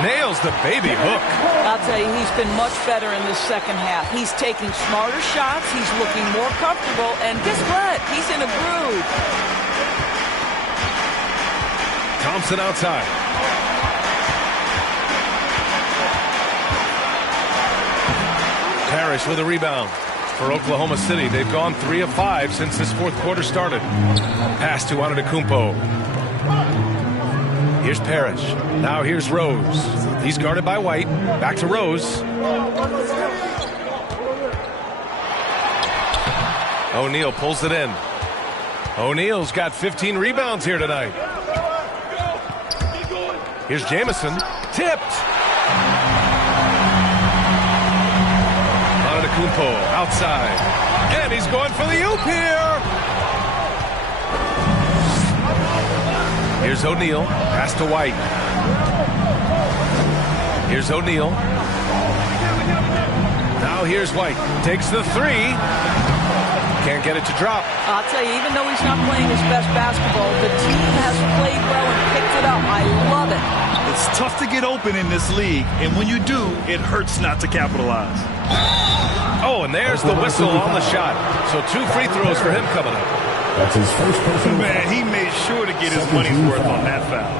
nails the baby hook. I'll tell you, he's been much better in the second half. He's taking smarter shots. He's looking more comfortable. And guess what? He's in a groove. Thompson outside. Parrish with a rebound for Oklahoma City. They've gone 3 of 5 since this fourth quarter started. Pass to Antetokounmpo. Here's Parrish. Now here's Rose. He's guarded by White. Back to Rose. O'Neal pulls it in. O'Neal's got 15 rebounds here tonight. Here's Jamison. Tipped. Antetokounmpo outside. And he's going for the oop here. Here's O'Neal. Pass to White. Here's O'Neal. Now here's White. Takes the three. Can't get it to drop. I'll tell you, even though he's not playing his best basketball, the team has played well and picked it up. I love it. It's tough to get open in this league, and when you do, it hurts not to capitalize. Oh, and there's the whistle on the shot. So 2 free throws for him coming up. That's his first personal Man, he made sure to get his money's worth on that foul.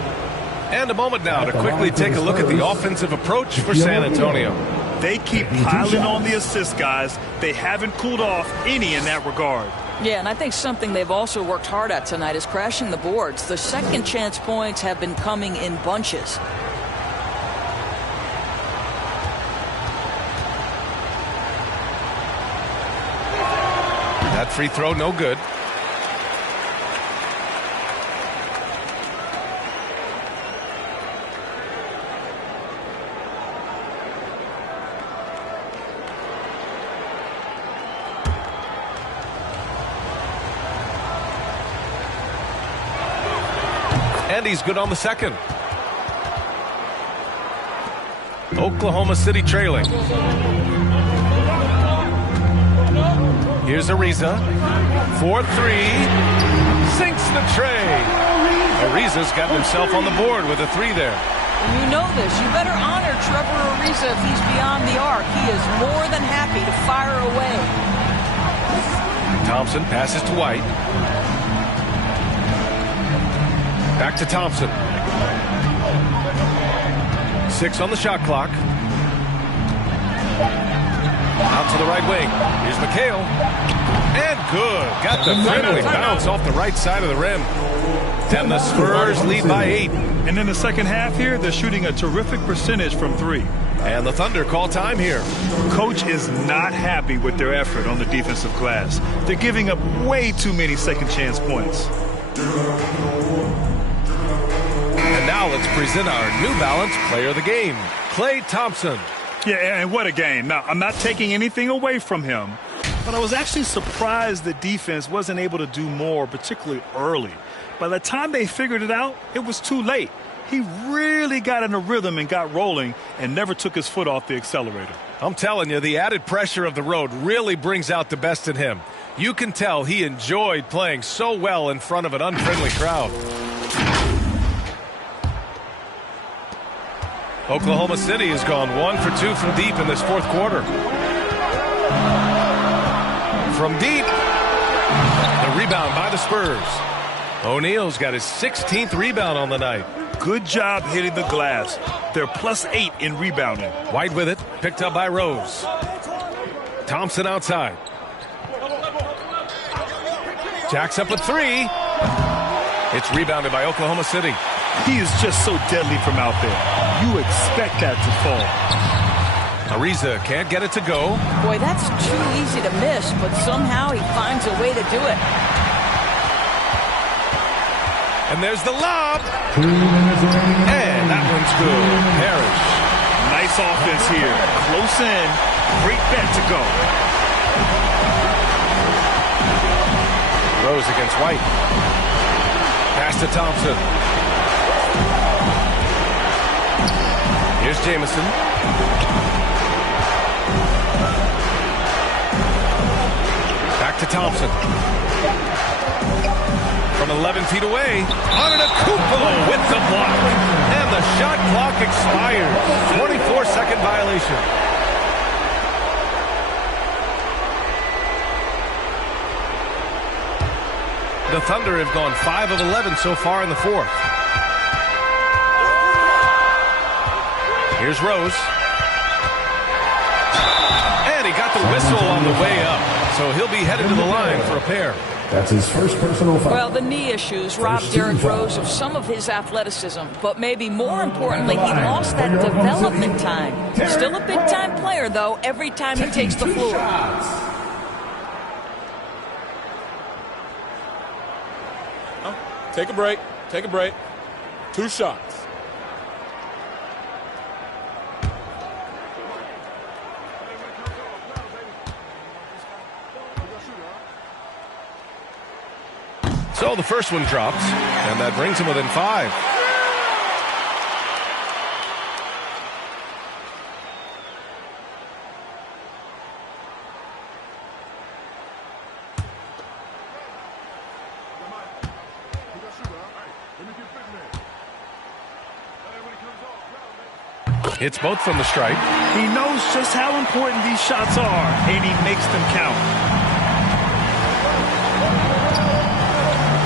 And a moment now to quickly take a look at the offensive approach for San Antonio. They keep piling on the assist guys. They haven't cooled off any in that regard. Yeah, and I think something they've also worked hard at tonight is crashing the boards. The second chance points have been coming in bunches. That free throw, no good. And he's good on the second. Oklahoma City trailing. Here's Ariza. 4-3. Sinks the tray. Ariza's gotten himself on the board with a 3 there. You know this. You better honor Trevor Ariza if he's beyond the arc. He is more than happy to fire away. Thompson passes to White. Back to Thompson. 6 on the shot clock. Out to the right wing. Here's McHale. And good. Got the friendly bounce off the right side of the rim. And the Spurs lead by 8. And in the second half here, they're shooting a terrific percentage from 3. And the Thunder call time here. Coach is not happy with their effort on the defensive glass. They're giving up way too many second chance points. And now let's present our New Balance player of the game, Klay Thompson. Yeah, and what a game. Now, I'm not taking anything away from him, but I was actually surprised the defense wasn't able to do more, particularly early. By the time they figured it out, it was too late. He really got in a rhythm and got rolling and never took his foot off the accelerator. I'm telling you, the added pressure of the road really brings out the best in him. You can tell he enjoyed playing so well in front of an unfriendly crowd. Oklahoma City has gone 1 for 2 from deep in this fourth quarter. From deep, the rebound by the Spurs. O'Neal's got his 16th rebound on the night. Good job hitting the glass. They're +8 in rebounding. White with it, picked up by Rose. Thompson outside. Jacks up a three. It's rebounded by Oklahoma City. He is just so deadly from out there. You expect that to fall. Ariza can't get it to go. Boy, that's too easy to miss, but somehow he finds a way to do it. And there's the lob. And that one's good. Parrish. Nice offense here. Close in. Great bet to go. Rose against White. Pass to Thompson. Here's Jamison. Back to Thompson. From 11 feet away, Antetokounmpo with the block. And the shot clock expires. 24-second violation. The Thunder have gone 5 of 11 so far in the fourth. Here's Rose. And he got the whistle on the way up. So he'll be headed to the line for a pair. That's his first personal foul. Well, the knee issues robbed Derrick Rose of some of his athleticism, but maybe more importantly, he lost that development time. Still a big-time player, though, every time he takes the floor. Take a break. Take a break. 2 shots. So the first one drops, and that brings him within 5. Hits both from the stripe. He knows just how important these shots are, and he makes them count.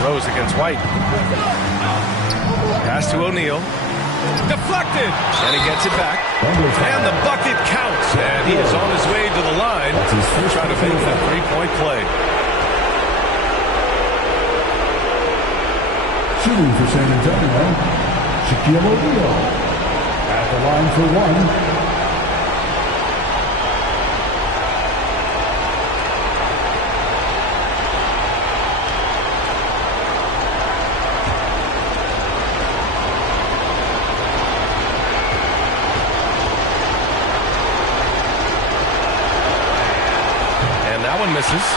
Rose against White. Pass to O'Neal. Deflected. And he gets it back. And the bucket counts. And he is on his way to the line to try to make a 3-point play. Shooting for San Antonio, Shaquille O'Neal. At the line for 1. Misses.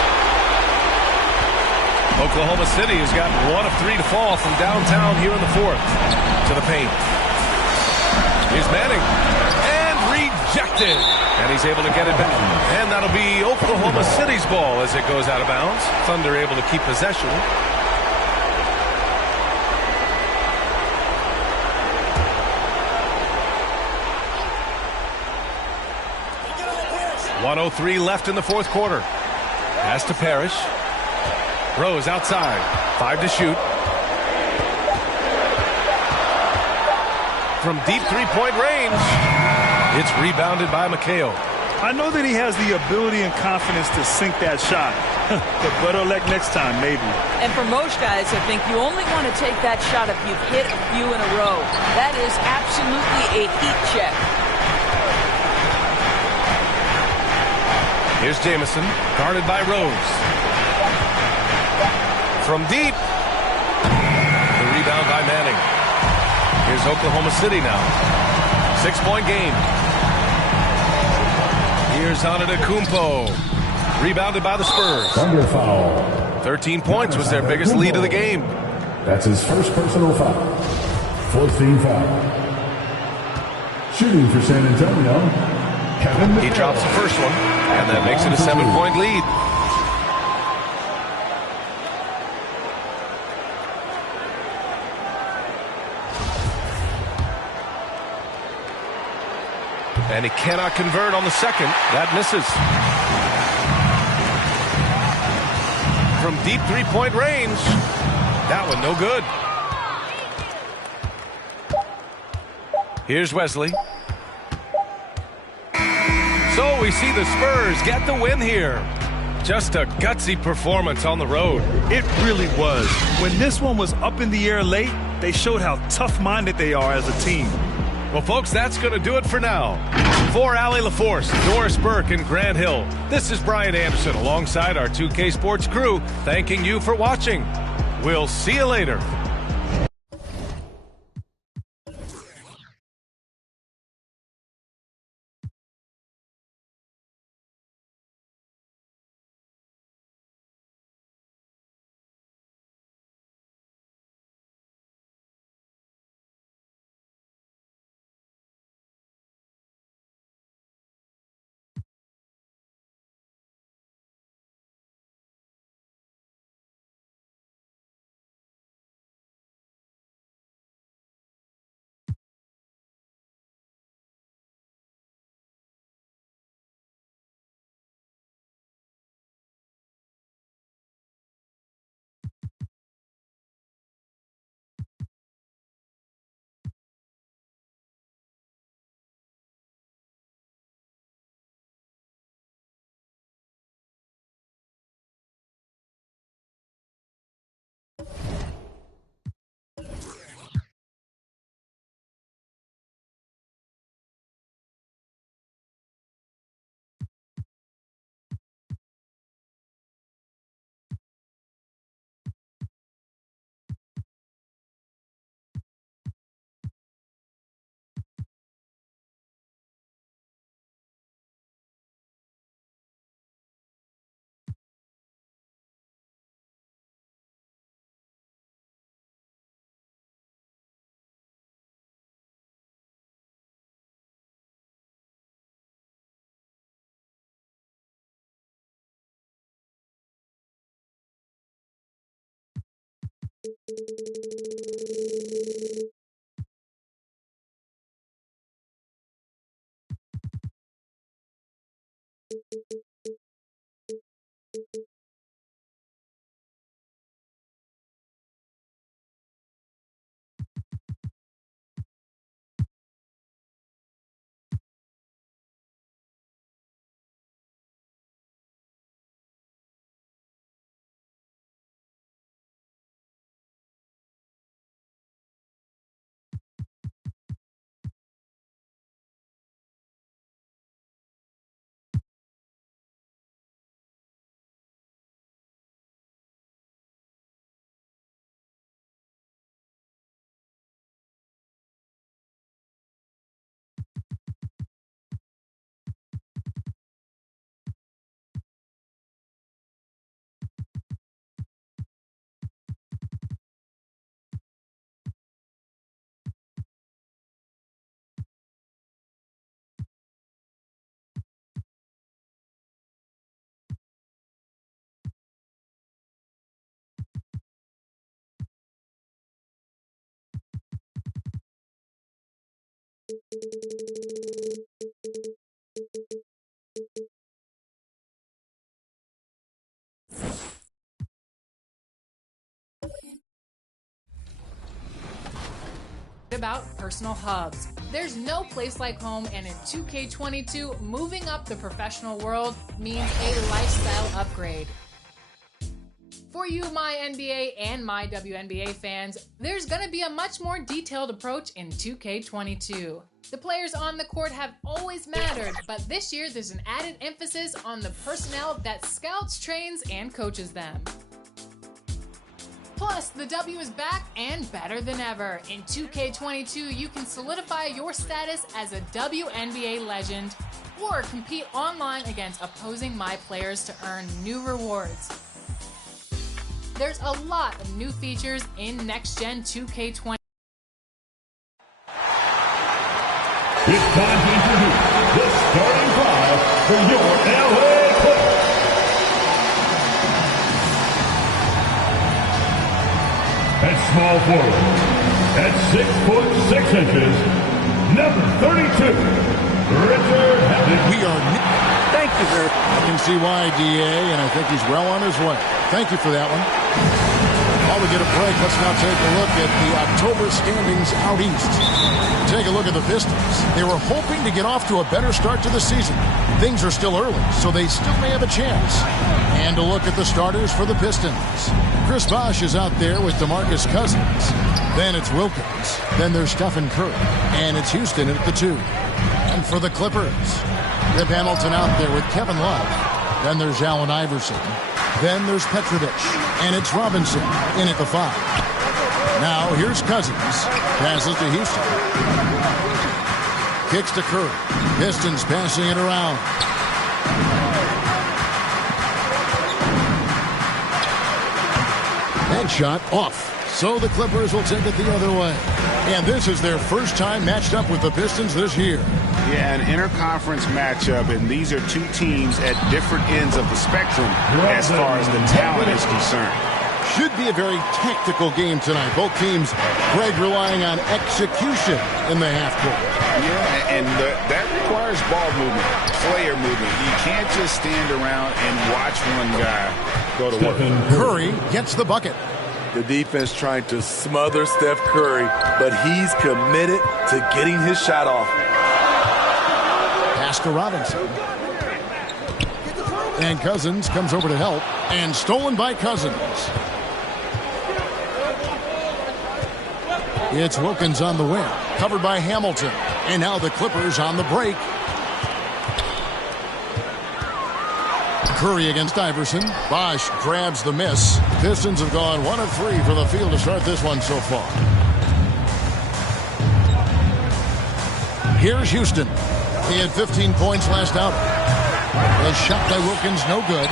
Oklahoma City has got 1 of 3 to fall from downtown here in the fourth. To the paint. Here's Manning. And rejected. And he's able to get it back. And that'll be Oklahoma City's ball as it goes out of bounds. Thunder able to keep possession. .103 left in the fourth quarter. Pass to Parrish. Rose outside. 5 to shoot. From deep 3-point range. It's rebounded by McHale. I know that he has the ability and confidence to sink that shot. But better luck next time, maybe. And for most guys, I think you only want to take that shot if you've hit a few in a row. That is absolutely a heat check. Here's Jamison, guarded by Rose. From deep. The rebound by Manning. Here's Oklahoma City now. 6-point game. Here's Antetokounmpo. Rebounded by the Spurs. Thunder foul. 13 points was their biggest lead of the game. That's his first personal foul. 4th team foul. Shooting for San Antonio. He drops the first one, and that makes it a 7-point lead. And he cannot convert on the second. That misses. From deep 3-point range. That one no good. Here's Wesley. So we see the Spurs get the win here. Just a gutsy performance on the road. It really was. When this one was up in the air late, they showed how tough-minded they are as a team. Well, folks, that's going to do it for now. For Allie LaForce, Doris Burke, and Grant Hill, this is Brian Anderson alongside our 2K Sports crew, thanking you for watching. We'll see you later. About personal hubs. There's no place like home, and in 2K22, moving up the professional world means a lifestyle upgrade. For you, my NBA and my WNBA fans, there's gonna be a much more detailed approach in 2K22. The players on the court have always mattered, but this year there's an added emphasis on the personnel that scouts, trains, and coaches them. Plus, the W is back and better than ever. In 2K22, you can solidify your status as a WNBA legend or compete online against opposing my players to earn new rewards. There's a lot of new features in next-gen 2K20. It's time to introduce the starting five for your LA Clippers. At small forward, at 6'6", number 32, Richard Hamilton. We are. Thank you, sir. I can see why, DA, and I think he's well on his way. Thank you for that one. While we get a break, let's now take a look at the October standings out east. Take a look at the Pistons. They were hoping to get off to a better start to the season. Things are still early, so they still may have a chance. And a look at the starters for the Pistons. Chris Bosh is out there with DeMarcus Cousins. Then it's Wilkins. Then there's Stephen Curry. And it's Houston at the 2. And for the Clippers, Rip Hamilton out there with Kevin Love. Then there's Allen Iverson. Then there's Petrovic. And it's Robinson in at the 5. Now here's Cousins. Passes to Houston. Kicks to Curry. Pistons passing it around. That shot off. So the Clippers will take it the other way. And this is their first time matched up with the Pistons this year. Yeah, an interconference matchup, and these are two teams at different ends of the spectrum as far as the talent is concerned. Should be a very tactical game tonight. Both teams, Greg, relying on execution in the half court. Yeah, and that requires ball movement, player movement. You can't just stand around and watch one guy go to work. Curry gets the bucket. The defense trying to smother Steph Curry, but he's committed to getting his shot off. Pass to Robinson. And Cousins comes over to help. And stolen by Cousins. It's Wilkins on the wing. Covered by Hamilton. And now the Clippers on the break. Curry against Iverson. Bosh grabs the miss. Pistons have gone 1 of 3 from the field to start this one so far. Here's Houston. He had 15 points last outing. A shot by Wilkins, no good.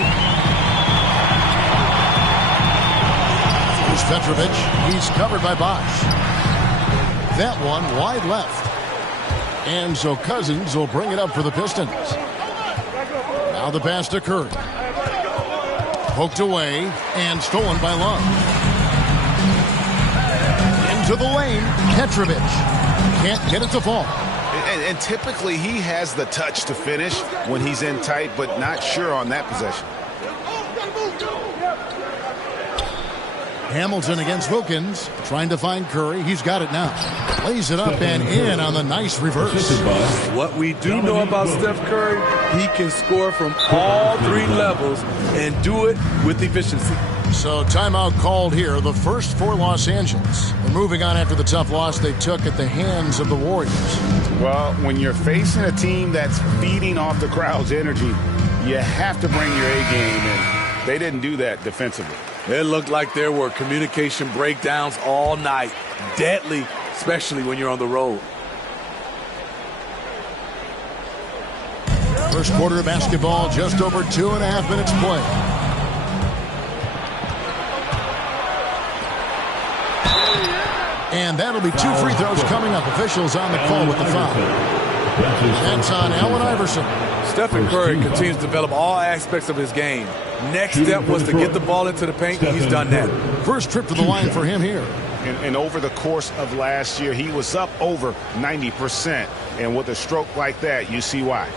Here's Petrovic. He's covered by Bosh. That one wide left. And so Cousins will bring it up for the Pistons. Now the pass to Curry. Poked away and stolen by Love. Into the lane, Petrovic. Can't get it to fall. And typically he has the touch to finish when he's in tight, but not sure on that possession. Hamilton against Wilkins, trying to find Curry. He's got it now. Lays it up and in on the nice reverse. What we do know about Steph Curry, he can score from all 3 levels and do it with efficiency. So timeout called here, the first for Los Angeles. We're moving on after the tough loss they took at the hands of the Warriors. Well, when you're facing a team that's feeding off the crowd's energy, you have to bring your A game, and they didn't do that defensively. It looked like there were communication breakdowns all night. Deadly, especially when you're on the road. First quarter of basketball, just over 2.5 minutes play. And that'll be 2 free throws coming up. Officials on the call with the foul. That's on Allen Iverson. Stephen Curry continues to develop all aspects of his game. Next step was to get the ball into the paint. He's done that. First trip to the line for him here. And over the course of last year, he was up over 90%. And with a stroke like that, you see why.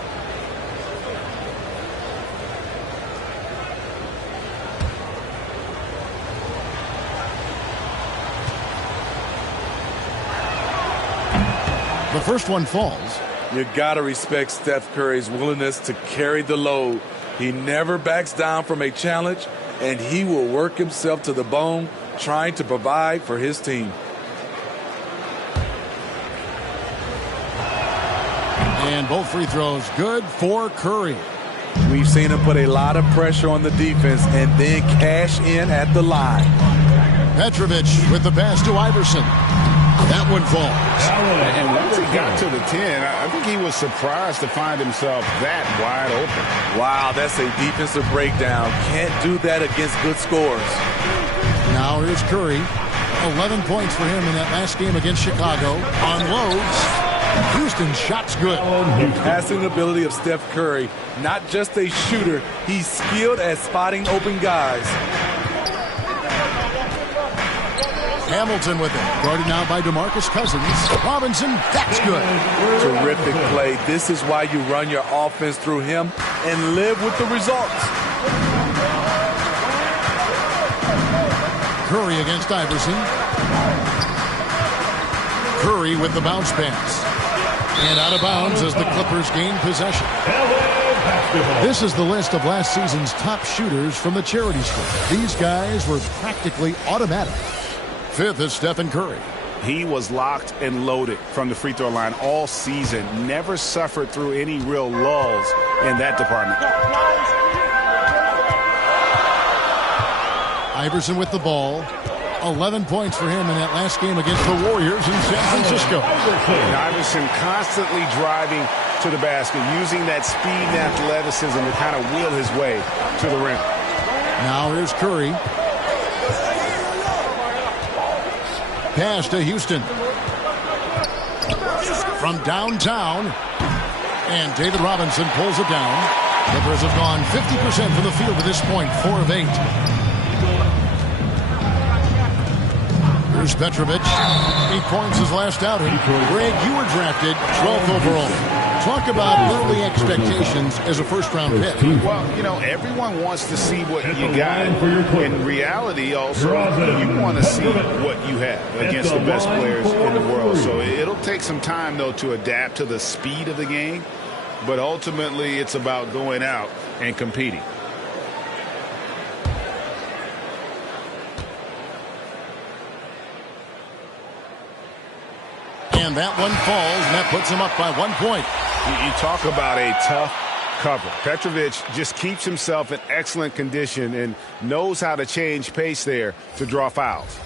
The first one falls. You got to respect Steph Curry's willingness to carry the load. He never backs down from a challenge, and he will work himself to the bone trying to provide for his team. And both free throws good for Curry. We've seen him put a lot of pressure on the defense and then cash in at the line. Petrovic with the pass to Iverson. That one falls. And once he got to the 10, I think he was surprised to find himself that wide open. Wow, that's a defensive breakdown. Can't do that against good scores. Now here's Curry. 11 points for him in that last game against Chicago. Unloads. Houston's shot's good. The passing ability of Steph Curry, not just a shooter, he's skilled at spotting open guys. Hamilton with it. Guarded now by DeMarcus Cousins. Robinson, that's good. Terrific play. This is why you run your offense through him and live with the results. Curry against Iverson. Curry with the bounce pass. And out of bounds as the Clippers gain possession. This is the list of last season's top shooters from the charity stripe. These guys were practically automatic. Fifth is Stephen Curry. He was locked and loaded from the free throw line all season. Never suffered through any real lulls in that department. Iverson with the ball. 11 points for him in that last game against the Warriors in San Francisco. And Iverson constantly driving to the basket, using that speed and athleticism to kind of wheel his way to the rim. Now here's Curry. Pass to Houston. From downtown. And David Robinson pulls it down. Clippers have gone 50% from the field at this point, 4 of 8. Here's Petrovic. 8 points his last outing. Greg, you were drafted 12th overall. Talk about early expectations as a first-round pick. Well, you know, everyone wants to see what you got. In reality, also, you want to see what you have against the best players in the world. So it'll take some time, though, to adapt to the speed of the game. But ultimately, it's about going out and competing. And that one falls, and that puts him up by 1 point. You talk about a tough cover. Petrovic just keeps himself in excellent condition and knows how to change pace there to draw fouls.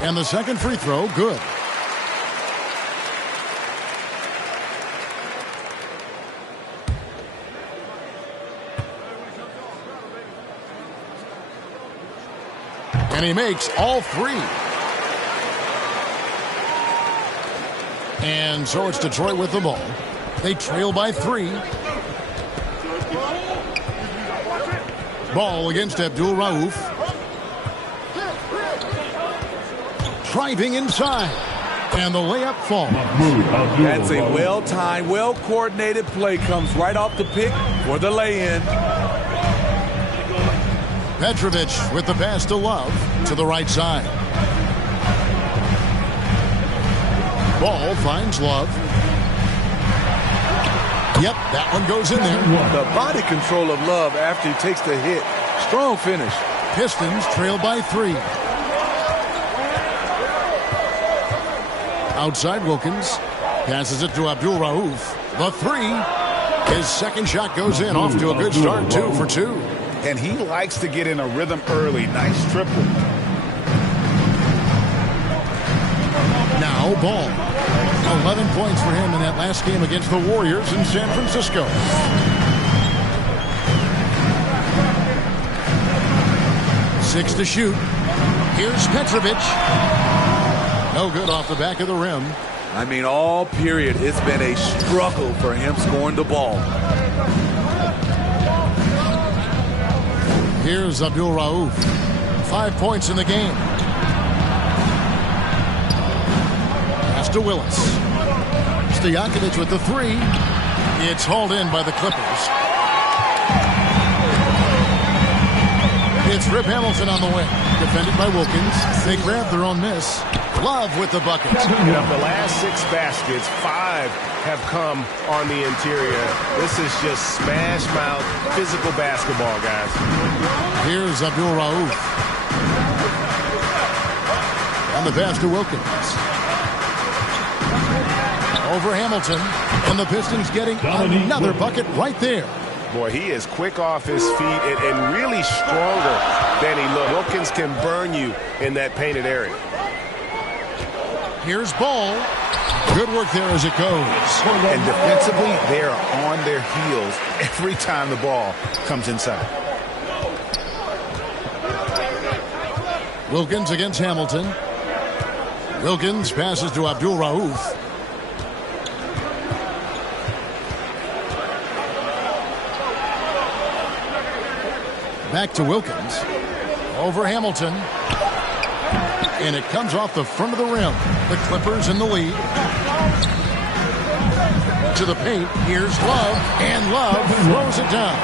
And the second free throw, good. And he makes all 3. And so it's Detroit with the ball. They trail by 3. Ball against Abdul Rauf. Driving inside. And the layup falls. That's a well-timed, well-coordinated play. Comes right off the pick for the lay-in. Petrovic with the pass to Love to the right side. Ball finds Love. Yep, that one goes in there. The body control of Love after he takes the hit. Strong finish. Pistons trail by 3. Outside Wilkins. Passes it to Abdul Rauf. The 3. His second shot goes in. Off to a good start. 2 for 2. And he likes to get in a rhythm early. Nice triple. Now Ball. 11 points for him in that last game against the Warriors in San Francisco. Six to shoot. Here's Petrovic. No good off the back of the rim. I mean, all period, it's been a struggle for him scoring the ball. Here's Abdul Rauf. 5 points in the game. Pass to Willis. Stojakovic with the 3. It's hauled in by the Clippers. It's Rip Hamilton on the way. Defended by Wilkins. They grab their own miss. Love with the bucket. You know, the last 6 baskets, 5 have come on the interior. This is just smash mouth physical basketball, guys. Here's Abdul Rauf. On the pass to Wilkins. Over Hamilton. And the Pistons getting another bucket right there. Boy, he is quick off his feet and really stronger than he looked. Wilkins can burn you in that painted area. Here's Ball. Good work there as it goes. And defensively, they are on their heels every time the ball comes inside. Wilkins against Hamilton. Wilkins passes to Abdul Rauf. Back to Wilkins. Over Hamilton. And it comes off the front of the rim. The Clippers in the lead. To the paint. Here's Love. And Love throws it down.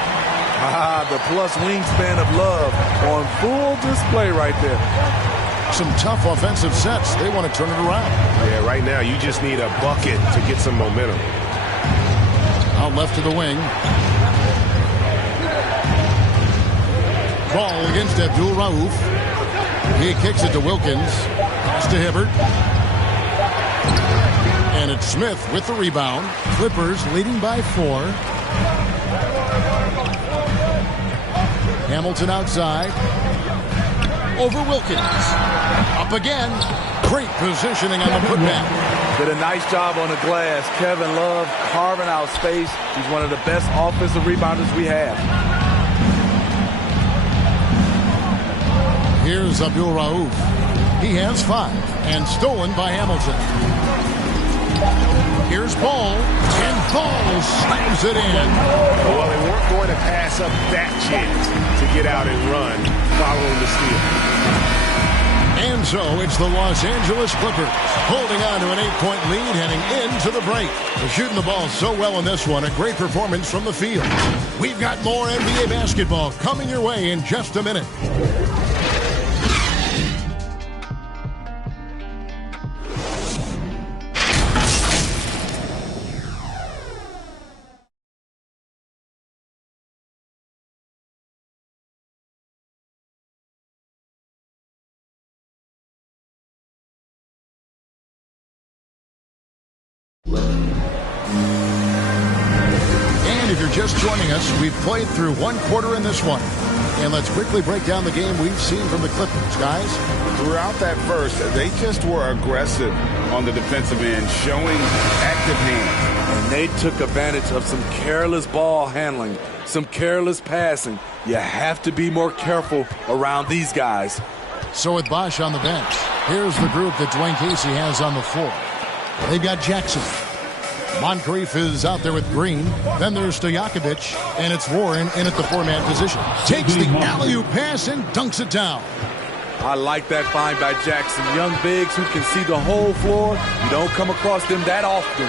The plus wingspan of Love on full display right there. Some tough offensive sets. They want to turn it around. Yeah, right now you just need a bucket to get some momentum. Out left to the wing. Ball against Abdul Rauf. He kicks it to Wilkins. Pass to Hibbert. And it's Smith with the rebound. Clippers leading by 4. Hamilton outside. Over Wilkins. Up again. Great positioning on the putback. Did a nice job on the glass. Kevin Love carving out space. He's one of the best offensive rebounders we have. Here's Abdul Rauf. He has 5 and stolen by Hamilton. Here's Ball, and Ball slams it in. Well, they weren't going to pass up that chance to get out and run following the steal. And so it's the Los Angeles Clippers holding on to an 8-point lead heading into the break. They're shooting the ball so well in this one. A great performance from the field. We've got more NBA basketball coming your way in just a minute. And if you're just joining us, we've played through 1 quarter in this one. And let's quickly break down the game we've seen from the Clippers, guys. Throughout that first, they just were aggressive on the defensive end, showing active hands. And they took advantage of some careless ball handling, some careless passing. You have to be more careful around these guys. So with Bosch on the bench, here's the group that Dwayne Casey has on the floor. They've got Jackson. Moncrief is out there with Green. Then there's Stojakovic, and it's Warren in at the 4-man position. Takes the alley-oop pass and dunks it down. I like that find by Jackson. Young bigs who can see the whole floor. You don't come across them that often.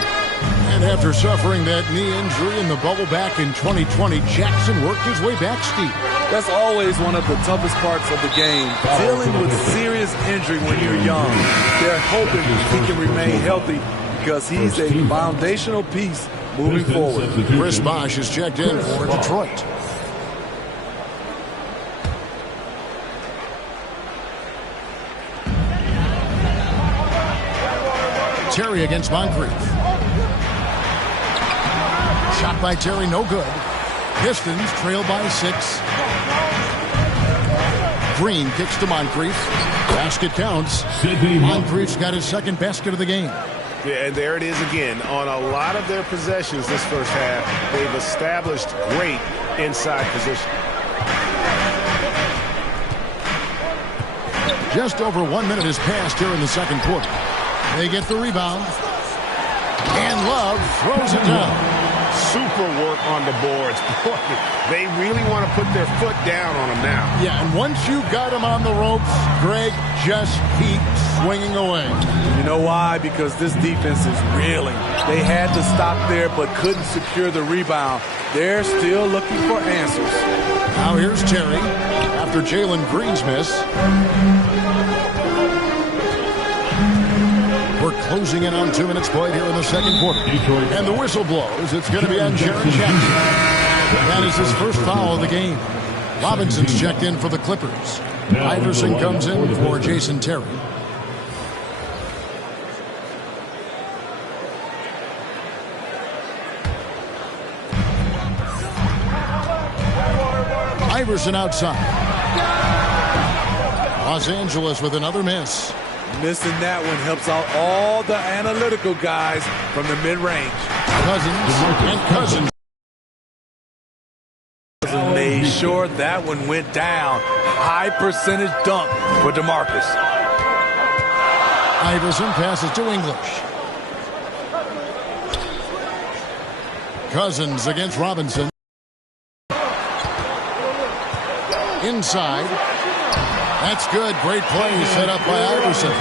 And after suffering that knee injury in the bubble back in 2020, Jackson worked his way back steep. That's always one of the toughest parts of the game, dealing with serious injury when you're young. They're hoping he can remain healthy because he's a foundational piece moving forward. Chris Bosh is checked in for Detroit. Terry against Moncrief. Shot by Terry, no good. Pistons trail by 6. Green kicks to Moncrief. Basket counts. Moncrief's got his second basket of the game. Yeah, and there it is again. On a lot of their possessions this first half, they've established great inside position. Just over 1 minute has passed here in the second quarter. They get the rebound. And Love throws it down. Super work on the boards. Boy, they really want to put their foot down on them now. Yeah, and once you got them on the ropes, Greg, just keep swinging away. You know why? Because this defense is reeling. They had to stop there but couldn't secure the rebound. They're still looking for answers. Now here's Terry after Jalen Green's miss. We're closing in on 2 minutes played here in the second quarter. And the whistle blows. It's going to be on Jaren Jackson. That is his first foul of the game. Robinson's checked in for the Clippers. Iverson comes in for Jason Terry. Iverson outside. Los Angeles with another miss. Missing that one helps out all the analytical guys from the mid-range. Cousins. Made sure that one went down. High percentage dunk for DeMarcus. Iverson passes to English. Cousins against Robinson. Inside. That's good. Great play set up by Iverson.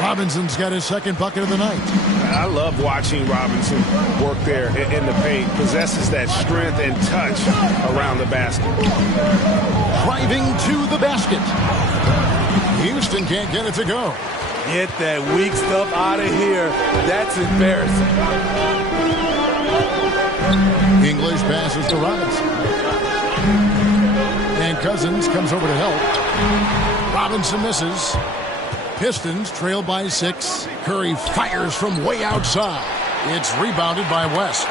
Robinson's got his second bucket of the night. I love watching Robinson work there in the paint. Possesses that strength and touch around the basket. Driving to the basket. Houston can't get it to go. Get that weak stuff out of here. That's embarrassing. English passes to Robinson. And Cousins comes over to help. Robinson misses. Pistons trail by 6. Curry fires from way outside. It's rebounded by West.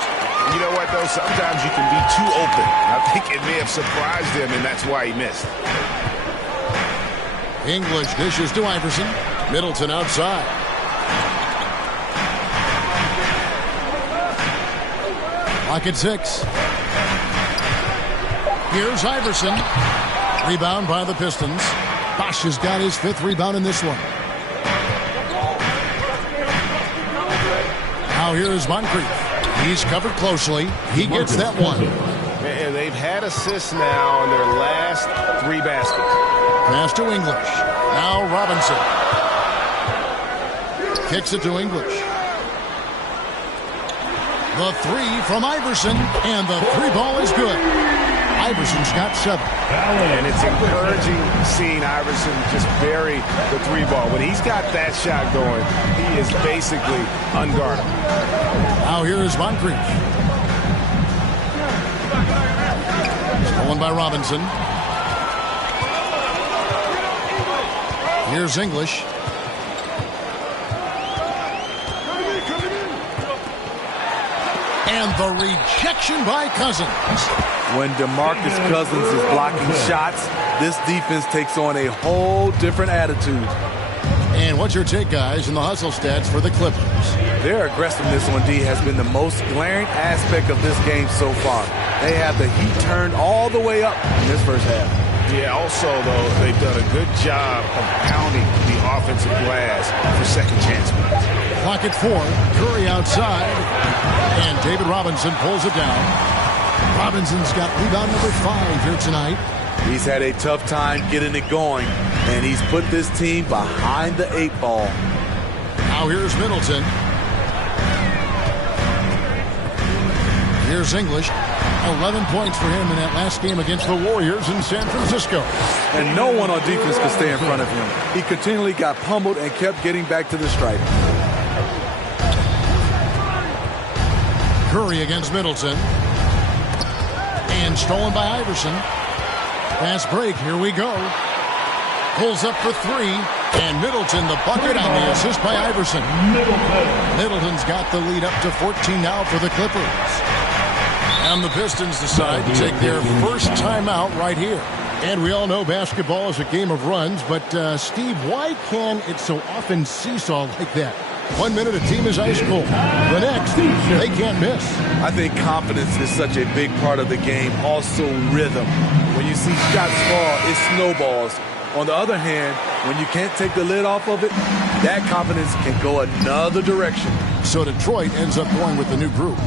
You know what, though? Sometimes you can be too open. I think it may have surprised him, and that's why he missed. English dishes to Iverson. Middleton outside. Lock at 6. Here's Iverson. Rebound by the Pistons. Bosch has got his 5th rebound in this one. Now here's Moncrief. He's covered closely. He gets that one. And they've had assists now in their last 3 baskets. Pass to English. Now Robinson. Kicks it to English. The 3 from Iverson, and the 3 ball is good. Iverson's got 7. And it's encouraging seeing Iverson just bury the 3 ball. When he's got that shot going, he is basically unguardable. Now here is Moncrief. Stolen by Robinson. Here's English. And the rejection by Cousins. When DeMarcus Cousins is blocking shots, this defense takes on a whole different attitude. And what's your take, guys, in the hustle stats for the Clippers? Their aggressiveness on D has been the most glaring aspect of this game so far. They have the heat turned all the way up in this first half. Yeah, also, though, they've done a good job of pounding the offensive glass for second chance minutes. Clock at 4. Curry outside. And David Robinson pulls it down. Robinson's got rebound number 5 here tonight. He's had a tough time getting it going, and he's put this team behind the 8 ball. Now here's Middleton. Here's English. 11 points for him in that last game against the Warriors in San Francisco. And no one on defense could stay in front of him. He continually got pummeled and kept getting back to the stripe. Curry against Middleton. And stolen by Iverson. Fast break. Here we go. Pulls up for 3. And Middleton the bucket on the assist by Iverson. Middleton's got the lead up to 14 now for the Clippers. And the Pistons decide to take their first timeout right here. And we all know basketball is a game of runs, but Steve, why can it so often seesaw like that? 1 minute a team is ice cold. The next, they can't miss. I think confidence is such a big part of the game. Also rhythm. When you see shots fall, it snowballs. On the other hand, when you can't take the lid off of it, that confidence can go another direction. So Detroit ends up going with the new group.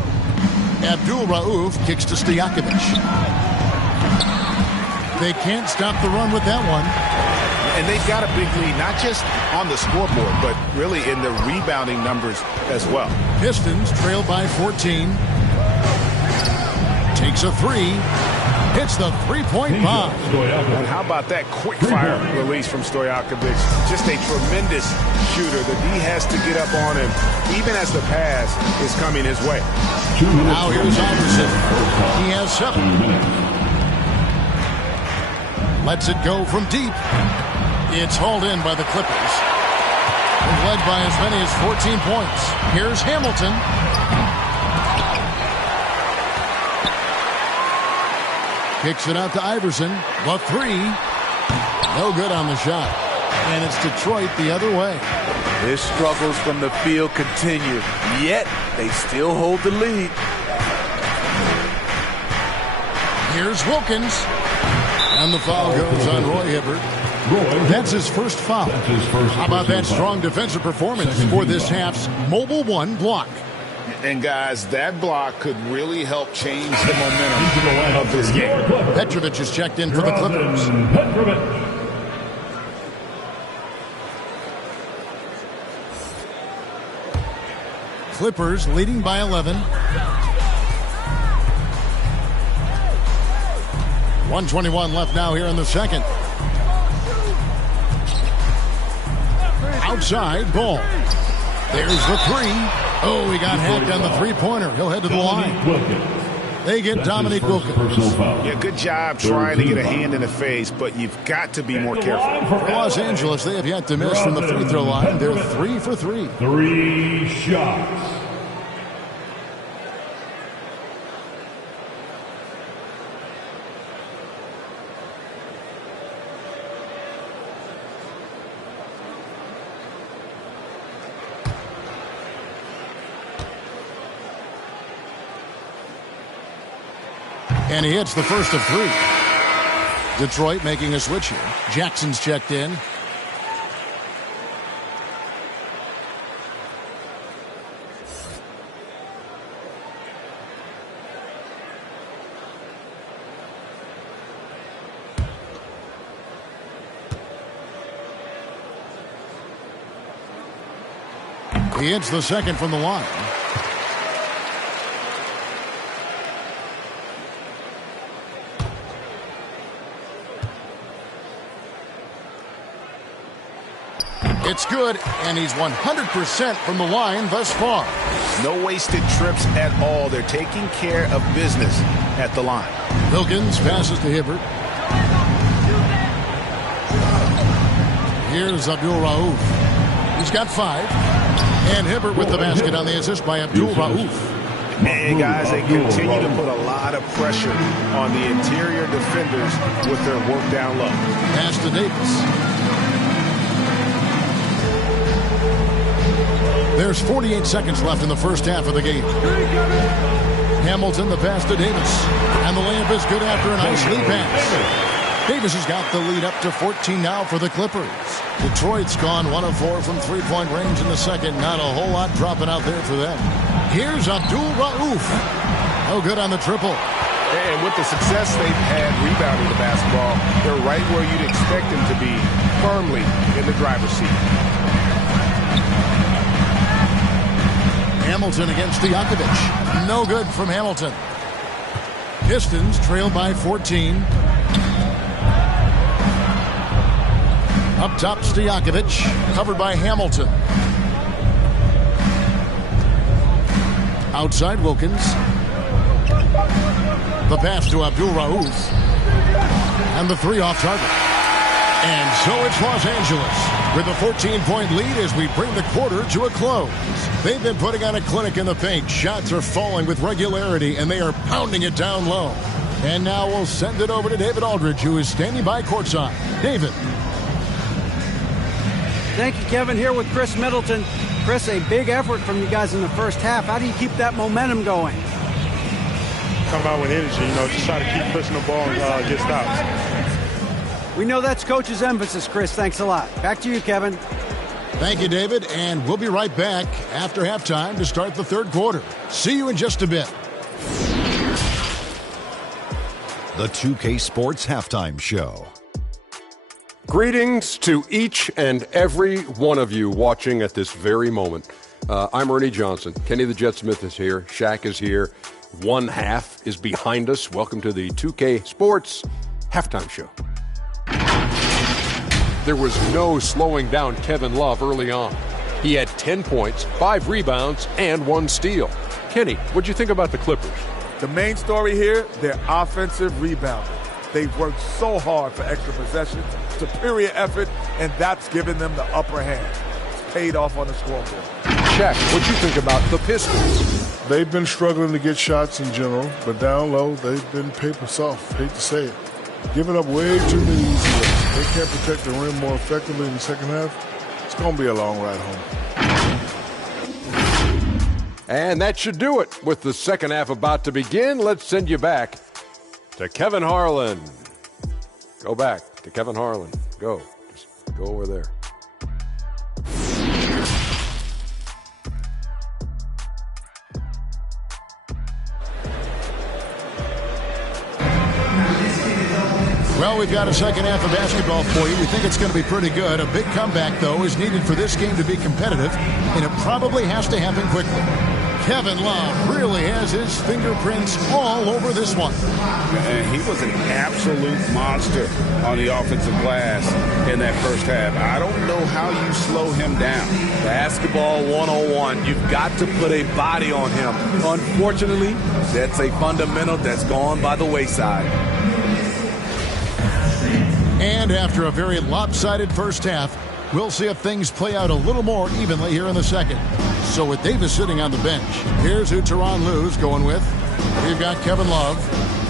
Abdul Rauf kicks to Stojakovic. They can't stop the run with that one. And they've got a big lead, not just on the scoreboard, but really in the rebounding numbers as well. Pistons trail by 14. Takes a 3. Hits the 3-point bomb. And how about that quick fire release from Stojakovic? Just a tremendous shooter. The D has to get up on him, even as the pass is coming his way. Now here's Iverson. He has 7. Lets it go from deep. It's hauled in by the Clippers. They've led by as many as 14 points. Here's Hamilton. Kicks it out to Iverson. The 3. No good on the shot. And it's Detroit the other way. His struggles from the field continue, yet they still hold the lead. Here's Wilkins. And the foul goes on Roy Hibbert. That's his first foul. How about that strong defensive performance for this half's Mobile One block? And guys, that block could really help change the momentum of this game. Petrovic is checked in for the Clippers. Clippers leading by 11. 1:21 left now here in the second. Outside ball. There's the three. Oh, he got hacked on the three-pointer. He'll head to the line. They get Dominique Wilkins. Yeah, good job trying to get a hand in the face, but you've got to be more careful. For Los Angeles, they have yet to miss from the free throw line. They're 3 for 3. 3 shots. And he hits the first of 3. Detroit making a switch here. Jackson's checked in. He hits the second from the line. It's good, and he's 100% from the line thus far. No wasted trips at all. They're taking care of business at the line. Wilkins passes to Hibbert. Here's Abdul Rauf. He's got 5. And Hibbert with the basket on the assist by Abdul Rauf. And guys, they continue to put a lot of pressure on the interior defenders with their work down low. Pass to Davis. There's 48 seconds left in the first half of the game. Hamilton the pass to Davis. And the layup is good after a nice lead pass. Davis has got the lead up to 14 now for the Clippers. Detroit's gone 1 of 4 from three-point range in the second. Not a whole lot dropping out there for them. Here's Abdul Rauf. No good on the triple. And with the success they've had rebounding the basketball, they're right where you'd expect them to be, firmly in the driver's seat. Hamilton against Stojakovic. No good from Hamilton. Pistons trail by 14. Up top, Stojakovic, covered by Hamilton. Outside, Wilkins. The pass to Abdul Rauf. And the 3 off target. And so it's Los Angeles with a 14-point lead as we bring the quarter to a close. They've been putting on a clinic in the paint. Shots are falling with regularity, and they are pounding it down low. And now we'll send it over to David Aldridge, who is standing by courtside. David. Thank you, Kevin. Here with Chris Middleton. Chris, a big effort from you guys in the first half. How do you keep that momentum going? Come out with energy, just try to keep pushing the ball and get stops. We know that's Coach's emphasis, Chris. Thanks a lot. Back to you, Kevin. Thank you, David. And we'll be right back after halftime to start the third quarter. See you in just a bit. The 2K Sports Halftime Show. Greetings to each and every one of you watching at this very moment. I'm Ernie Johnson. Kenny the Jet Smith is here. Shaq is here. One half is behind us. Welcome to the 2K Sports Halftime Show. There was no slowing down Kevin Love early on. He had 10 points, 5 rebounds, and 1 steal. Kenny, what'd you think about the Clippers? The main story here, their offensive rebounding. They've worked so hard for extra possessions, superior effort, and that's given them the upper hand. It's paid off on the scoreboard. Shaq, what'd you think about the Pistons? They've been struggling to get shots in general, but down low, they've been paper soft. Hate to say it. Giving up way too many easy looks. They can't protect the rim more effectively in the second half. It's going to be a long ride home. And that should do it. With the second half about to begin, let's send you back to Kevin Harlan. Go back to Kevin Harlan. Go. Just go over there. Well, we've got a second half of basketball for you. We think it's going to be pretty good. A big comeback, though, is needed for this game to be competitive, and it probably has to happen quickly. Kevin Love really has his fingerprints all over this one. And he was an absolute monster on the offensive glass in that first half. I don't know how you slow him down. Basketball 101. You've got to put a body on him. Unfortunately, that's a fundamental that's gone by the wayside. And after a very lopsided first half, we'll see if things play out a little more evenly here in the second. So with Davis sitting on the bench, here's who Tyronn Lue's going with. We've got Kevin Love.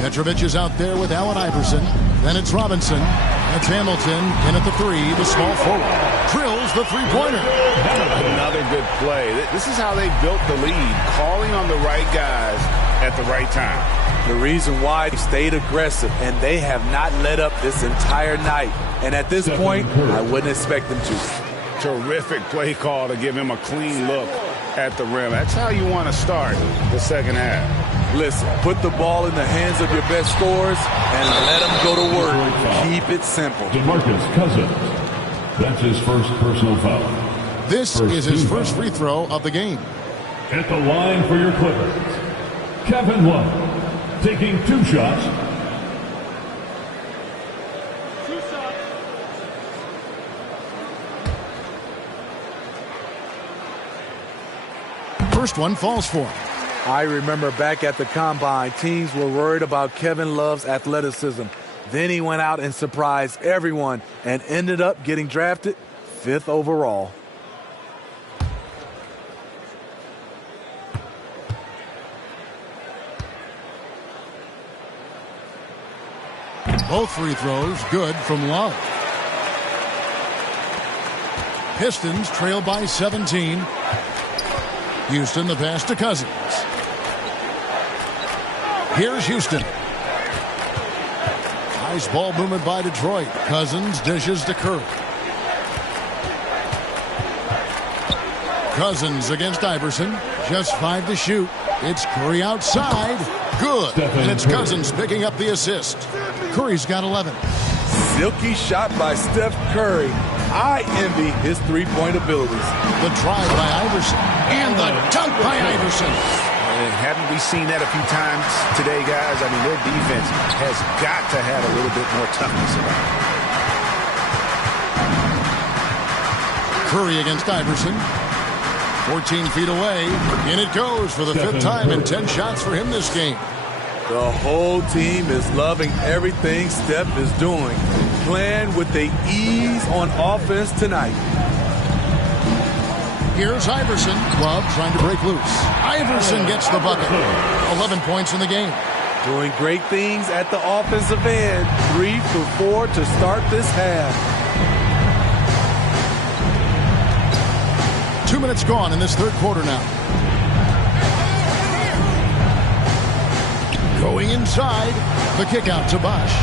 Petrovic is out there with Allen Iverson. Then it's Robinson. That's Hamilton. In at the three, the small forward. Drills the three-pointer. Another good play. This is how they built the lead, calling on the right guys at the right time. The reason why they stayed aggressive, and they have not let up this entire night. And at this point, I wouldn't expect them to. Terrific play call to give him a clean look at the rim. That's how you want to start the second half. Listen, put the ball in the hands of your best scorers and let them go to work. Keep it simple. DeMarcus Cousins. That's his first personal foul. This is his first free throw of the game. At the line for your Clippers, Kevin Love. Taking 2 shots. First one falls for him. I remember back at the Combine, teams were worried about Kevin Love's athleticism. Then he went out and surprised everyone and ended up getting drafted 5th overall. Both free throws good from Love. Pistons trail by 17. Houston, the pass to Cousins. Here's Houston. Nice ball movement by Detroit. Cousins dishes to Curry. Cousins against Iverson. Just 5 to shoot. It's Curry outside. Good. And it's Cousins picking up the assist. Curry's got 11. Silky shot by Steph Curry. I envy his three-point abilities. The drive by Iverson. And the dunk by Iverson. And haven't we seen that a few times today, guys? I mean, their defense has got to have a little bit more toughness about it. Curry against Iverson. 14 feet away. And it goes for the 5th time in 10 shots for him this game. The whole team is loving everything Steph is doing. Playing with the ease on offense tonight. Here's Iverson. Love trying to break loose. Iverson gets the bucket. 11 points in the game. Doing great things at the offensive end. 3 for 4 to start this half. 2 minutes gone in this third quarter now. Going inside. The kick out to Bosh.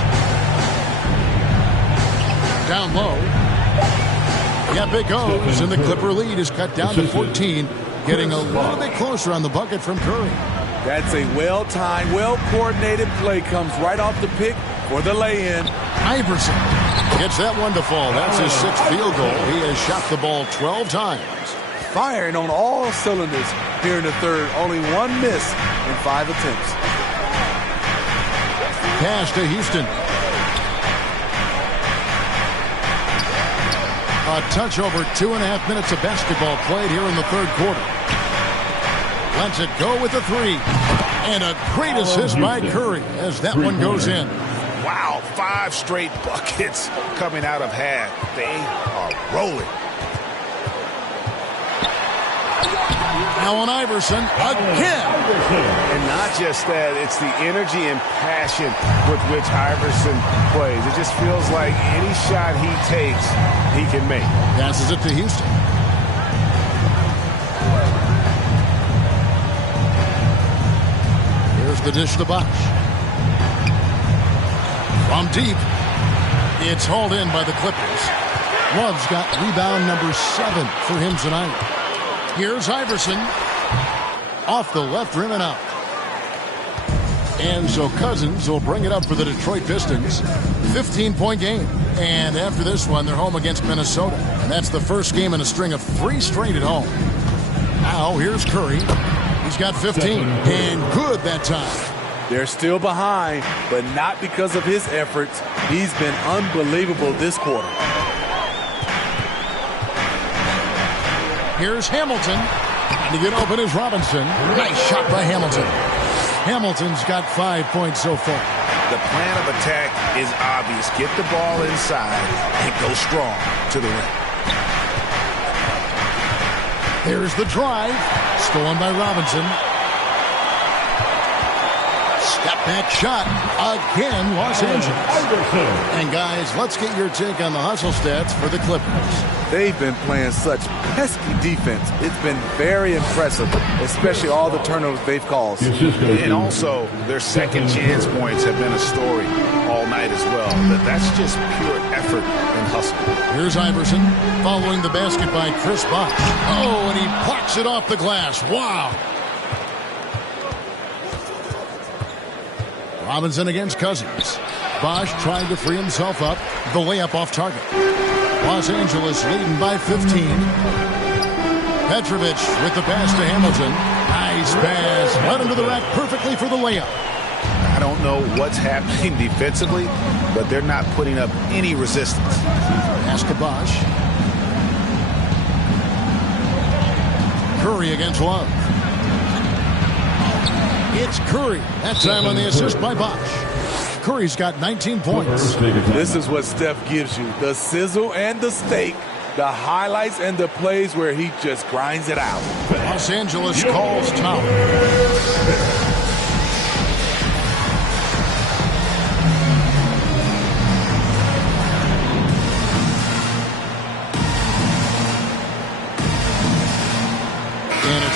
Down low. Yep, it goes. And the Clipper lead is cut down to 14. Getting a little bit closer on the bucket from Curry. That's a well-timed, well-coordinated play. Comes right off the pick for the lay-in. Iverson gets that one to fall. That's his 6th field goal. He has shot the ball 12 times. Firing on all cylinders here in the third. Only 1 miss in 5 attempts. Pass to Houston. A touch over 2.5 minutes of basketball played here in the third quarter. Lets it go with a 3. And a great assist by Curry as that one goes in. Wow, 5 straight buckets coming out of half. They are rolling. Allen Iverson again. And not just that, it's the energy and passion with which Iverson plays. It just feels like any shot he takes, he can make. Passes it to Houston. Here's the dish to Bosh. From deep, it's hauled in by the Clippers. Love's got rebound number 7 for him tonight. Here's Iverson. Off the left rim and out. And so Cousins will bring it up for the Detroit Pistons. 15-point game. And after this one, they're home against Minnesota. And that's the first game in a string of 3 straight at home. Now, here's Curry. He's got 15. And good that time. They're still behind, but not because of his efforts. He's been unbelievable this quarter. Here's Hamilton. And to get open is Robinson. Nice shot by Hamilton. Hamilton's got 5 points so far. The plan of attack is obvious. Get the ball inside and go strong to the rim. There's the drive. Stolen by Robinson. Step back shot again, Los Angeles. And guys, let's get your take on the hustle stats for the Clippers. They've been playing such pesky defense. It's been very impressive, especially all the turnovers they've caused. And also, their second chance points have been a story all night as well. That's just pure effort and hustle. Here's Iverson following the basket by Chris Bosh. Oh, and he plucks it off the glass. Wow. Robinson against Cousins. Bosh trying to free himself up. The layup off target. Los Angeles leading by 15. Petrovic with the pass to Hamilton. Nice pass. Led him to the rack perfectly for the layup. I don't know what's happening defensively, but they're not putting up any resistance. Pass to Bosh. Curry against Love. It's Curry. That time on the assist by Bosh. Curry's got 19 points. This is what Steph gives you. The sizzle and the steak. The highlights and the plays where he just grinds it out. Los Angeles calls time.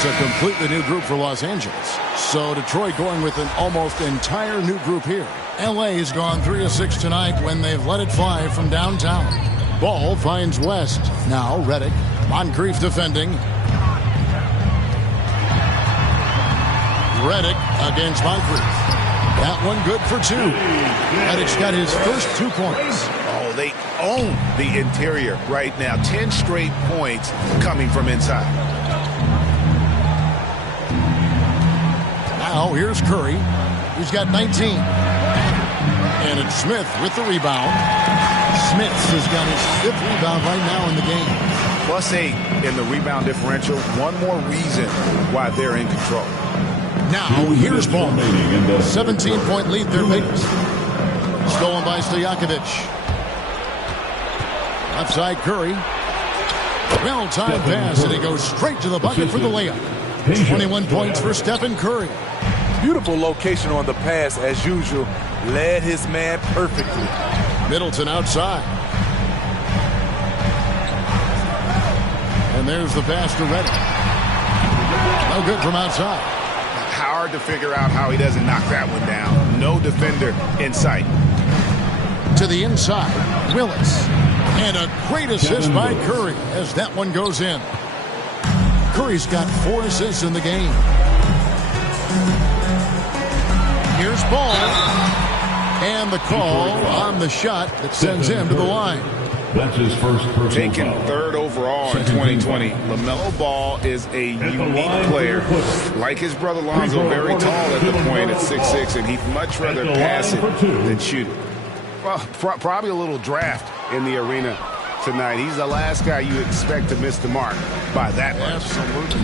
A completely new group for Los Angeles. So Detroit going with an almost entire new group here. LA's gone 3 of 6 tonight when they've let it fly from downtown. Ball finds West. Now Redick. Moncrief defending. Redick against Moncrief. That one good for 2. Redick's got his first 2 points. Oh, they own the interior right now. 10 straight points coming from inside. Now here's Curry. He's got 19. And it's Smith with the rebound. Smith has got his 5th rebound right now in the game. +8 in the rebound differential. One more reason why they're in control. Now here's ball. 17-point lead they're Vegas. Stolen by Stojakovic. Left side Curry. Well-timed pass, and he goes straight to the bucket for the layup. 21 points for Stephen Curry. Beautiful location on the pass, as usual. Led his man perfectly. Middleton outside. And there's the pass to Redick. No good from outside. Hard to figure out how he doesn't knock that one down. No defender in sight. To the inside, Willis. And a great assist by Curry as that one goes in. Curry's got 4 assists in the game. Here's Ball. And the call on the shot that sends him to the line. That's his first personal Taken foul. 3rd overall in 2020. LaMelo Ball is a unique player. Like his brother Lonzo, very tall at the point at 6'6", and he'd much rather pass it than shoot it. Well, probably a little draft in the arena tonight. He's the last guy you expect to miss the mark by that much. Absolutely.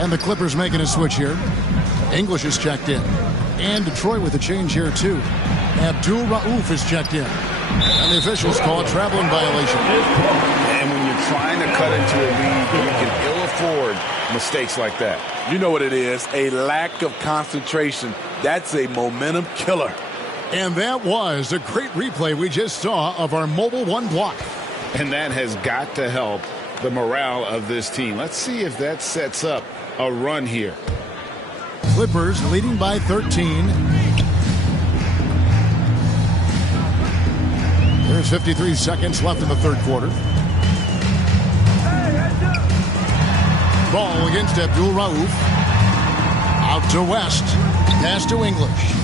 And the Clippers making a switch here. English is checked in. And Detroit with a change here, too. Abdul Rauf is checked in. And the officials call a traveling violation. And when you're trying to cut into a lead, you can ill afford mistakes like that. You know what it is, a lack of concentration. That's a momentum killer. And that was a great replay we just saw of our Mobile One block. And that has got to help the morale of this team. Let's see if that sets up a run here. Clippers leading by 13. There's 53 seconds left in the 3rd quarter. Ball against Abdul Rauf. Out to West. Pass to English.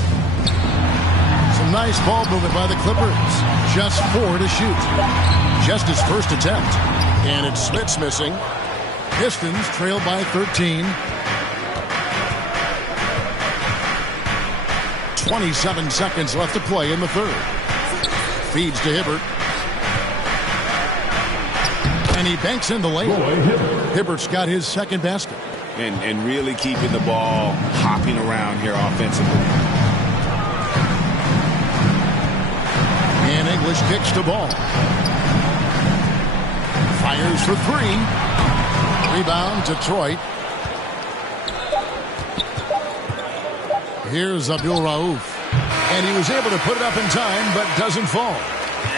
nice ball movement by the Clippers. Just 4 to shoot. Just his first attempt. And it's Smith's missing. Pistons trail by 13. 27 seconds left to play in the third. Feeds to Hibbert. And he banks in the lane. Hibbert's got his second basket. And really keeping the ball hopping around here offensively. And English kicks the ball. Fires for 3. Rebound, Detroit. Here's Abdul Rauf. And he was able to put it up in time, but doesn't fall.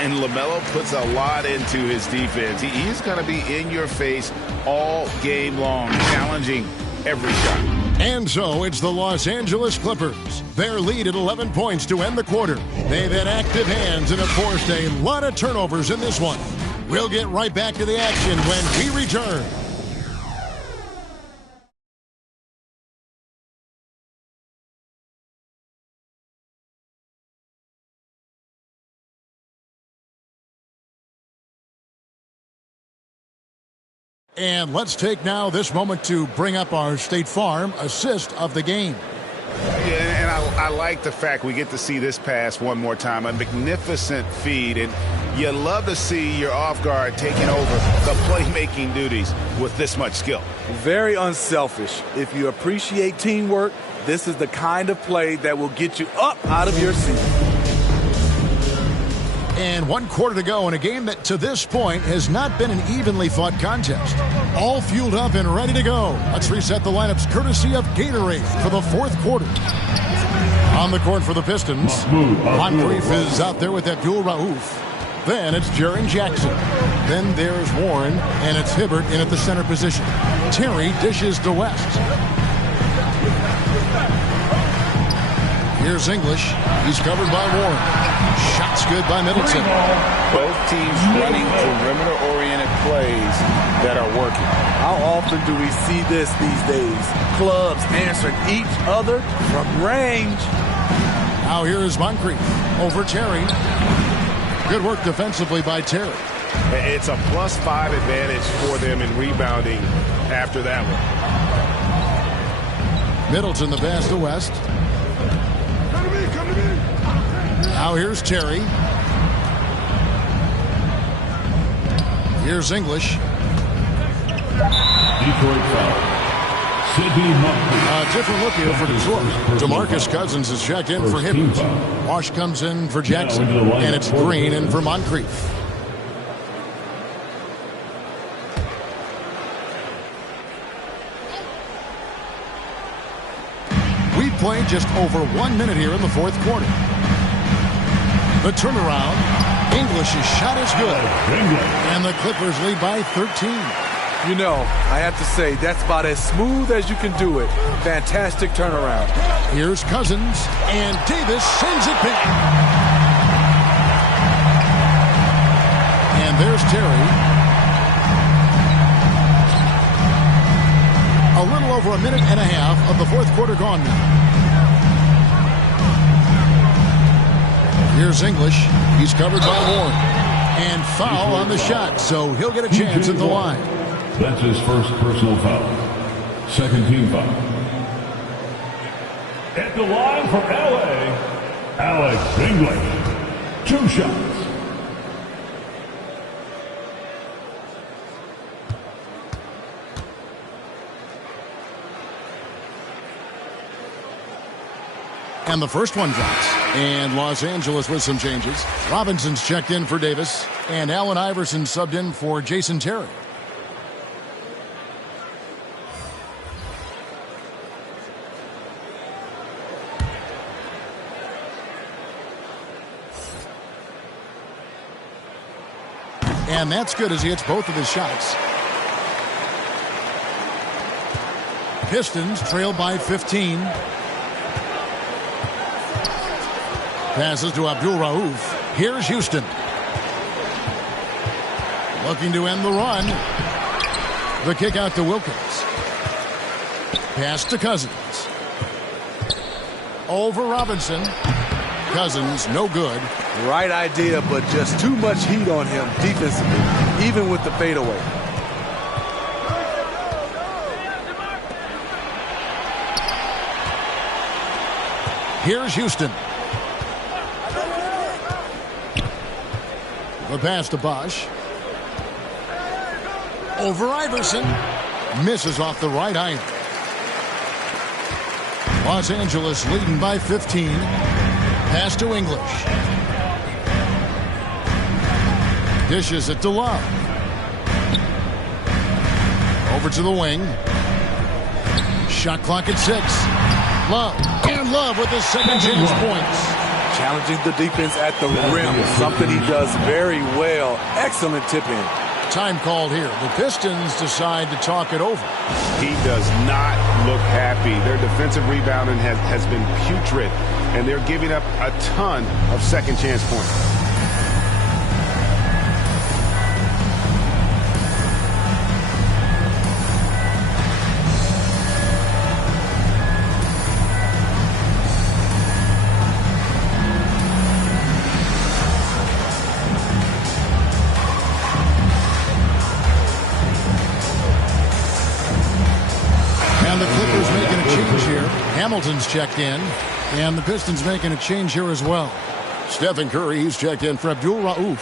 And LaMelo puts a lot into his defense. He's going to be in your face all game long, challenging every shot. And so it's the Los Angeles Clippers. Their lead at 11 points to end the quarter. They've had active hands and have forced a lot of turnovers in this one. We'll get right back to the action when we return. And let's take now this moment to bring up our State Farm assist of the game. Yeah, and I like the fact we get to see this pass one more time. A magnificent feed, and you love to see your off guard taking over the playmaking duties with this much skill. Very unselfish. If you appreciate teamwork, this is the kind of play that will get you up out of your seat. And 1 quarter to go in a game that to this point has not been an evenly fought contest. All fueled up and ready to go. Let's reset the lineups courtesy of Gatorade for the 4th quarter. On the court for the Pistons, Moncrief is out there with Abdul Rauf. Then it's Jaren Jackson. Then there's Warren, and it's Hibbert in at the center position. Terry dishes to West. Here's English. He's covered by Warren. Shots good by Middleton. Both teams running perimeter-oriented plays that are working. How often do we see this these days? Clubs answering each other from range. Now here is Moncrief over Terry. Good work defensively by Terry. It's a +5 advantage for them in rebounding after that one. Middleton the pass to West. Now here's Terry. Here's English. Detroit foul. Sidney Moncrief. A different look here for Detroit. DeMarcus Cousins is checked in for Hibbert. Wash comes in for Jackson. And it's Green in for Moncrief. We played just over 1 minute here in the 4th quarter. The turnaround. English's shot is good. And the Clippers lead by 13. You know, I have to say, that's about as smooth as you can do it. Fantastic turnaround. Here's Cousins, and Davis sends it back. And there's Terry. A little over a minute and a half of the 4th quarter gone now. Here's English. He's covered by Warren. And foul on the shot, so he'll get a chance at the line. That's his first personal foul. Second team foul. At the line for L.A., Alex English. 2 shots. And the first one drops. And Los Angeles with some changes. Robinson's checked in for Davis. And Allen Iverson subbed in for Jason Terry. And that's good as he hits both of his shots. Pistons trail by 15. Passes to Abdul Rauf. Here's Houston. Looking to end the run. The kick out to Wilkins. Pass to Cousins. Over Robinson. Cousins, no good. Right idea, but just too much heat on him defensively, even with the fadeaway. Here's Houston. The pass to Bosch. Over Iverson. Misses off the right iron. Los Angeles leading by 15. Pass to English. Dishes it to Love. Over to the wing. Shot clock at 6. Love. And Love with his second chance points. Challenging the defense at the rim, something he does very well. Excellent tip-in. Time called here. The Pistons decide to talk it over. He does not look happy. Their defensive rebounding has been putrid, and they're giving up a ton of second chance points. Hamilton's checked in, and the Pistons making a change here as well. Stephen Curry, he's checked in for Abdul Rauf.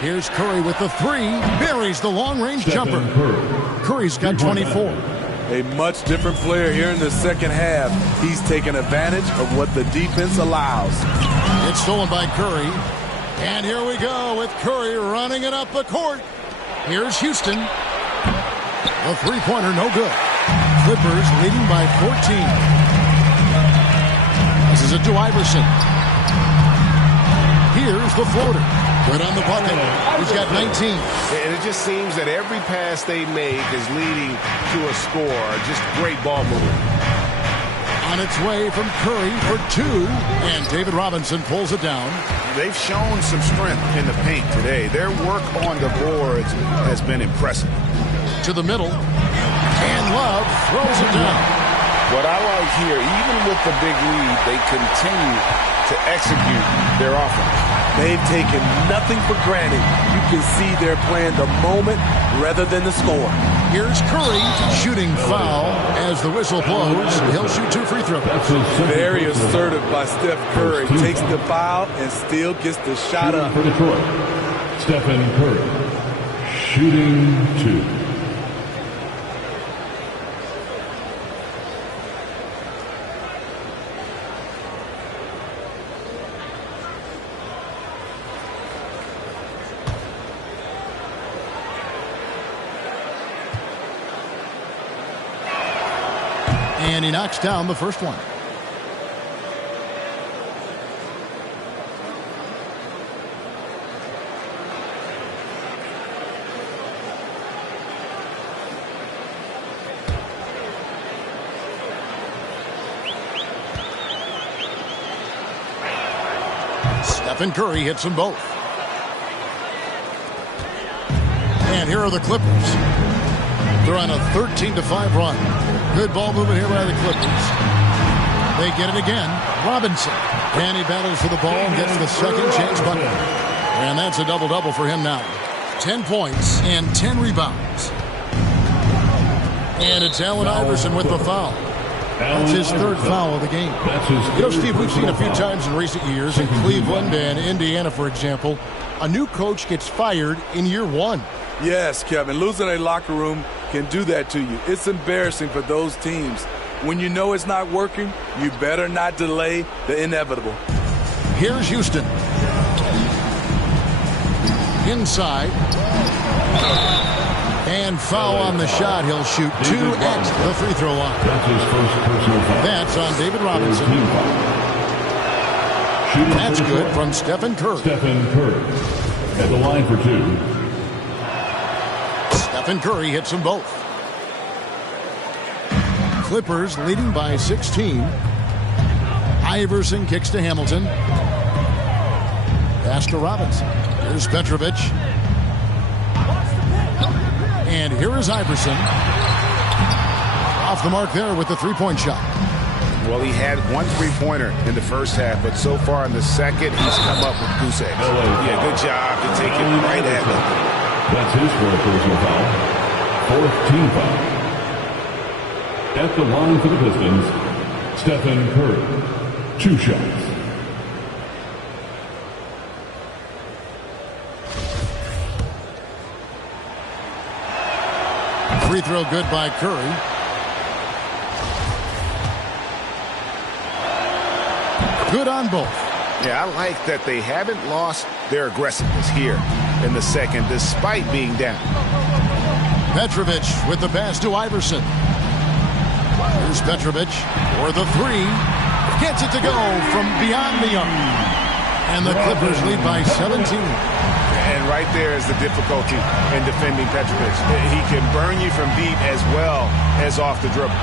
Here's Curry with the 3. Buries the long-range jumper. Curry's got 24. A much different player here in the second half. He's taken advantage of what the defense allows. It's stolen by Curry. And here we go with Curry running it up the court. Here's Houston. The three-pointer, no good. Clippers leading by 14. This is it to Iverson. Here's the floater. Good on the bucket. He's got 19. And it just seems that every pass they make is leading to a score. Just great ball movement. On its way from Curry for 2. And David Robinson pulls it down. They've shown some strength in the paint today. Their work on the boards has been impressive. To the middle. And Love throws it down. What I like here, even with the big lead, they continue to execute their offense. They've taken nothing for granted. You can see they're playing the moment rather than the score. Here's Curry shooting foul as the whistle blows. He'll shoot 2 free throws. Very assertive by Steph Curry. Takes the foul and still gets the shot up. For Detroit, Stephen Curry, shooting 2. And he knocks down the first one. Stephen Curry hits them both. And here are the Clippers. They're on a 13-5 run. Good ball movement here by the Clippers. They get it again. Robinson. And he battles for the ball and gets the second chance bucket. And that's a double-double for him now. 10 points and 10 rebounds. And it's Allen Iverson with the foul. That's his third foul of the game. You know, Steve, we've seen a few times in recent years in Cleveland and Indiana, for example, a new coach gets fired in year 1. Yes, Kevin, losing a locker room can do that to you. It's embarrassing for those teams. When you know it's not working, you better not delay the inevitable. Here's Houston. Inside. And foul on the shot. He'll shoot 2 at the free throw line. That's his first personal foul. That's on David Robinson. That's good from Stephen Curry. Stephen Curry at the line for 2. Stephen Curry hits them both. Clippers leading by 16. Iverson kicks to Hamilton. Pass to Robinson. Here's Petrovic. And here is Iverson. Off the mark there with the three-point shot. Well, he had one three-pointer in the first half, but so far in the second, he's come up with goose eggs. Yeah, good job to take it right at him. That's his fourth personal foul. Fourth team foul. At the line for the Pistons, Stephen Curry. 2 shots. Free throw good by Curry. Good on both. Yeah, I like that they haven't lost their aggressiveness here in the second, despite being down. Petrovic with the pass to Iverson. Here's Petrovic for the three. Gets it to go from beyond the arc. And the Clippers lead by 17. And right there is the difficulty in defending Petrovic. He can burn you from deep as well as off the dribble.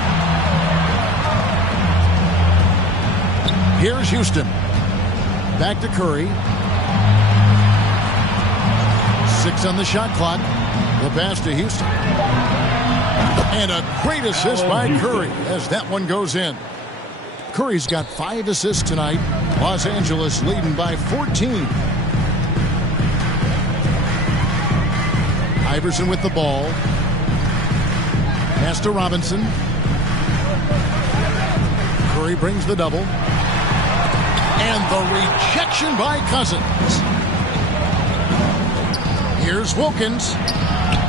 Here's Houston. Back to Curry. 6 on the shot clock. The pass to Houston. And a great assist by Curry as that one goes in. Curry's got 5 assists tonight. Los Angeles leading by 14. Iverson with the ball. Pass to Robinson. Curry brings the double. And the rejection by Cousins. Here's Wilkins.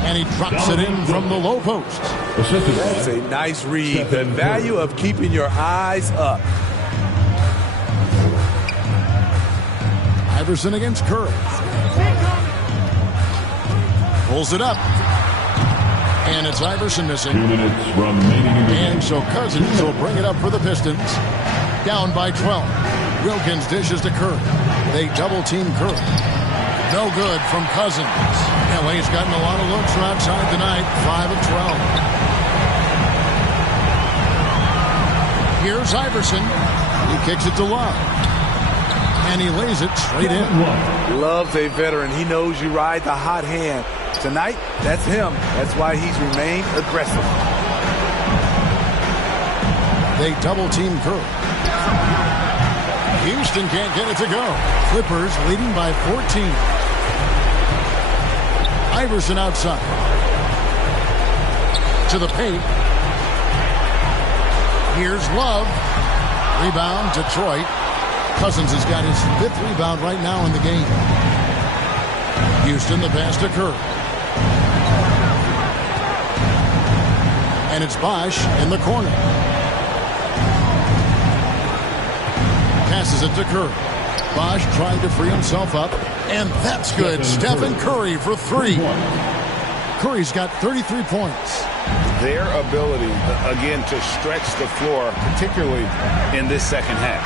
And he drops it in from the low post. That's a nice read. The value of keeping your eyes up. Iverson against Curry. Pulls it up. And it's Iverson missing. 2 minutes remaining in the game. And so Cousins will bring it up for the Pistons. Down by 12. Wilkins dishes to Curry. They double team Curry. No good from Cousins. LA's gotten a lot of looks from outside tonight. 5 of 12. Here's Iverson. He kicks it to Love. And he lays it straight in. Love's a veteran. He knows you ride the hot hand. Tonight, that's him. That's why he's remained aggressive. They double team Curry. Houston can't get it to go. Clippers leading by 14. Iverson outside. To the paint. Here's Love. Rebound, Detroit. Cousins has got his 5th rebound right now in the game. Houston, the pass to Curry. And it's Bosch in the corner. Passes it to Curry. Bosch trying to free himself up. And that's good. Stephen Curry for 3. Curry's got 33 points. Their ability, again, to stretch the floor, particularly in this second half.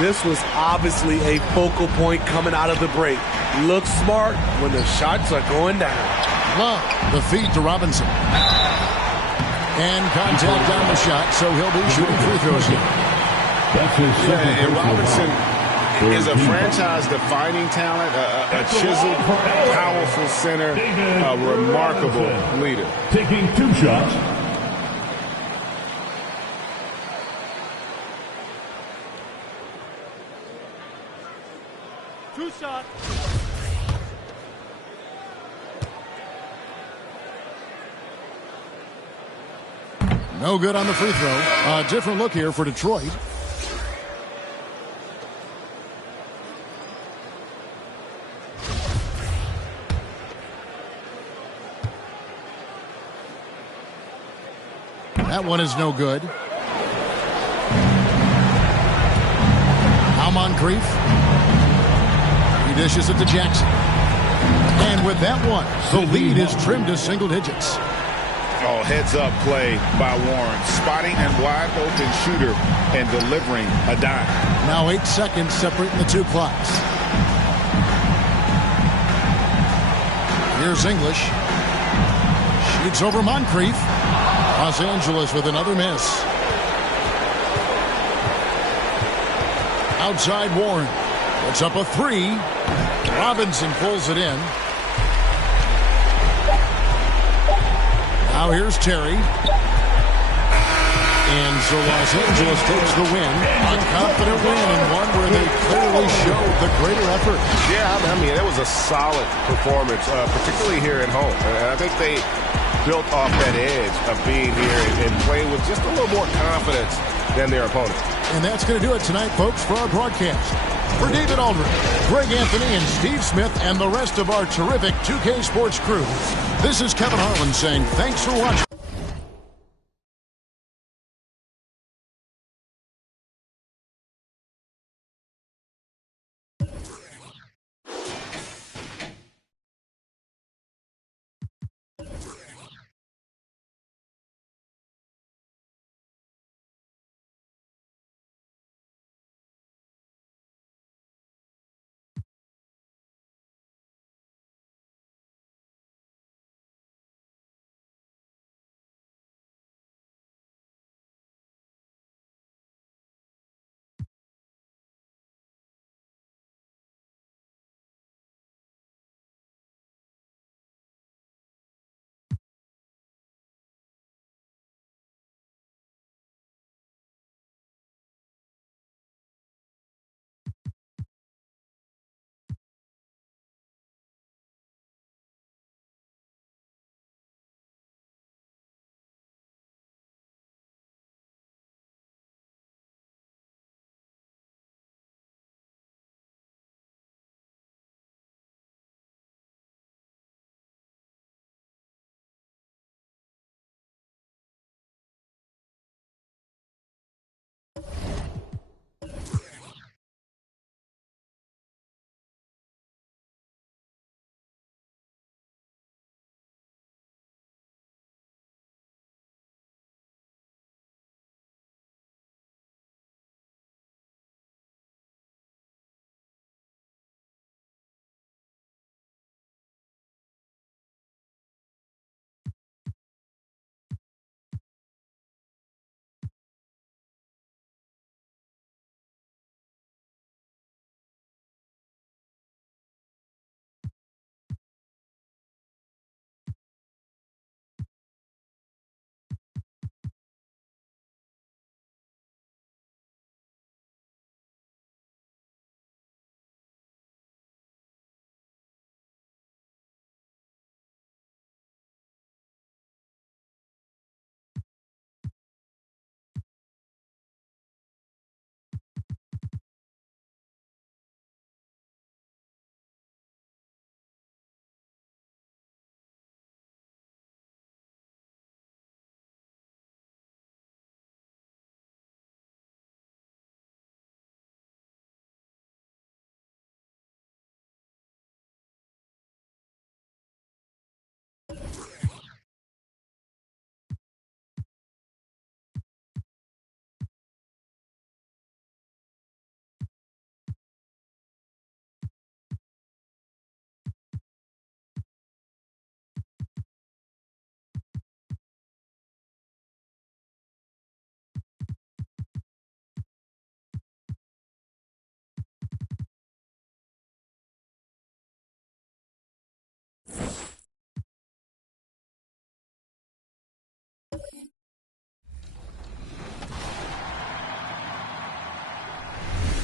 This was obviously a focal point coming out of the break. Looks smart when the shots are going down. Love, the feed to Robinson. And contact on the shot, so he'll be shooting free throws here. That's his second. And Robinson is a franchise-defining talent, a chiseled, powerful center, a remarkable leader. Taking 2 shots. No good on the free throw. A different look here for Detroit. That one is no good. Now Moncrief. He dishes it to Jackson. And with that one, the lead is trimmed to single digits. Oh, heads-up play by Warren. Spotting and wide open shooter and delivering a dime. Now 8 seconds separating the 2 clocks. Here's English. Shoots over Moncrief. Los Angeles with another miss. Outside Warren. Puts up a 3. Robinson pulls it in. Now here's Terry. And so Los Angeles takes the win, a confident win, and one where they clearly showed the greater effort. Yeah, I mean, it was a solid performance, particularly here at home. And I think they built off that edge of being here and playing with just a little more confidence than their opponent. And that's going to do it tonight, folks, for our broadcast. For David Aldridge, Greg Anthony, and Steve Smith, and the rest of our terrific 2K Sports crew, this is Kevin Harlan saying thanks for watching.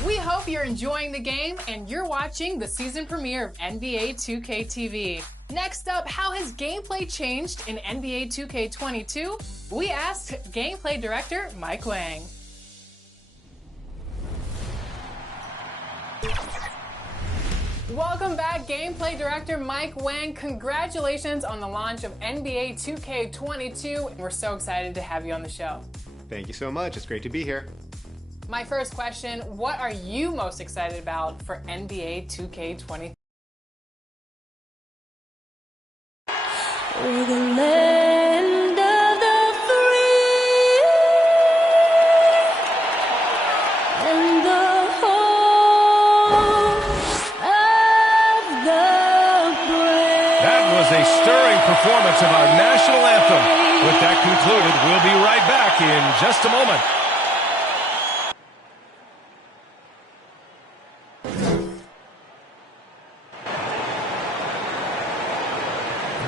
We hope you're enjoying the game and you're watching the season premiere of NBA 2K TV. Next up, how has gameplay changed in NBA 2K22? We asked gameplay director Mike Wang. Welcome back, gameplay director Mike Wang. Congratulations on the launch of NBA 2K22. We're so excited to have you on the show. Thank you so much. It's great to be here. My first question, what are you most excited about for NBA 2K23? We're the land of the free and the home of the brave. That was a stirring performance of our national anthem. With that concluded, we'll be right back in just a moment.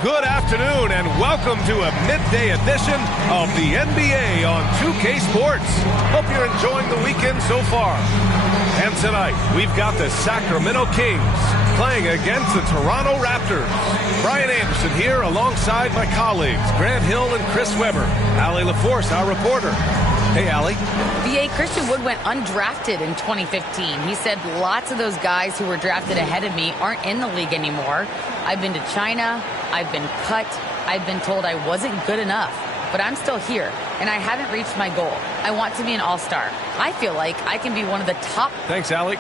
Good afternoon and welcome to a midday edition of the NBA on 2K Sports. Hope you're enjoying the weekend so far. And tonight, we've got the Sacramento Kings playing against the Toronto Raptors. Brian Anderson here alongside my colleagues, Grant Hill and Chris Webber. Allie LaForce, our reporter. Hey, Allie. B.A. Christian Wood went undrafted in 2015. He said lots of those guys who were drafted ahead of me aren't in the league anymore. I've been to China. I've been cut. I've been told I wasn't good enough. But I'm still here, and I haven't reached my goal. I want to be an all-star. I feel like I can be one of the top. Thanks, Allie.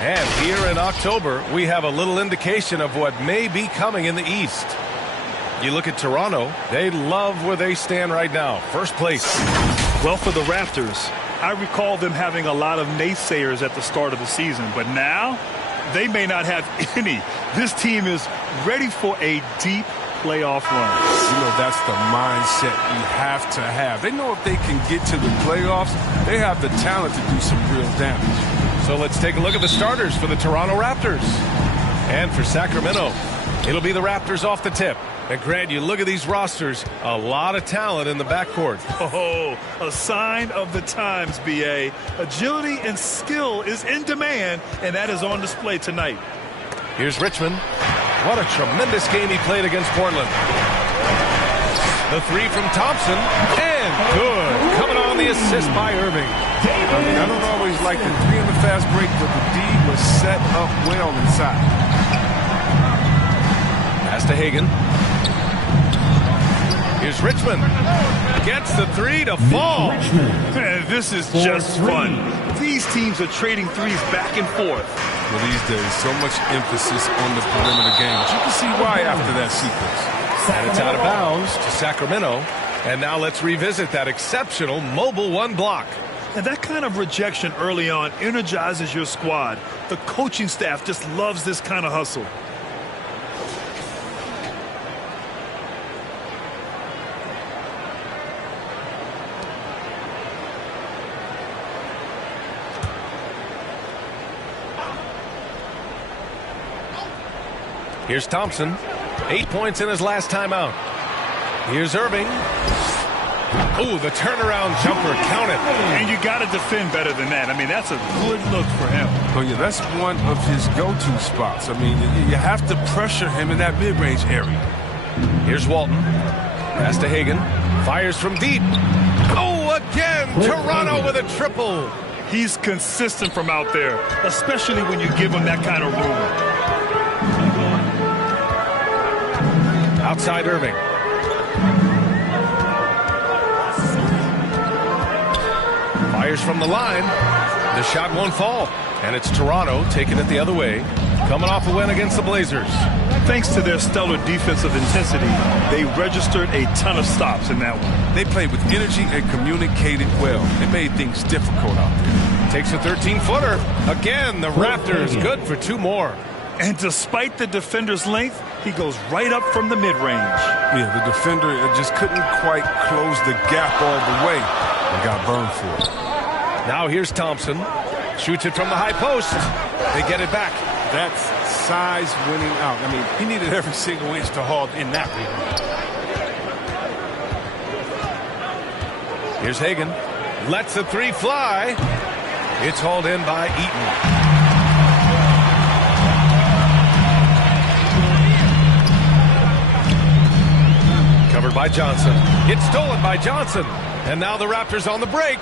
And here in October, we have a little indication of what may be coming in the East. You look at Toronto, they love where they stand right now. First place. Well, for the Raptors, I recall them having a lot of naysayers at the start of the season, but now they may not have any. This team is ready for a deep playoff run. You know, that's the mindset you have to have. They know if they can get to the playoffs, they have the talent to do some real damage. So let's take a look at the starters for the Toronto Raptors. And for Sacramento, it'll be the Raptors off the tip. And Grant, you look at these rosters, a lot of talent in the backcourt. Oh, a sign of the times, B.A. Agility and skill is in demand, and that is on display tonight. Here's Richmond. What a tremendous game he played against Portland. The three from Thompson, and good. Coming on the assist by Irving. I mean, I don't always like the three in the fast break, but the D was set up well inside. Pass to Hagan. Here's Richmond. Gets the three to fall. Man, this is just fun. These teams are trading threes back and forth. Well, these days, so much emphasis on the perimeter game. You can see why after that sequence. And it's out of bounds to Sacramento. And now let's revisit that exceptional mobile one block. And that kind of rejection early on energizes your squad. The coaching staff just loves this kind of hustle. Here's Thompson. 8 points in his last time out. Here's Irving. Oh, the turnaround jumper counted. And you got to defend better than that. I mean, that's a good look for him. Oh, yeah, that's one of his go-to spots. I mean, you have to pressure him in that mid-range area. Here's Walton. Pass to Hagan. Fires from deep. Oh, again, Toronto with a triple. He's consistent from out there, especially when you give him that kind of room. Outside Irving. Fires from the line. The shot won't fall. And it's Toronto taking it the other way. Coming off a win against the Blazers. Thanks to their stellar defensive intensity, they registered a ton of stops in that one. They played with energy and communicated well. They made things difficult out there. Takes a 13-footer. Again, the Raptors good for two more. And despite the defender's length, he goes right up from the mid-range. Yeah, the defender just couldn't quite close the gap all the way and got burned for it. Now here's Thompson. Shoots it from the high post. They get it back. That's size winning out. I mean, he needed every single inch to haul in that rebound. Here's Hagan. Lets the three fly. It's hauled in by Eaton. Covered by Johnson. It's stolen by Johnson. And now the Raptors on the break.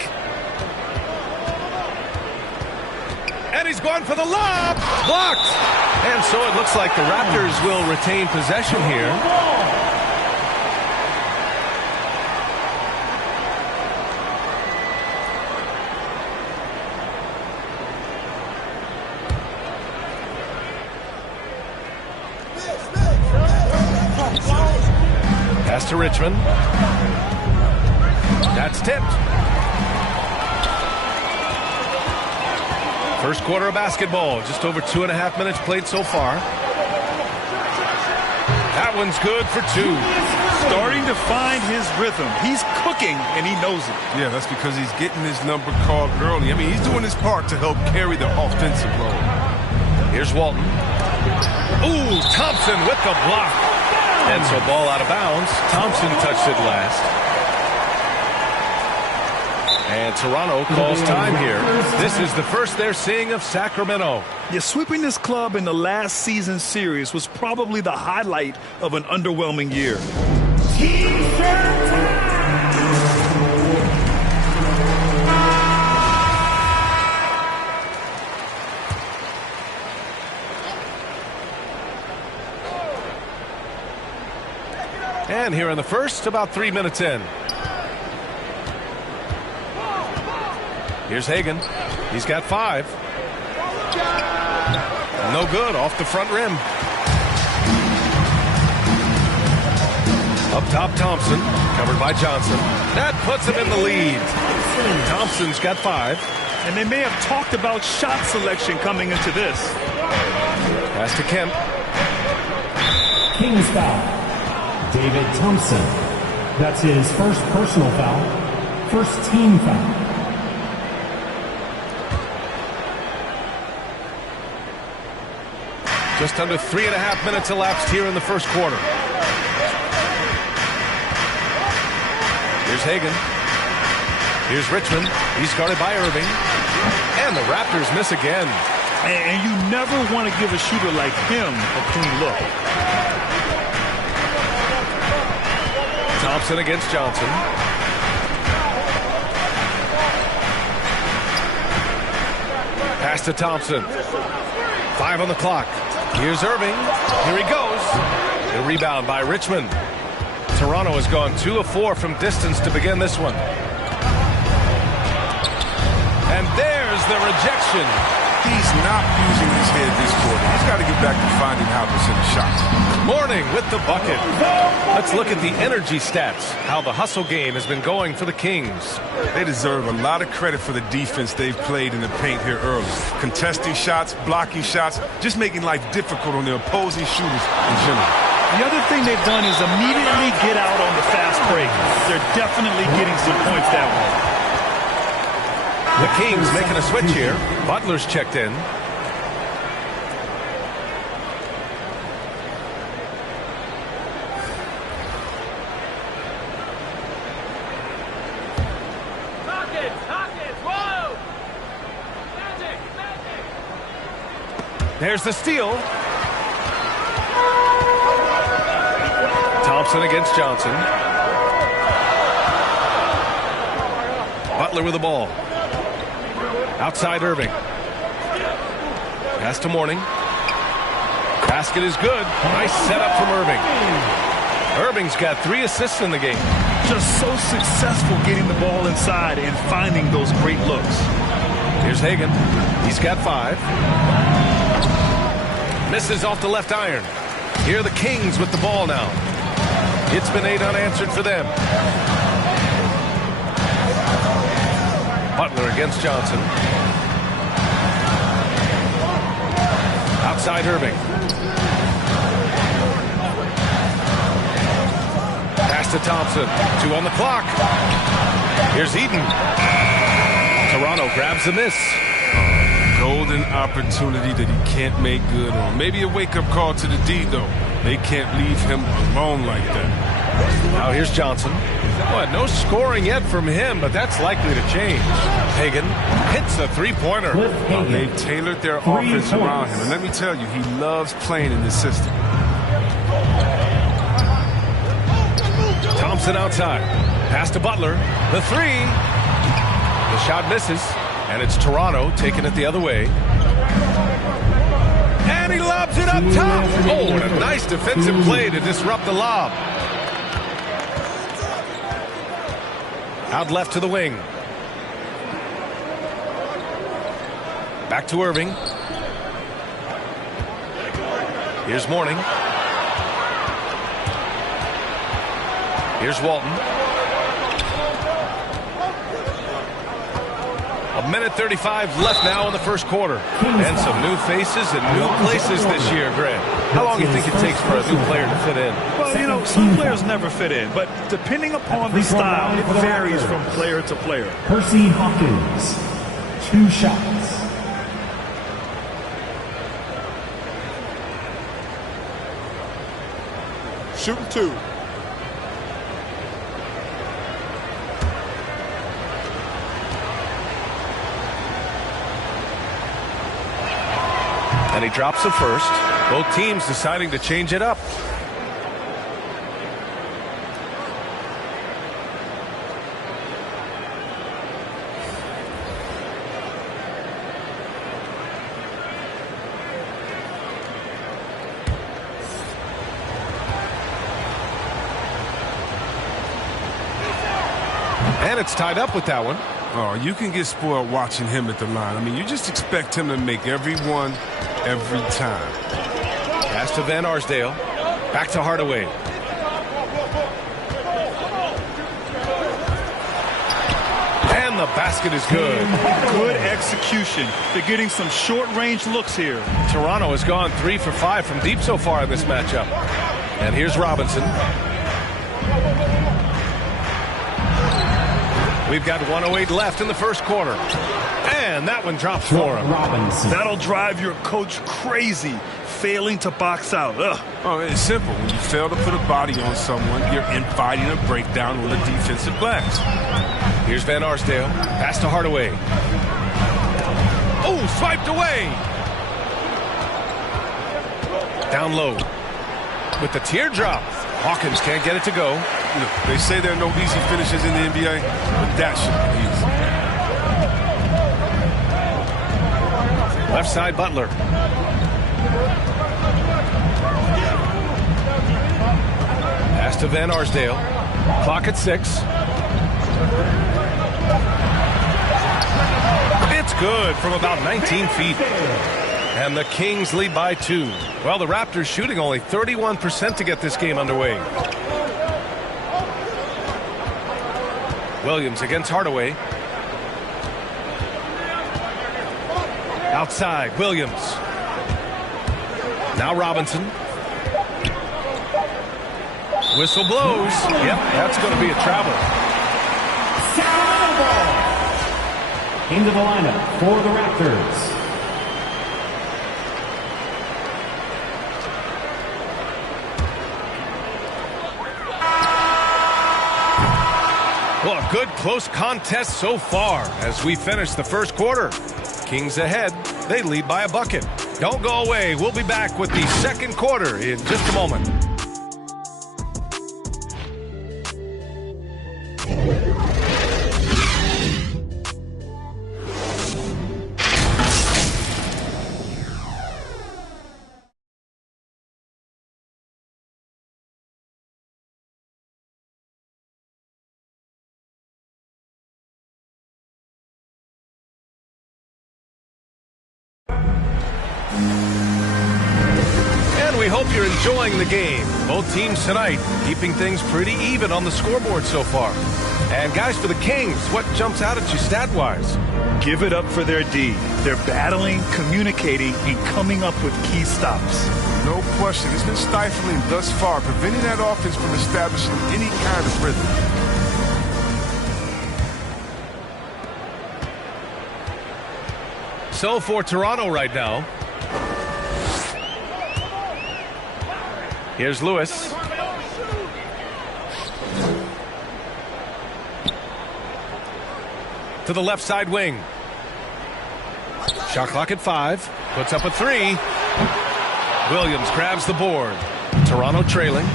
And he's going for the lob. Blocked. And so it looks like the Raptors will retain possession here. Pass to Richmond. That's tipped. First quarter of basketball. Just over 2.5 minutes played so far. That one's good for two. Starting to find his rhythm. He's cooking, and he knows it. Yeah, that's because he's getting his number called early. I mean, he's doing his part to help carry the offensive load. Here's Walton. Ooh, Thompson with the block. And so ball out of bounds. Thompson touched it last. And Toronto calls time here. This is the first they're seeing of Sacramento. Yeah, sweeping this club in the last season series was probably the highlight of an underwhelming year. And here in the first, about 3 minutes in. Here's Hagan. He's got 5. No good, off the front rim. Up top, Thompson, covered by Johnson. That puts him in the lead. Thompson's got 5. And they may have talked about shot selection coming into this. Pass to Kemp. Kings foul. David Thompson. That's his first personal foul. First team foul. Just under 3.5 minutes elapsed here in the first quarter. Here's Hagan. Here's Richmond. He's guarded by Irving. And the Raptors miss again. And you never want to give a shooter like him a clean look. Thompson against Johnson. Pass to Thompson. 5 on the clock. Here's Irving. Here he goes. The rebound by Richmond. Toronto has gone 2 of 4 from distance to begin this one. And there's the rejection. He's not using his head this quarter. He's got to get back to finding how to send shots. Mourning with the bucket. Let's look at the energy stats, how the hustle game has been going for the Kings. They deserve a lot of credit for the defense they've played in the paint here early. Contesting shots, blocking shots, just making life difficult on the opposing shooters in general. The other thing they've done is immediately get out on the fast break. They're definitely getting some points that way. The Kings making a switch here. Butler's checked in. There's the steal. Thompson against Johnson. Butler with the ball. Outside Irving. Pass to Mourning. Basket is good. Nice setup from Irving. Irving's got 3 assists in the game. Just so successful getting the ball inside and finding those great looks. Here's Hagan. He's got 5. Misses off the left iron. Here are the Kings with the ball now. It's been 8 unanswered for them. Butler against Johnson. Outside Irving. Pass to Thompson. 2 on the clock. Here's Eden. Toronto grabs the miss. Golden opportunity that he can't make good on. Maybe a wake-up call to the D, though. They can't leave him alone like that. Now here's Johnson. Boy, no scoring yet from him, but that's likely to change. Hagan hits a 3-pointer. They've tailored their offense around him, and let me tell you, he loves playing in this system. Thompson outside. Pass to Butler. The 3. The shot misses, and it's Toronto taking it the other way. And he lobs it up top. Oh, and a nice defensive play to disrupt the lob. Out left to the wing. Back to Irving. Here's Mourning. Here's Walton. 1:35 left now in the first quarter. And some new faces and new places this year, Grant. How long do you think it takes for a new player to fit in? Well, you know, some players never fit in, but depending upon the style, it varies from player to player. Percy Hawkins, 2 shots. Shooting 2. And he drops the first. Both teams deciding to change it up. And it's tied up with that one. Oh, you can get spoiled watching him at the line. I mean, you just expect him to make every one, every time. Pass to Van Arsdale. Back to Hardaway. And the basket is good. Good execution. They're getting some short-range looks here. Toronto has gone 3 for 5 from deep so far in this matchup. And here's Robinson. We've got 1:08 left in the first quarter. And that one drops for him. Robinson. That'll drive your coach crazy, failing to box out. Ugh. Oh, it's simple. When you fail to put a body on someone, you're inviting a breakdown on the defensive glass. Here's Van Arsdale. Pass to Hardaway. Oh, swiped away. Down low. With the teardrop. Hawkins can't get it to go. You know, they say there are no easy finishes in the NBA, but that should be easy. Left side, Butler. Pass to Van Arsdale. Clock at 6. It's good from about 19 feet. And the Kings lead by 2. Well, the Raptors shooting only 31% to get this game underway. Williams against Hardaway. Outside, Williams. Now Robinson. Whistle blows. Yep, that's going to be a travel. Into the lineup for the Raptors. Well, a good close contest so far as we finish the first quarter. Kings ahead. They lead by a bucket. Don't go away. We'll be back with the second quarter in just a moment. We hope you're enjoying the game. Both teams tonight keeping things pretty even on the scoreboard so far. And guys, for the Kings, what jumps out at you stat-wise? Give it up for their D. They're battling, communicating, and coming up with key stops. No question. It's been stifling thus far, preventing that offense from establishing any kind of rhythm. So for Toronto right now, here's Lewis. To the left side wing. Shot clock at 5. Puts up a 3. Williams grabs the board. Toronto trailing.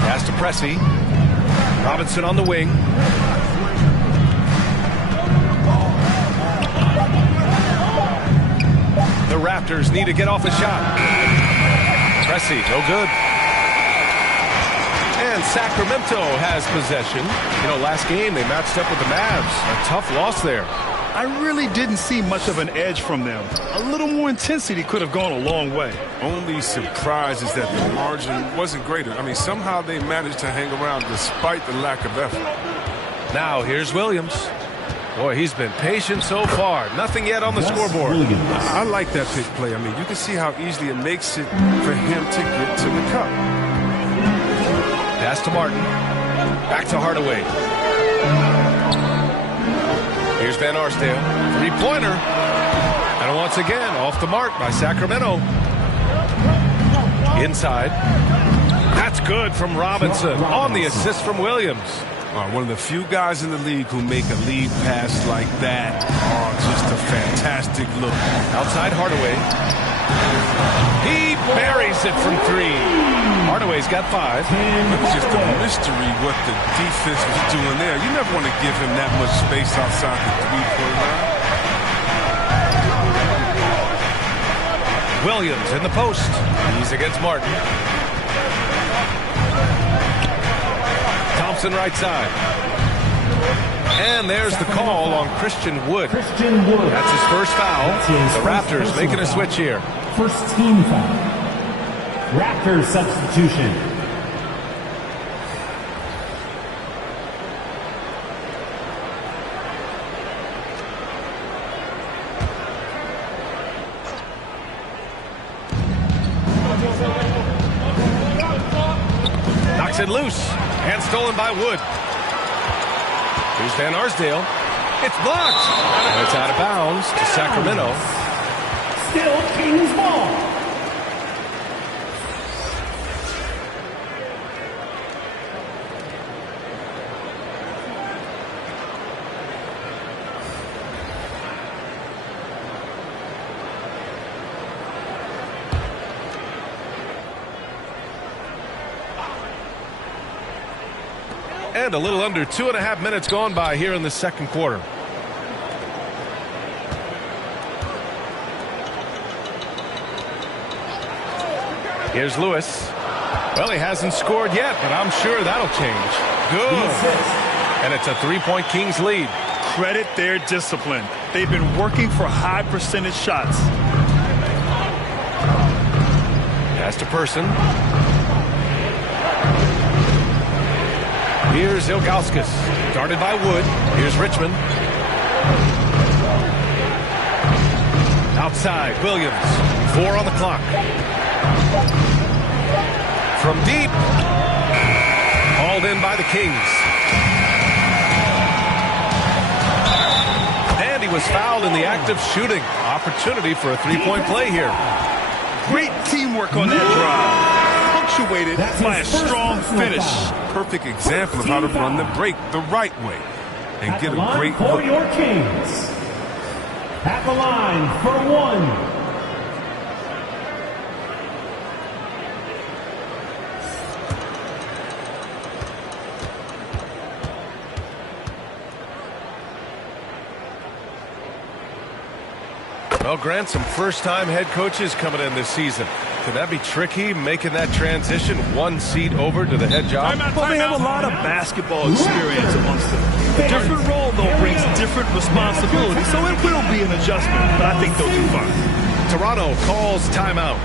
Pass to Pressey. Robinson on the wing. The Raptors need to get off a shot. Pressey, no good. And Sacramento has possession. You know, last game they matched up with the Mavs. A tough loss there. I really didn't see much of an edge from them. A little more intensity could have gone a long way. Only surprise is that the margin wasn't greater. I mean, somehow they managed to hang around despite the lack of effort. Now here's Williams. Boy, he's been patient so far. Nothing yet on the scoreboard. I like that pick play. I mean, you can see how easily it makes it for him to get to the cup. Pass to Martin. Back to Hardaway. Here's Van Arsdale. Three-pointer. And once again, off the mark by Sacramento. Inside. That's good from Robinson on the assist from Williams. One of the few guys in the league who make a lead pass like that. Just a fantastic look. Outside Hardaway. He buries it from three. Hardaway's got 5. It was just a mystery what the defense was doing there. You never want to give him that much space outside the three-point line. Williams in the post. He's against Martin. Thompson right side. And there's the call on Christian Wood. That's his first foul. The Raptors making a switch here. First team foul. Raptors substitution. Knocks it loose. And stolen by Wood. Here's Van Arsdale. It's blocked. And it's out of bounds to Sacramento. Still Kings ball. And a little under 2.5 minutes gone by here in the second quarter. Here's Lewis. Well, he hasn't scored yet, but I'm sure that'll change. Good. And it's a 3-point Kings lead. Credit their discipline. They've been working for high percentage shots. Pass to Person. Here's Ilgauskas. Guarded by Wood. Here's Richmond. Outside, Williams. 4 on the clock. From deep. Hauled in by the Kings. And he was fouled in the act of shooting. Opportunity for a 3-point play here. Great teamwork on that drive. Punctuated by a strong finish. Perfect example of how to run the break the right way and get a great for look. your Kings. At the line for one. Well, Grant, some first-time head coaches coming in this season. Could that be tricky, making that transition one seat over to the head job? Well, they have a lot of basketball experience amongst them. Different role, though, brings different responsibilities, so it will be an adjustment, but I think they'll do fine. Toronto calls timeout.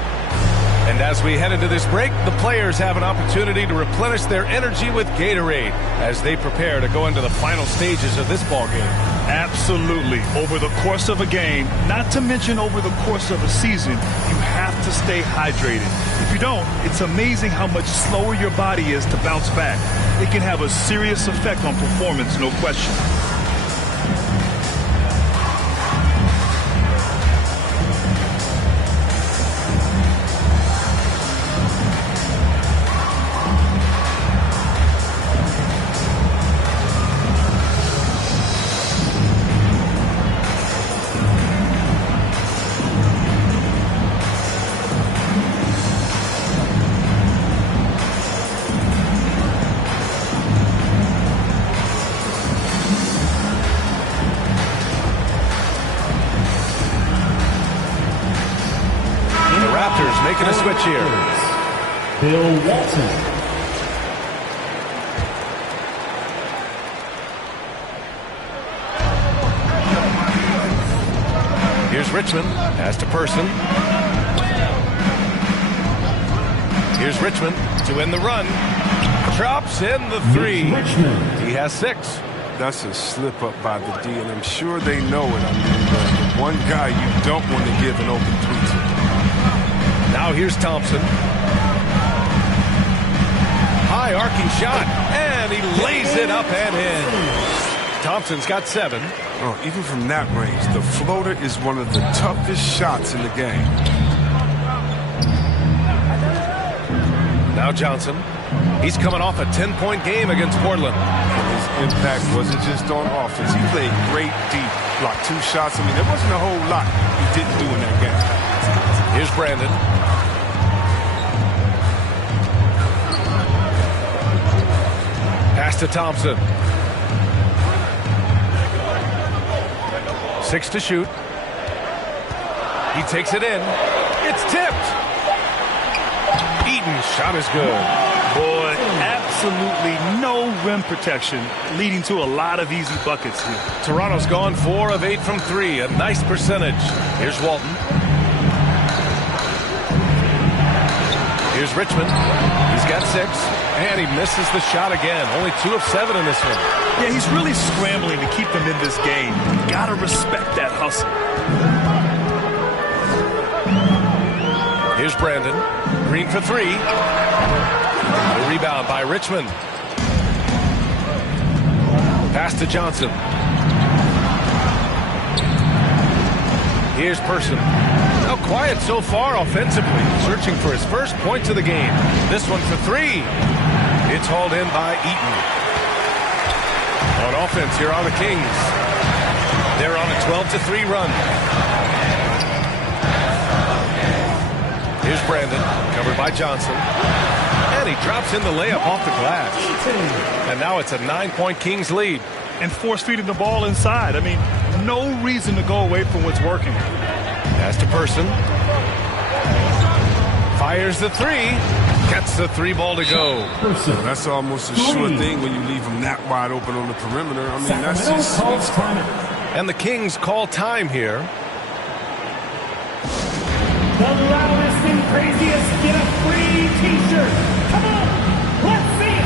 And as we head into this break, the players have an opportunity to replenish their energy with Gatorade as they prepare to go into the final stages of this ball game. Absolutely. Over the course of a game, not to mention over the course of a season, you have to stay hydrated. If you don't, it's amazing how much slower your body is to bounce back. It can have a serious effect on performance, no question. Making a switch here. Bill Walton. Here's Richmond. Pass to Person. Here's Richmond to end the run. Drops in the 3. He has 6. That's a slip up by the D, and I'm sure they know it. I mean, the one guy you don't want to give an open 3 to. Now here's Thompson. High arcing shot, and he lays it up and in. Thompson's got 7. Oh, even from that range, the floater is one of the toughest shots in the game. Now Johnson. He's coming off a 10-point game against Portland. And his impact wasn't just on offense. He played great deep, blocked 2 shots. I mean, there wasn't a whole lot he didn't do in that game. Here's Brandon. Pass to Thompson. 6 to shoot. He takes it in. It's tipped. Eaton's shot is good. Boy, absolutely no rim protection, leading to a lot of easy buckets here. Toronto's gone 4 of 8 from 3. A nice percentage. Here's Walton. Here's Richmond. He's got 6. And he misses the shot again. Only 2 of 7 in this one. Yeah, he's really scrambling to keep them in this game. Gotta respect that hustle. Here's Brandon. Green for 3. The rebound by Richmond. Pass to Johnson. Here's Person. Now quiet so far offensively. Searching for his first points of the game. This one for 3. It's hauled in by Eaton. On offense, here are the Kings. They're on a 12-3 run. Here's Brandon, covered by Johnson. And he drops in the layup off the glass. And now it's a 9-point Kings lead. And force-feeding the ball inside. I mean, no reason to go away from what's working. Pass to Person. Fires the 3. Gets the 3 ball to go. That's almost a sure thing when you leave him that wide open on the perimeter. I mean, that's his sweet spot. And the Kings call time here. The loudest and craziest get a free t-shirt. Come on, let's see it.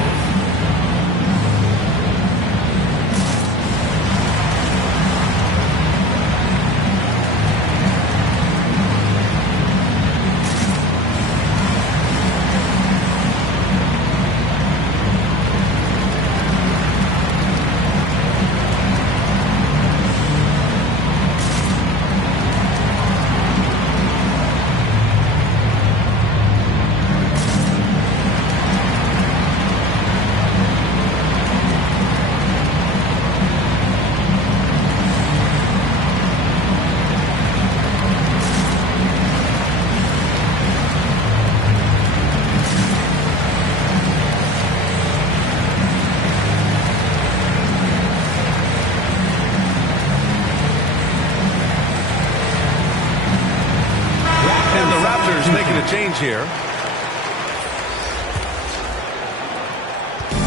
Change here.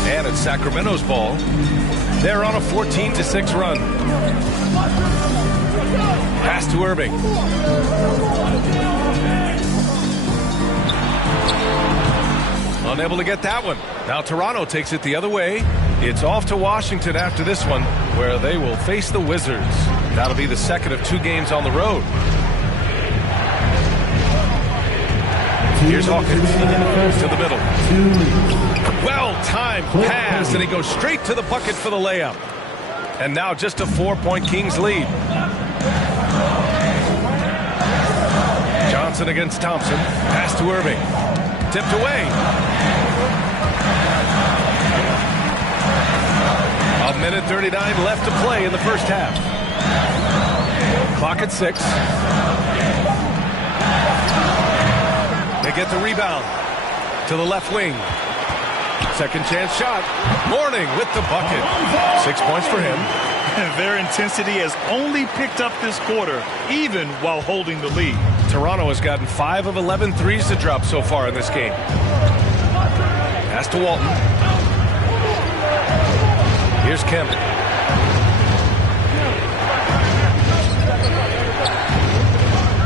And it's Sacramento's ball. They're on a 14-6 run. Pass to Irving. Unable to get that one. Now Toronto takes it the other way. It's off to Washington after this one, where they will face the Wizards. That'll be the second of 2 games on the road. Here's Hawkins to the middle. Well-timed pass, and he goes straight to the bucket for the layup. And now just a 4-point Kings lead. Johnson against Thompson. Pass to Irving. Tipped away. A minute 39 left to play in the first half. Clock at 6. They get the rebound to the left wing. Second chance shot. Mourning with the bucket. 6 points for him. And their intensity has only picked up this quarter, even while holding the lead. Toronto has gotten 5 of 11 threes to drop so far in this game. Pass to Walton. Here's Kemp.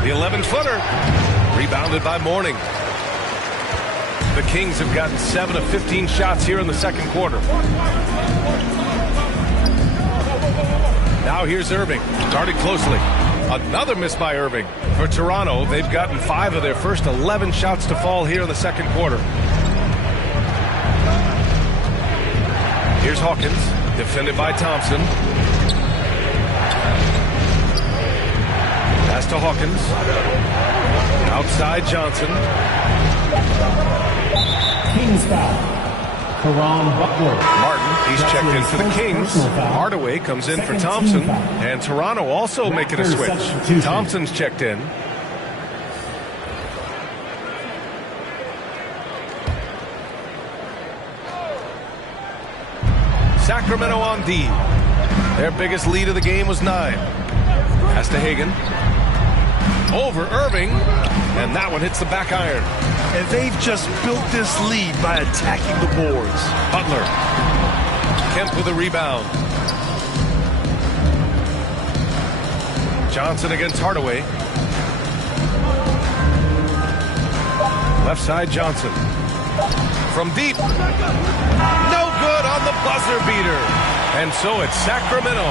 The 11-footer. Rebounded by Mourning. The Kings have gotten 7 of 15 shots here in the second quarter. Now here's Irving, guarded closely. Another miss by Irving. For Toronto, they've gotten 5 of their first 11 shots to fall here in the second quarter. Here's Hawkins, defended by Thompson. to Hawkins. Outside Johnson. Kings foul. Karan Butler. Martin, he's That's checked in his for the first Kings. personal foul. Hardaway comes in for Second Thompson. team foul. And Toronto also making a Raptors switch. substitution. Thompson's checked in. Sacramento on D. Their biggest lead of the game was 9. Pass to Hagan. Over Irving. And that one hits the back iron. And they've just built this lead by attacking the boards. Butler. Kemp with a rebound. Johnson against Hardaway. Left side Johnson. From deep. No good on the buzzer beater. And so it's Sacramento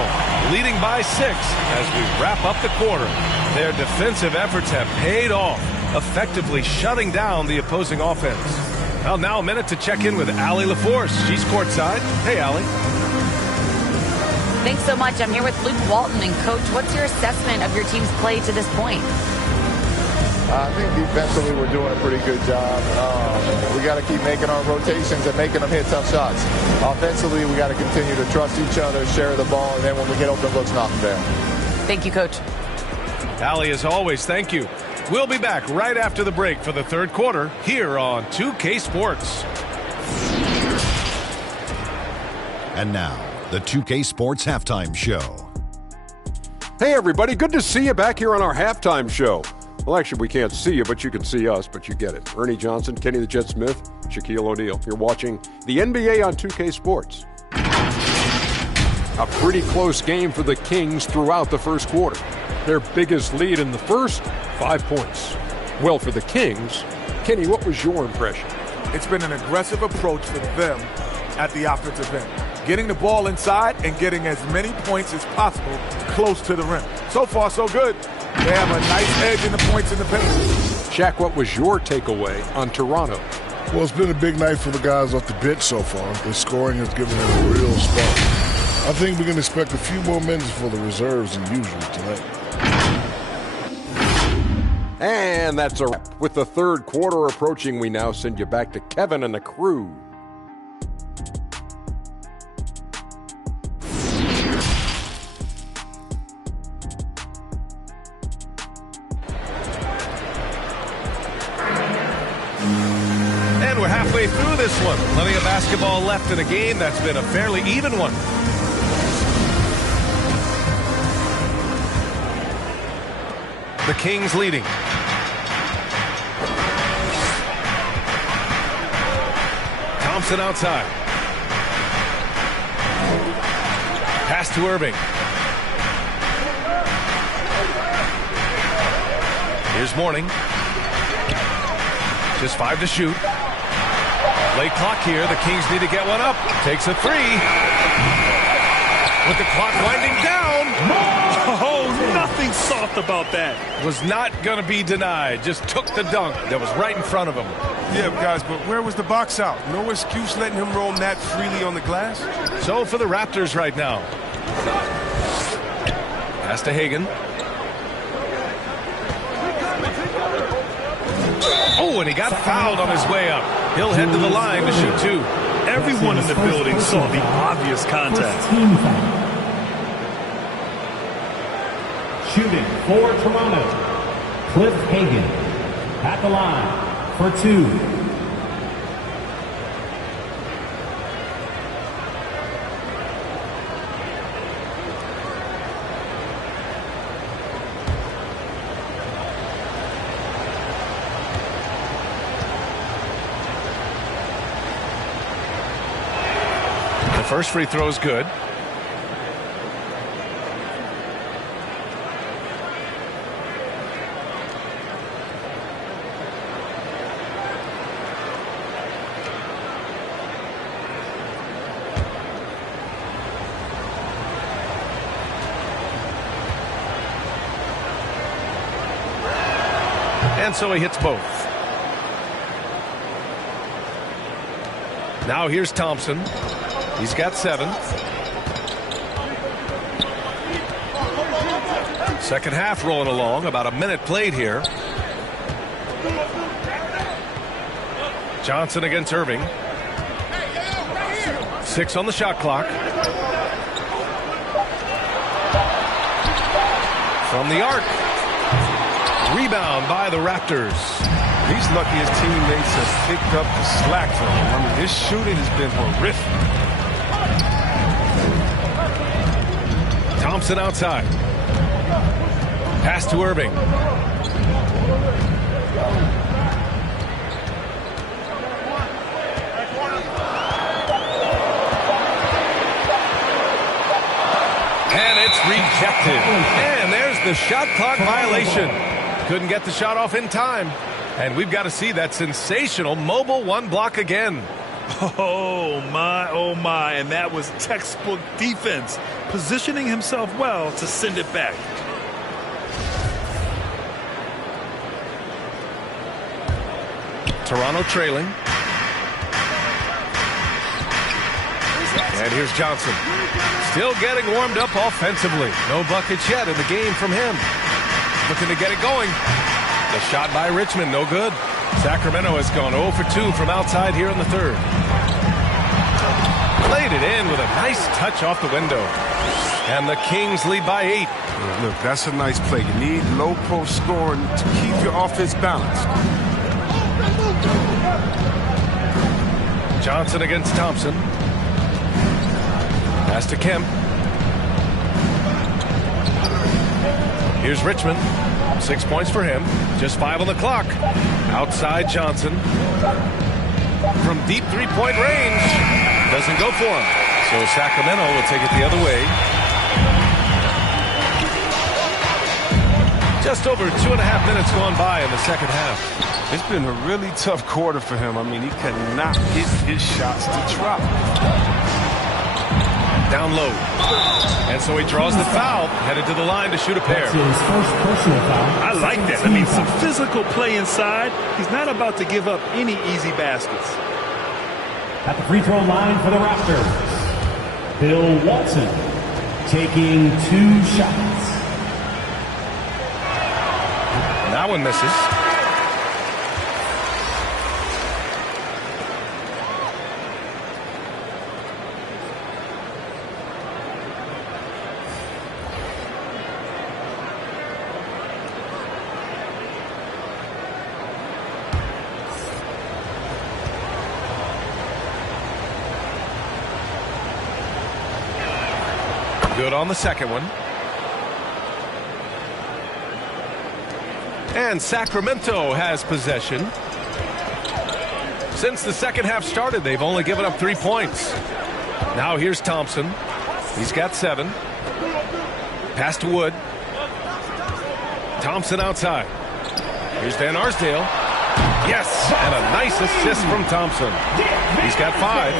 leading by 6 as we wrap up the quarter. Their defensive efforts have paid off, effectively shutting down the opposing offense. Well, now a minute to check in with Allie LaForce. She's courtside. Hey, Allie. Thanks so much. I'm here with Luke Walton. And, Coach, what's your assessment of your team's play to this point? I think defensively we're doing a pretty good job. We got to keep making our rotations and making them hit tough shots. Offensively, we got to continue to trust each other, share the ball, and then when we get open looks, knock them down. Thank you, Coach. Allie, as always, thank you. We'll be back right after the break for the third quarter here on 2K Sports. And now, the 2K Sports Halftime Show. Hey, everybody. Good to see you back here on our halftime show. Well, actually, we can't see you, but you can see us, but you get it. Ernie Johnson, Kenny the Jet Smith, Shaquille O'Neal. You're watching the NBA on 2K Sports. A pretty close game for the Kings throughout the first quarter. Their biggest lead in the first, 5 points. Well, for the Kings, Kenny, what was your impression? It's been an aggressive approach for them at the offensive end. Getting the ball inside and getting as many points as possible close to the rim. So far, so good. They have a nice edge in the points in the paint. Shaq, what was your takeaway on Toronto? Well, it's been a big night for the guys off the bench so far. The scoring has given them a real spark. I think we can expect a few more minutes for the reserves than usual tonight. And that's a wrap. With the third quarter approaching, we now send you back to Kevin and the crew. And we're halfway through this one. Plenty of basketball left in a game that's been a fairly even one. The Kings leading. Thompson outside. Pass to Irving. Here's Mourning. Just 5 to shoot. Late clock here. The Kings need to get one up. Takes a 3. With the clock winding down. Oh, nothing soft about that. Was not going to be denied. Just took the dunk that was right in front of him. Yeah, guys, but where was the box out? No excuse letting him roam that freely on the glass? So for the Raptors right now. Pass to Hagan. Oh, and he got fouled on his way up. He'll head to the line to shoot 2. Everyone in the building saw the obvious contact. Team foul. Shooting for Toronto, Cliff Hagan at the line for 2. The first free throw is good. And so he hits both. Now here's Thompson. He's got 7. Second half rolling along, about a minute played here. Johnson against Irving. 6 on the shot clock. From the arc. Rebound by the Raptors. He's lucky his teammates have picked up the slack for him. I mean, his shooting has been horrific. Thompson outside. Pass to Irving. And it's rejected. And there's the shot clock violation. Couldn't get the shot off in time. And we've got to see that sensational mobile one block again. Oh, my. And that was textbook defense. Positioning himself well to send it back. Toronto trailing. And here's Johnson. Still getting warmed up offensively. No buckets yet in the game from him. Looking to get it going. The shot by Richmond, no good. Sacramento has gone 0 for 2 from outside here in the third. Played it in with a nice touch off the window. And the Kings lead by 8. Yeah, look, that's a nice play. You need low post scoring to keep your offense balanced. Johnson against Thompson. Pass to Kemp. Here's Richmond. 6 points for him. Just 5 on the clock. Outside Johnson. From deep three-point range. Doesn't go for him. So Sacramento will take it the other way. Just over 2.5 minutes gone by in the second half. It's been a really tough quarter for him. I mean, he cannot get his shots to drop. Down low. And so he draws the foul, headed to the line to shoot a pair. That's his first personal foul. I like that. I mean, some physical play inside. He's not about to give up any easy baskets. At the free throw line for the Raptors, Bill Walton taking 2 shots. That one misses. Good on the second one. And Sacramento has possession. Since the second half started, they've only given up 3 points. Now here's Thompson. He's got 7. Pass to Wood. Thompson outside. Here's Van Arsdale. Yes, and a nice assist from Thompson. He's got 5.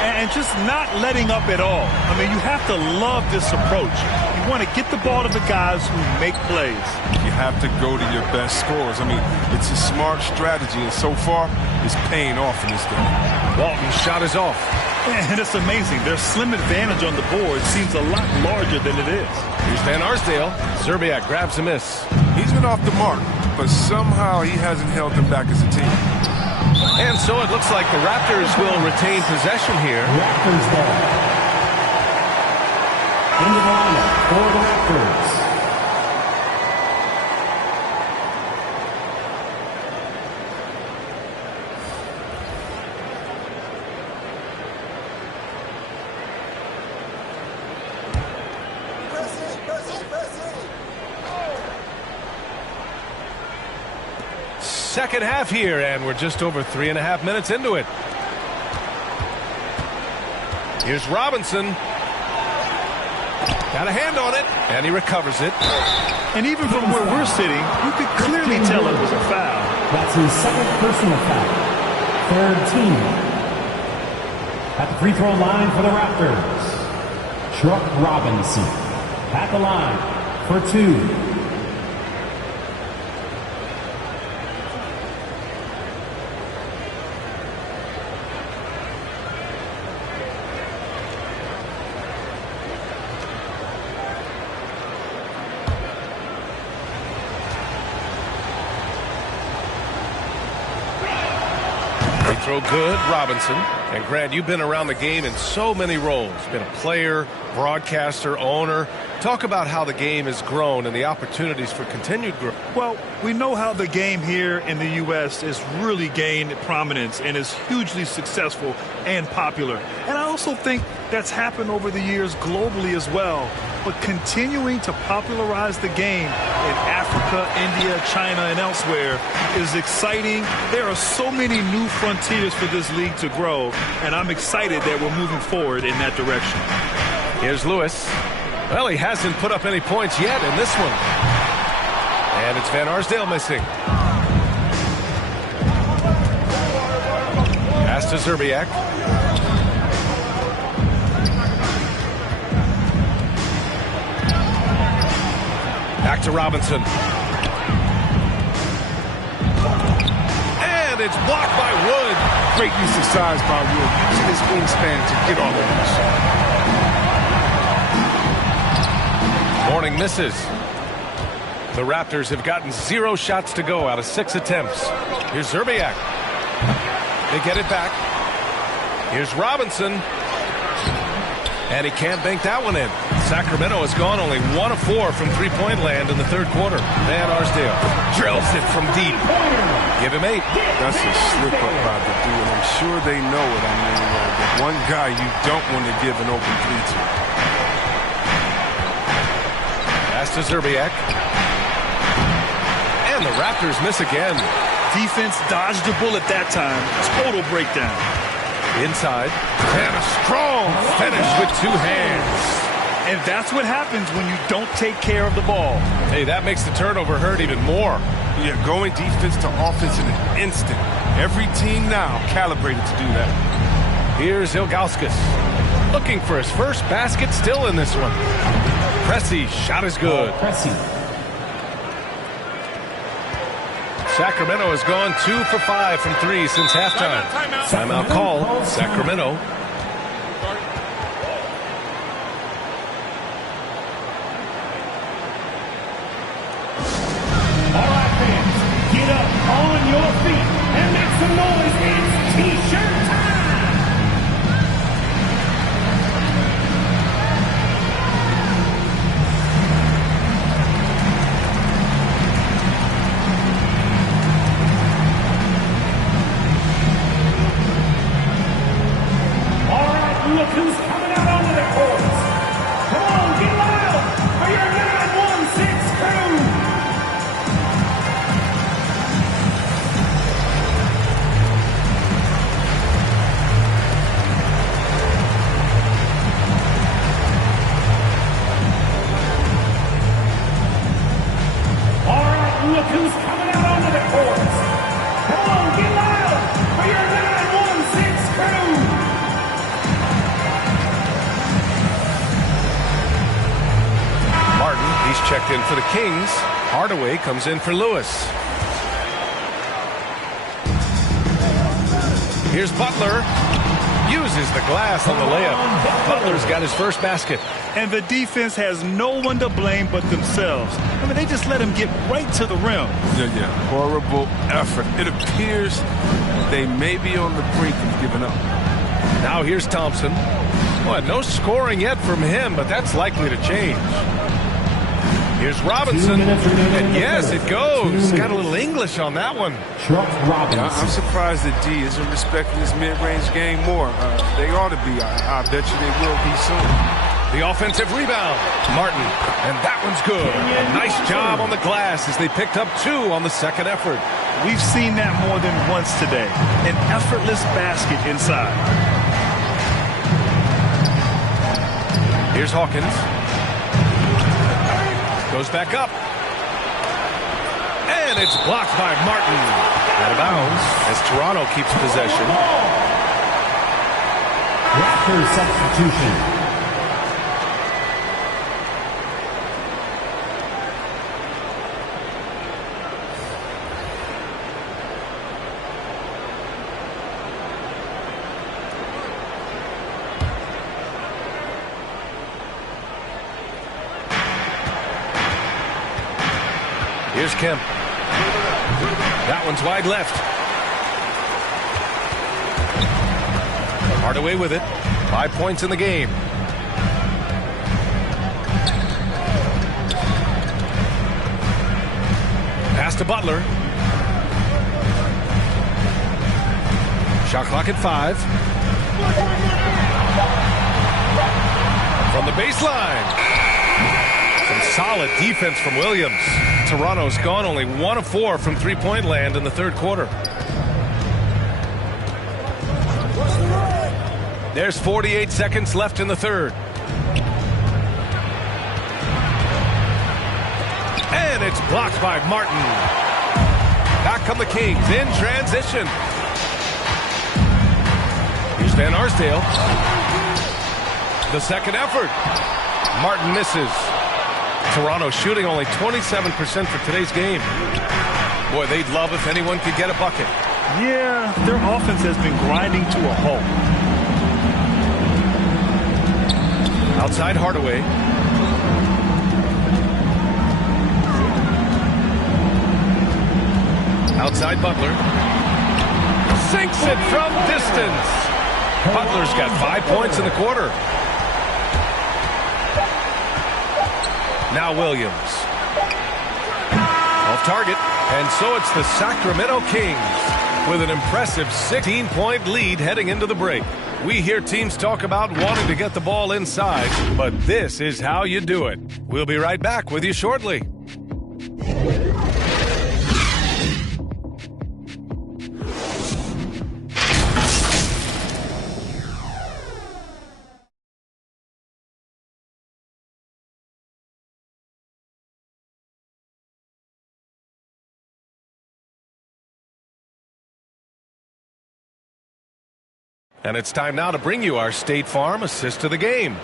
And just not letting up at all. I mean, you have to love this approach. You want to get the ball to the guys who make plays. You have to go to your best scorers. I mean, it's a smart strategy, and so far, it's paying off in this game. Walton's shot is off. And it's amazing. Their slim advantage on the board seems a lot larger than it is. Here's Van Arsdale. Zerbiak grabs a miss. He's been off the mark, but somehow he hasn't held them back as a team. And so it looks like the Raptors will retain possession here. Raptors ball. Into the lineup for the Raptors. Second half here, and we're just over 3.5 minutes into it. Here's Robinson. Got a hand on it, and he recovers it. And even from where we're sitting, you could clearly tell it was a foul. That's his second personal foul. Third team. At the free throw line for the Raptors, Chuck Robinson. At the line for 2. throw good, Robinson. And Grant, you've been around the game in so many roles. Been a player, broadcaster, owner. Talk about how the game has grown and the opportunities for continued growth. Well, we know how the game here in the U.S. has really gained prominence and is hugely successful and popular. And I also think that's happened over the years globally as well. But continuing to popularize the game in Africa, India, China, and elsewhere is exciting. There are so many new frontiers for this league to grow, and I'm excited that we're moving forward in that direction. Here's Lewis. Well, he hasn't put up any points yet in this one. And it's Van Arsdale missing. Pass to Zerbiak. Back to Robinson. And it's blocked by Wood. Great use of size by Wood. Using his wingspan to get all over the shot. Mourning misses. The Raptors have gotten 0 shots to go out of 6 attempts. Here's Zerbiak. They get it back. Here's Robinson. And he can't bank that one in. Sacramento has gone only 1 of 4 from three-point land in the third quarter. Van Arsdale drills it from deep. Give him 8. That's a slip up by the dude, and I'm sure they know it. I mean, the one guy you don't want to give an open three to. Pass to Zerbiak. And the Raptors miss again. Defense dodged a bullet that time. Total breakdown. Inside. And a strong finish with 2 hands. And that's what happens when you don't take care of the ball. Hey, that makes the turnover hurt even more. Yeah, going defense to offense in an instant. Every team now calibrated to do that. Here's Ilgauskas. Looking for his first basket, still in this one. Pressey's shot is good. Pressey. Sacramento has gone 2 for 5 from 3 since halftime. Timeout called. Sacramento. All right, fans, get up on your feet and make some noise. It's T-shirt time. Look who's coming out onto the court. Come on, get loud for your 916 crew. All right, look who's coming out onto the court. Come on, get loud for your 916 crew. Martin, he's checked in for the Kings. Hardaway comes in for Lewis. Here's Butler. Uses the glass on the layup. Butler's got his first basket. And the defense has no one to blame but themselves. I mean, they just let him get right to the rim. Yeah. Horrible effort. It appears they may be on the brink of giving up. Now here's Thompson. Well, no scoring yet from him, but that's likely to change. Here's Robinson, and yes, it goes. Got a little English on that one. Chuck Robinson. I'm surprised that D isn't respecting this mid-range game more. They ought to be. I bet you they will be soon. The offensive rebound. Martin, and that one's good. A nice job on the glass as they picked up 2 on the second effort. We've seen that more than once today. An effortless basket inside. Here's Hawkins. Goes back up. And it's blocked by Martin. Out of bounds as Toronto keeps possession. Raptors substitution. Here's Kemp. That one's wide left. Hardaway with it. 5 points in the game. Pass to Butler. Shot clock at 5. From the baseline. Some solid defense from Williams. Toronto's gone only 1 of 4 from three-point land in the third quarter. There's 48 seconds left in the third. And it's blocked by Martin. Back come the Kings in transition. Here's Van Arsdale. The second effort. Martin misses. Toronto shooting only 27% for today's game. Boy, they'd love if anyone could get a bucket. Yeah, their offense has been grinding to a halt. Outside Hardaway. Outside Butler. Sinks it from distance. Butler's got 5 points in the quarter. Now Williams. Off target. And so it's the Sacramento Kings with an impressive 16-point lead heading into the break. We hear teams talk about wanting to get the ball inside, but this is how you do it. We'll be right back with you shortly. And it's time now to bring you our State Farm assist to the game.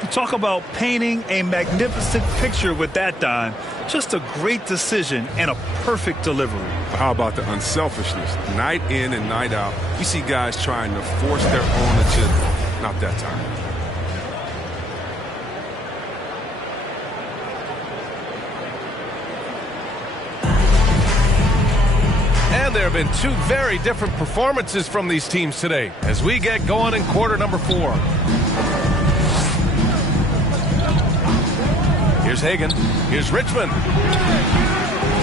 You talk about painting a magnificent picture with that, Don. Just a great decision and a perfect delivery. How about the unselfishness? Night in and night out, you see guys trying to force their own agenda. Not that time. And there have been two very different performances from these teams today as we get going in quarter number 4. Here's Hagan. Here's Richmond.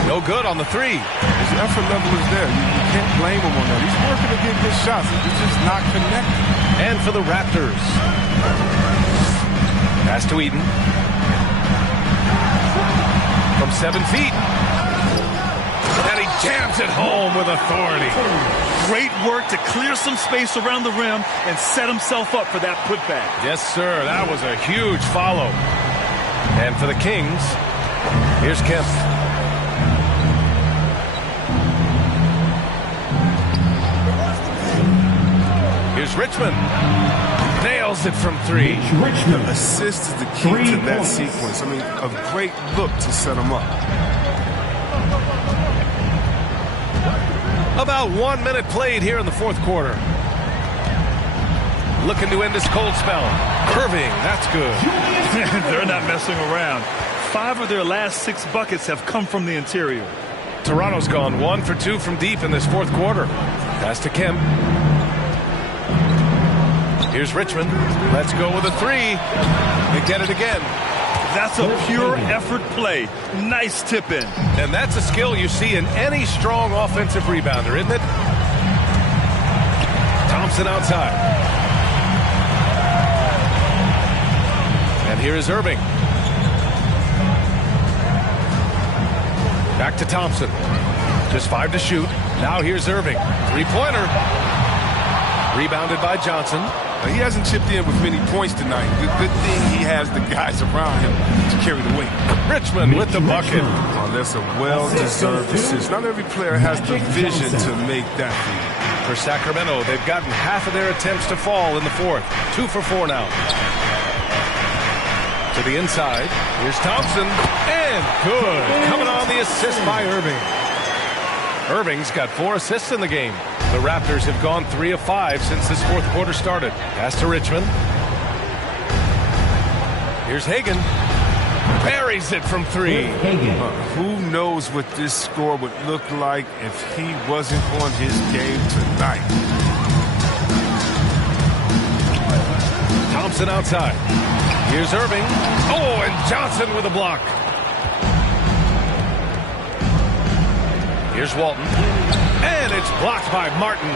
No good on the 3. His effort level is there. You can't blame him on that. He's working to get good shots. It's just not connected. And for the Raptors. Pass to Eden. From 7 feet. And he jams it home with authority. Great work to clear some space around the rim and set himself up for that putback. Yes, sir. That was a huge follow. And for the Kings, here's Kemp. Here's Richmond. Nails it from 3. The assist is the key to that sequence. I mean, a great look to set him up. About 1 minute played here in the fourth quarter. Looking to end this cold spell. Irving, that's good. They're not messing around. 5 of their last 6 buckets have come from the interior. Toronto's gone 1 for 2 from deep in this fourth quarter. Pass to Kemp. Here's Richmond. Let's go with a 3. They get it again. That's a pure effort play. Nice tip in. And that's a skill you see in any strong offensive rebounder, isn't it? Thompson outside. And here is Irving. Back to Thompson. Just 5 to shoot. Now here's Irving. 3-pointer. Rebounded by Johnson. He hasn't chipped in with many points tonight. Good thing he has the guys around him to carry the weight. Richmond with the bucket. Oh, that's a well-deserved assist. Not every player has the vision to make that lead. For Sacramento, they've gotten half of their attempts to fall in the fourth. 2 for 4 now. To the inside. Here's Thompson. And good. Coming on the assist by Irving. Irving's got 4 assists in the game. The Raptors have gone 3 of 5 since this fourth quarter started. Pass to Richmond. Here's Hagan. Buries it from 3. Who knows what this score would look like if he wasn't on his game tonight. Thompson outside. Here's Irving. Oh, and Johnson with a block. Here's Walton. And it's blocked by Martin.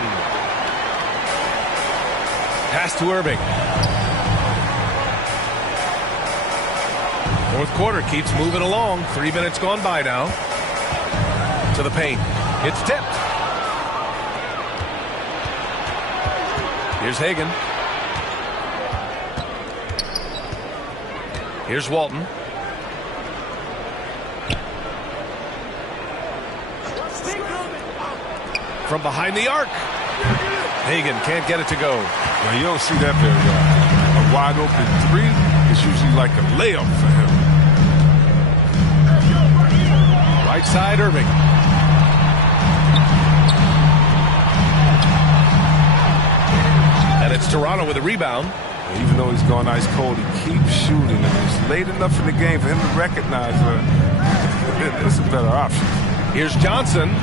Pass to Irving. Fourth quarter keeps moving along. 3 minutes gone by now. To the paint. It's tipped. Here's Hagan. Here's Walton. From behind the arc. Hagan can't get it to go. Now, you don't see that very often. A wide open three is usually like a layup for him. Right side, Irving. And it's Toronto with a rebound. Even though he's gone ice cold, he keeps shooting. And it's late enough in the game for him to recognize it's a better option. Here's Johnson.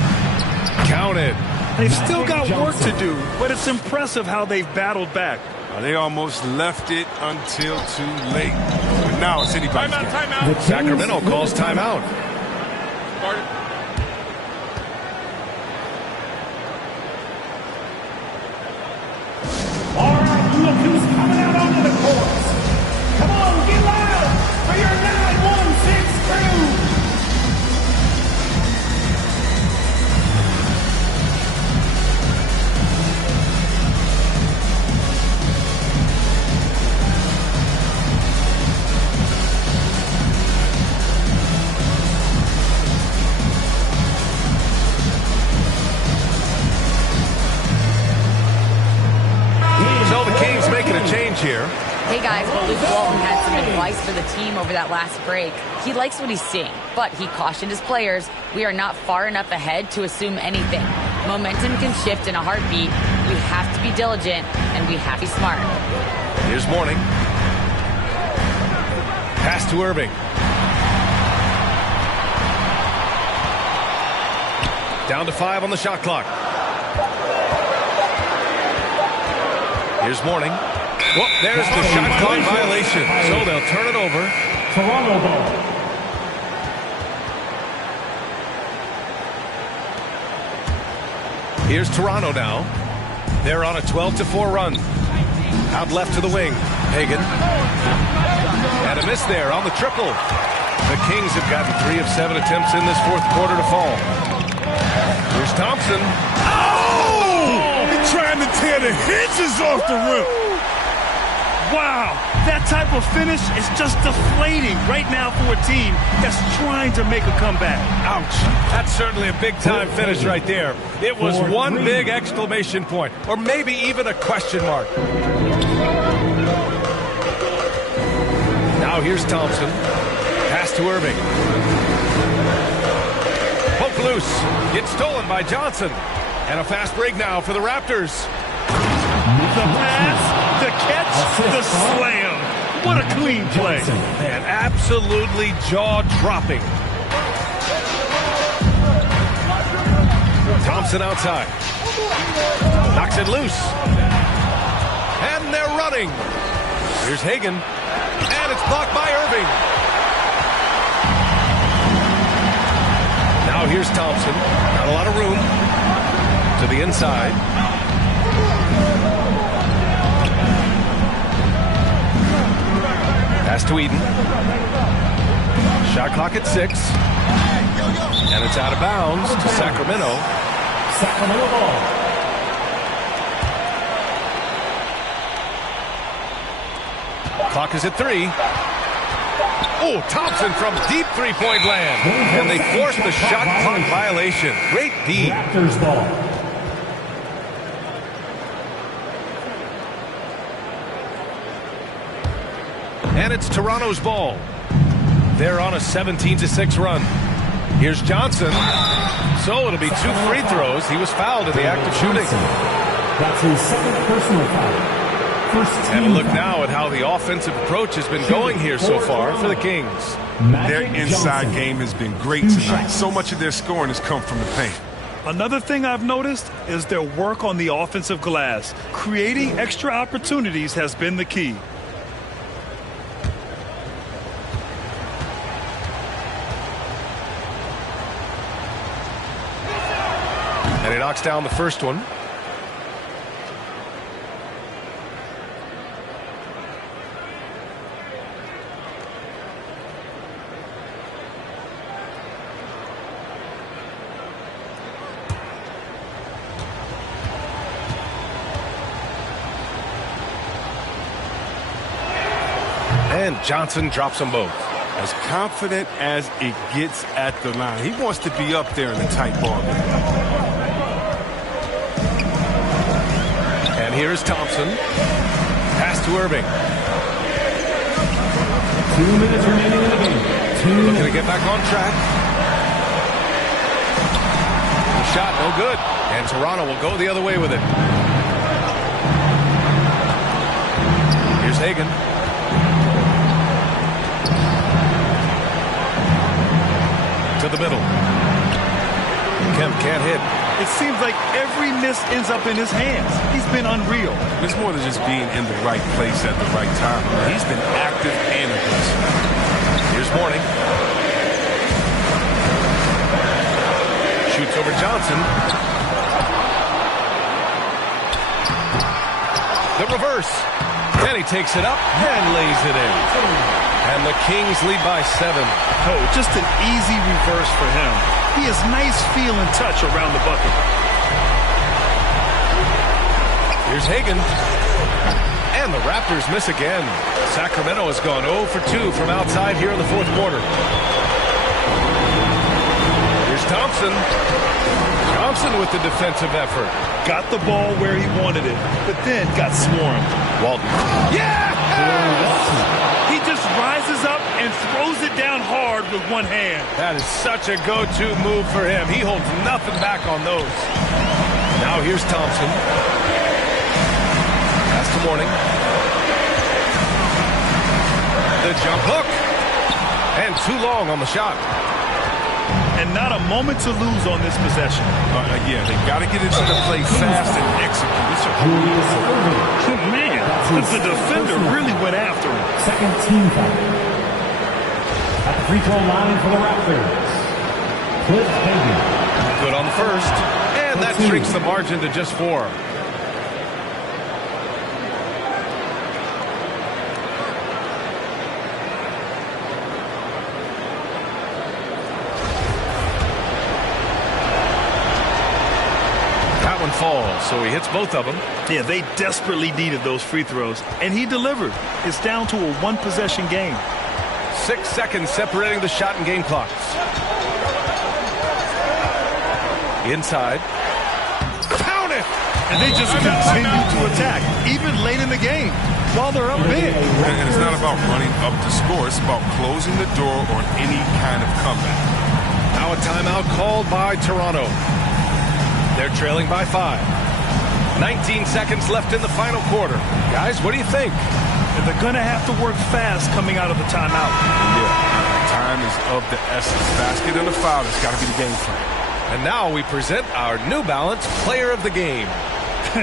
Counted. They've still got work to do, but it's impressive how they've battled back. They almost left it until too late. But now it's anybody's game. Timeout. Sacramento calls timeout. All right, look who's coming out onto the court. Come on, get loud for your 9-1-6 crew. Here. Hey guys, Luke Walton had some advice for the team over that last break. He likes what he's seeing, but he cautioned his players, we are not far enough ahead to assume anything. Momentum can shift in a heartbeat. We have to be diligent, and we have to be smart. Here's Mourning. Pass to Irving. Down to 5 on the shot clock. Here's Mourning. Well, there's the shot clock violation. So they'll turn it over. Toronto ball. Here's Toronto now. They're on a 12-4 run. Out left to the wing. Hagan. And a miss there on the triple. The Kings have gotten 3 of 7 attempts in this fourth quarter to fall. Here's Thompson. Oh! He's trying to tear the hinges off the rim. Wow, that type of finish is just deflating right now for a team that's trying to make a comeback. Ouch. That's certainly a big-time finish right there. It was one big exclamation point, or maybe even a question mark. Now here's Thompson. Pass to Irving. Poke loose. Gets stolen by Johnson. And a fast break now for the Raptors. The pass, the catch, the slam. What a clean play. And absolutely jaw-dropping. Thompson outside. Knocks it loose. And they're running. Here's Hagan. And it's blocked by Irving. Now here's Thompson. Not a lot of room. To the inside. Pass to Eden. Shot clock at 6. And it's out of bounds to Sacramento. Sacramento ball. Clock is at 3. Oh, Thompson from deep three-point land. And they forced the shot clock violation. Great D. Raptors ball. And it's Toronto's ball. They're on a 17-6 run. Here's Johnson. So it'll be 2 free throws. He was fouled in the act of shooting. That's his second personal foul. First team and look now at how the offensive approach has been going here so far for the Kings. Their inside game has been great tonight. So much of their scoring has come from the paint. Another thing I've noticed is their work on the offensive glass. Creating extra opportunities has been the key. And he knocks down the first one. And Johnson drops them both. As confident as it gets at the line. He wants to be up there in the tight ball game. And here is Thompson. Pass to Irving. 2 minutes remaining in the game. Looking to get back on track. The shot, no good. And Toronto will go the other way with it. Here's Hagan. To the middle. Kemp can't hit. It seems like every miss ends up in his hands. He's been unreal. It's more than just being in the right place at the right time. He's been active and aggressive. Here's Mourning. Shoots over Johnson. The reverse. And he takes it up and lays it in. And the Kings lead by 7. Oh, just an easy reverse for him. He has nice feel and touch around the bucket. Here's Hagan. And the Raptors miss again. Sacramento has gone 0 for 2 from outside here in the fourth quarter. Here's Thompson. Thompson with the defensive effort. Got the ball where he wanted it, but then got swarmed. Walton. Yeah! He just rises up and throws it down hard with one hand. That is such a go-to move for him. He holds nothing back on those. Now here's Thompson. Pass to Mourning. The jump hook. And too long on the shot. And not a moment to lose on this possession. Yeah, they got to get into the play fast and execute. Man, the defender really went after him. Second team foul. At the free throw line for the Raptors, Cliff Hagan. Good on the first. And that shrinks the margin to just 4. Falls, so he hits both of them. Yeah, they desperately needed those free throws, and he delivered. It's down to a one-possession game. 6 seconds separating the shot and game clocks. Inside. Count it! And they just continue to attack, even late in the game, while they're up big. And it's not about running up the score. It's about closing the door on any kind of comeback. Now a timeout called by Toronto. They're trailing by 5. 19 seconds left in the final quarter. Guys, what do you think? And they're going to have to work fast coming out of the timeout. Yeah, time is of the essence. Basket and a foul, it's got to be the game plan. And now we present our New Balance Player of the Game.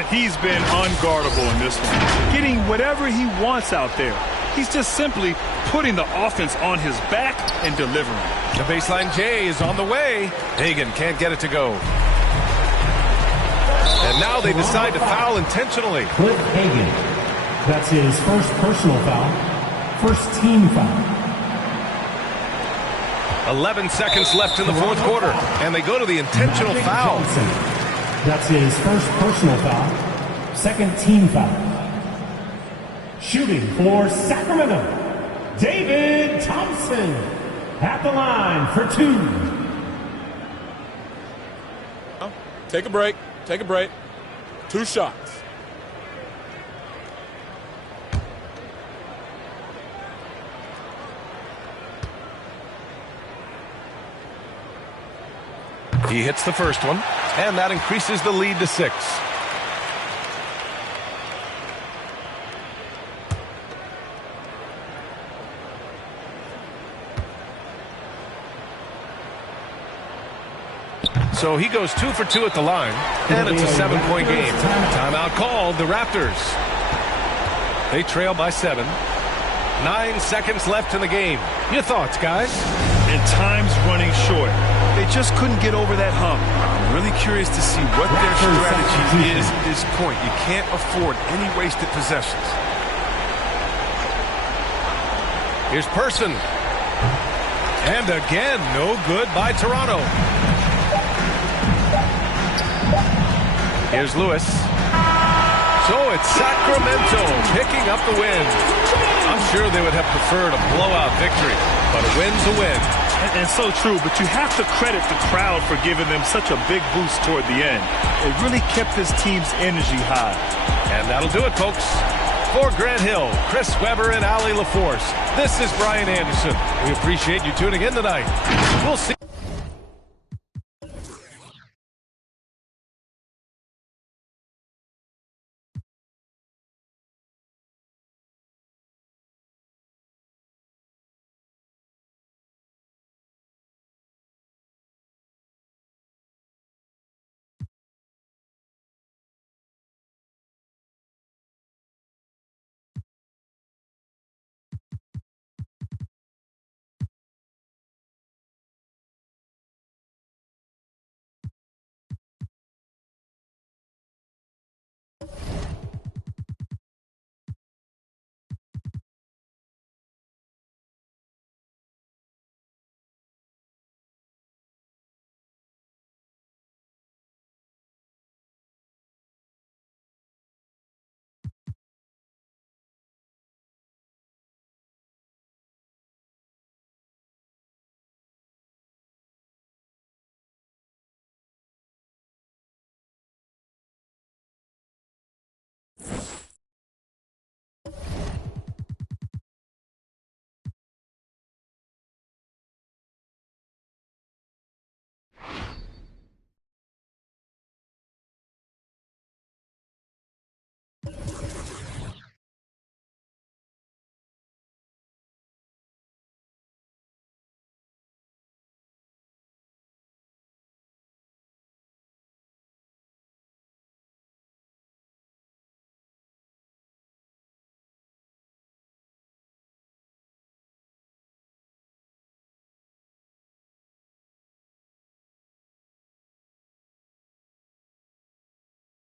He's been unguardable in this one, getting whatever he wants out there. He's just simply putting the offense on his back and delivering. The baseline J is on the way. Hagan can't get it to go. And now they decide to foul intentionally. Cliff Hagan. That's his first personal foul. First team foul. 11 seconds left in the fourth quarter. And they go to the intentional foul. That's his first personal foul. Second team foul. Shooting for Sacramento, David Thompson. At the line for 2. Take a break. Take a break. 2 shots. He hits the first one, and that increases the lead to 6. So he goes 2 for 2 at the line, and it's a 7-point game. Timeout called, the Raptors. They trail by 7. 9 seconds left in the game. Your thoughts, guys? And time's running short. They just couldn't get over that hump. I'm really curious to see what their strategy is at this point. You can't afford any wasted possessions. Here's Person. And again, no good by Toronto. Here's Lewis. So it's Sacramento picking up the win. I'm sure they would have preferred a blowout victory, but a win's a win. And so true, but you have to credit the crowd for giving them such a big boost toward the end. It really kept this team's energy high. And that'll do it, folks. For Grant Hill, Chris Webber, and Allie LaForce, this is Brian Anderson. We appreciate you tuning in tonight. We'll see.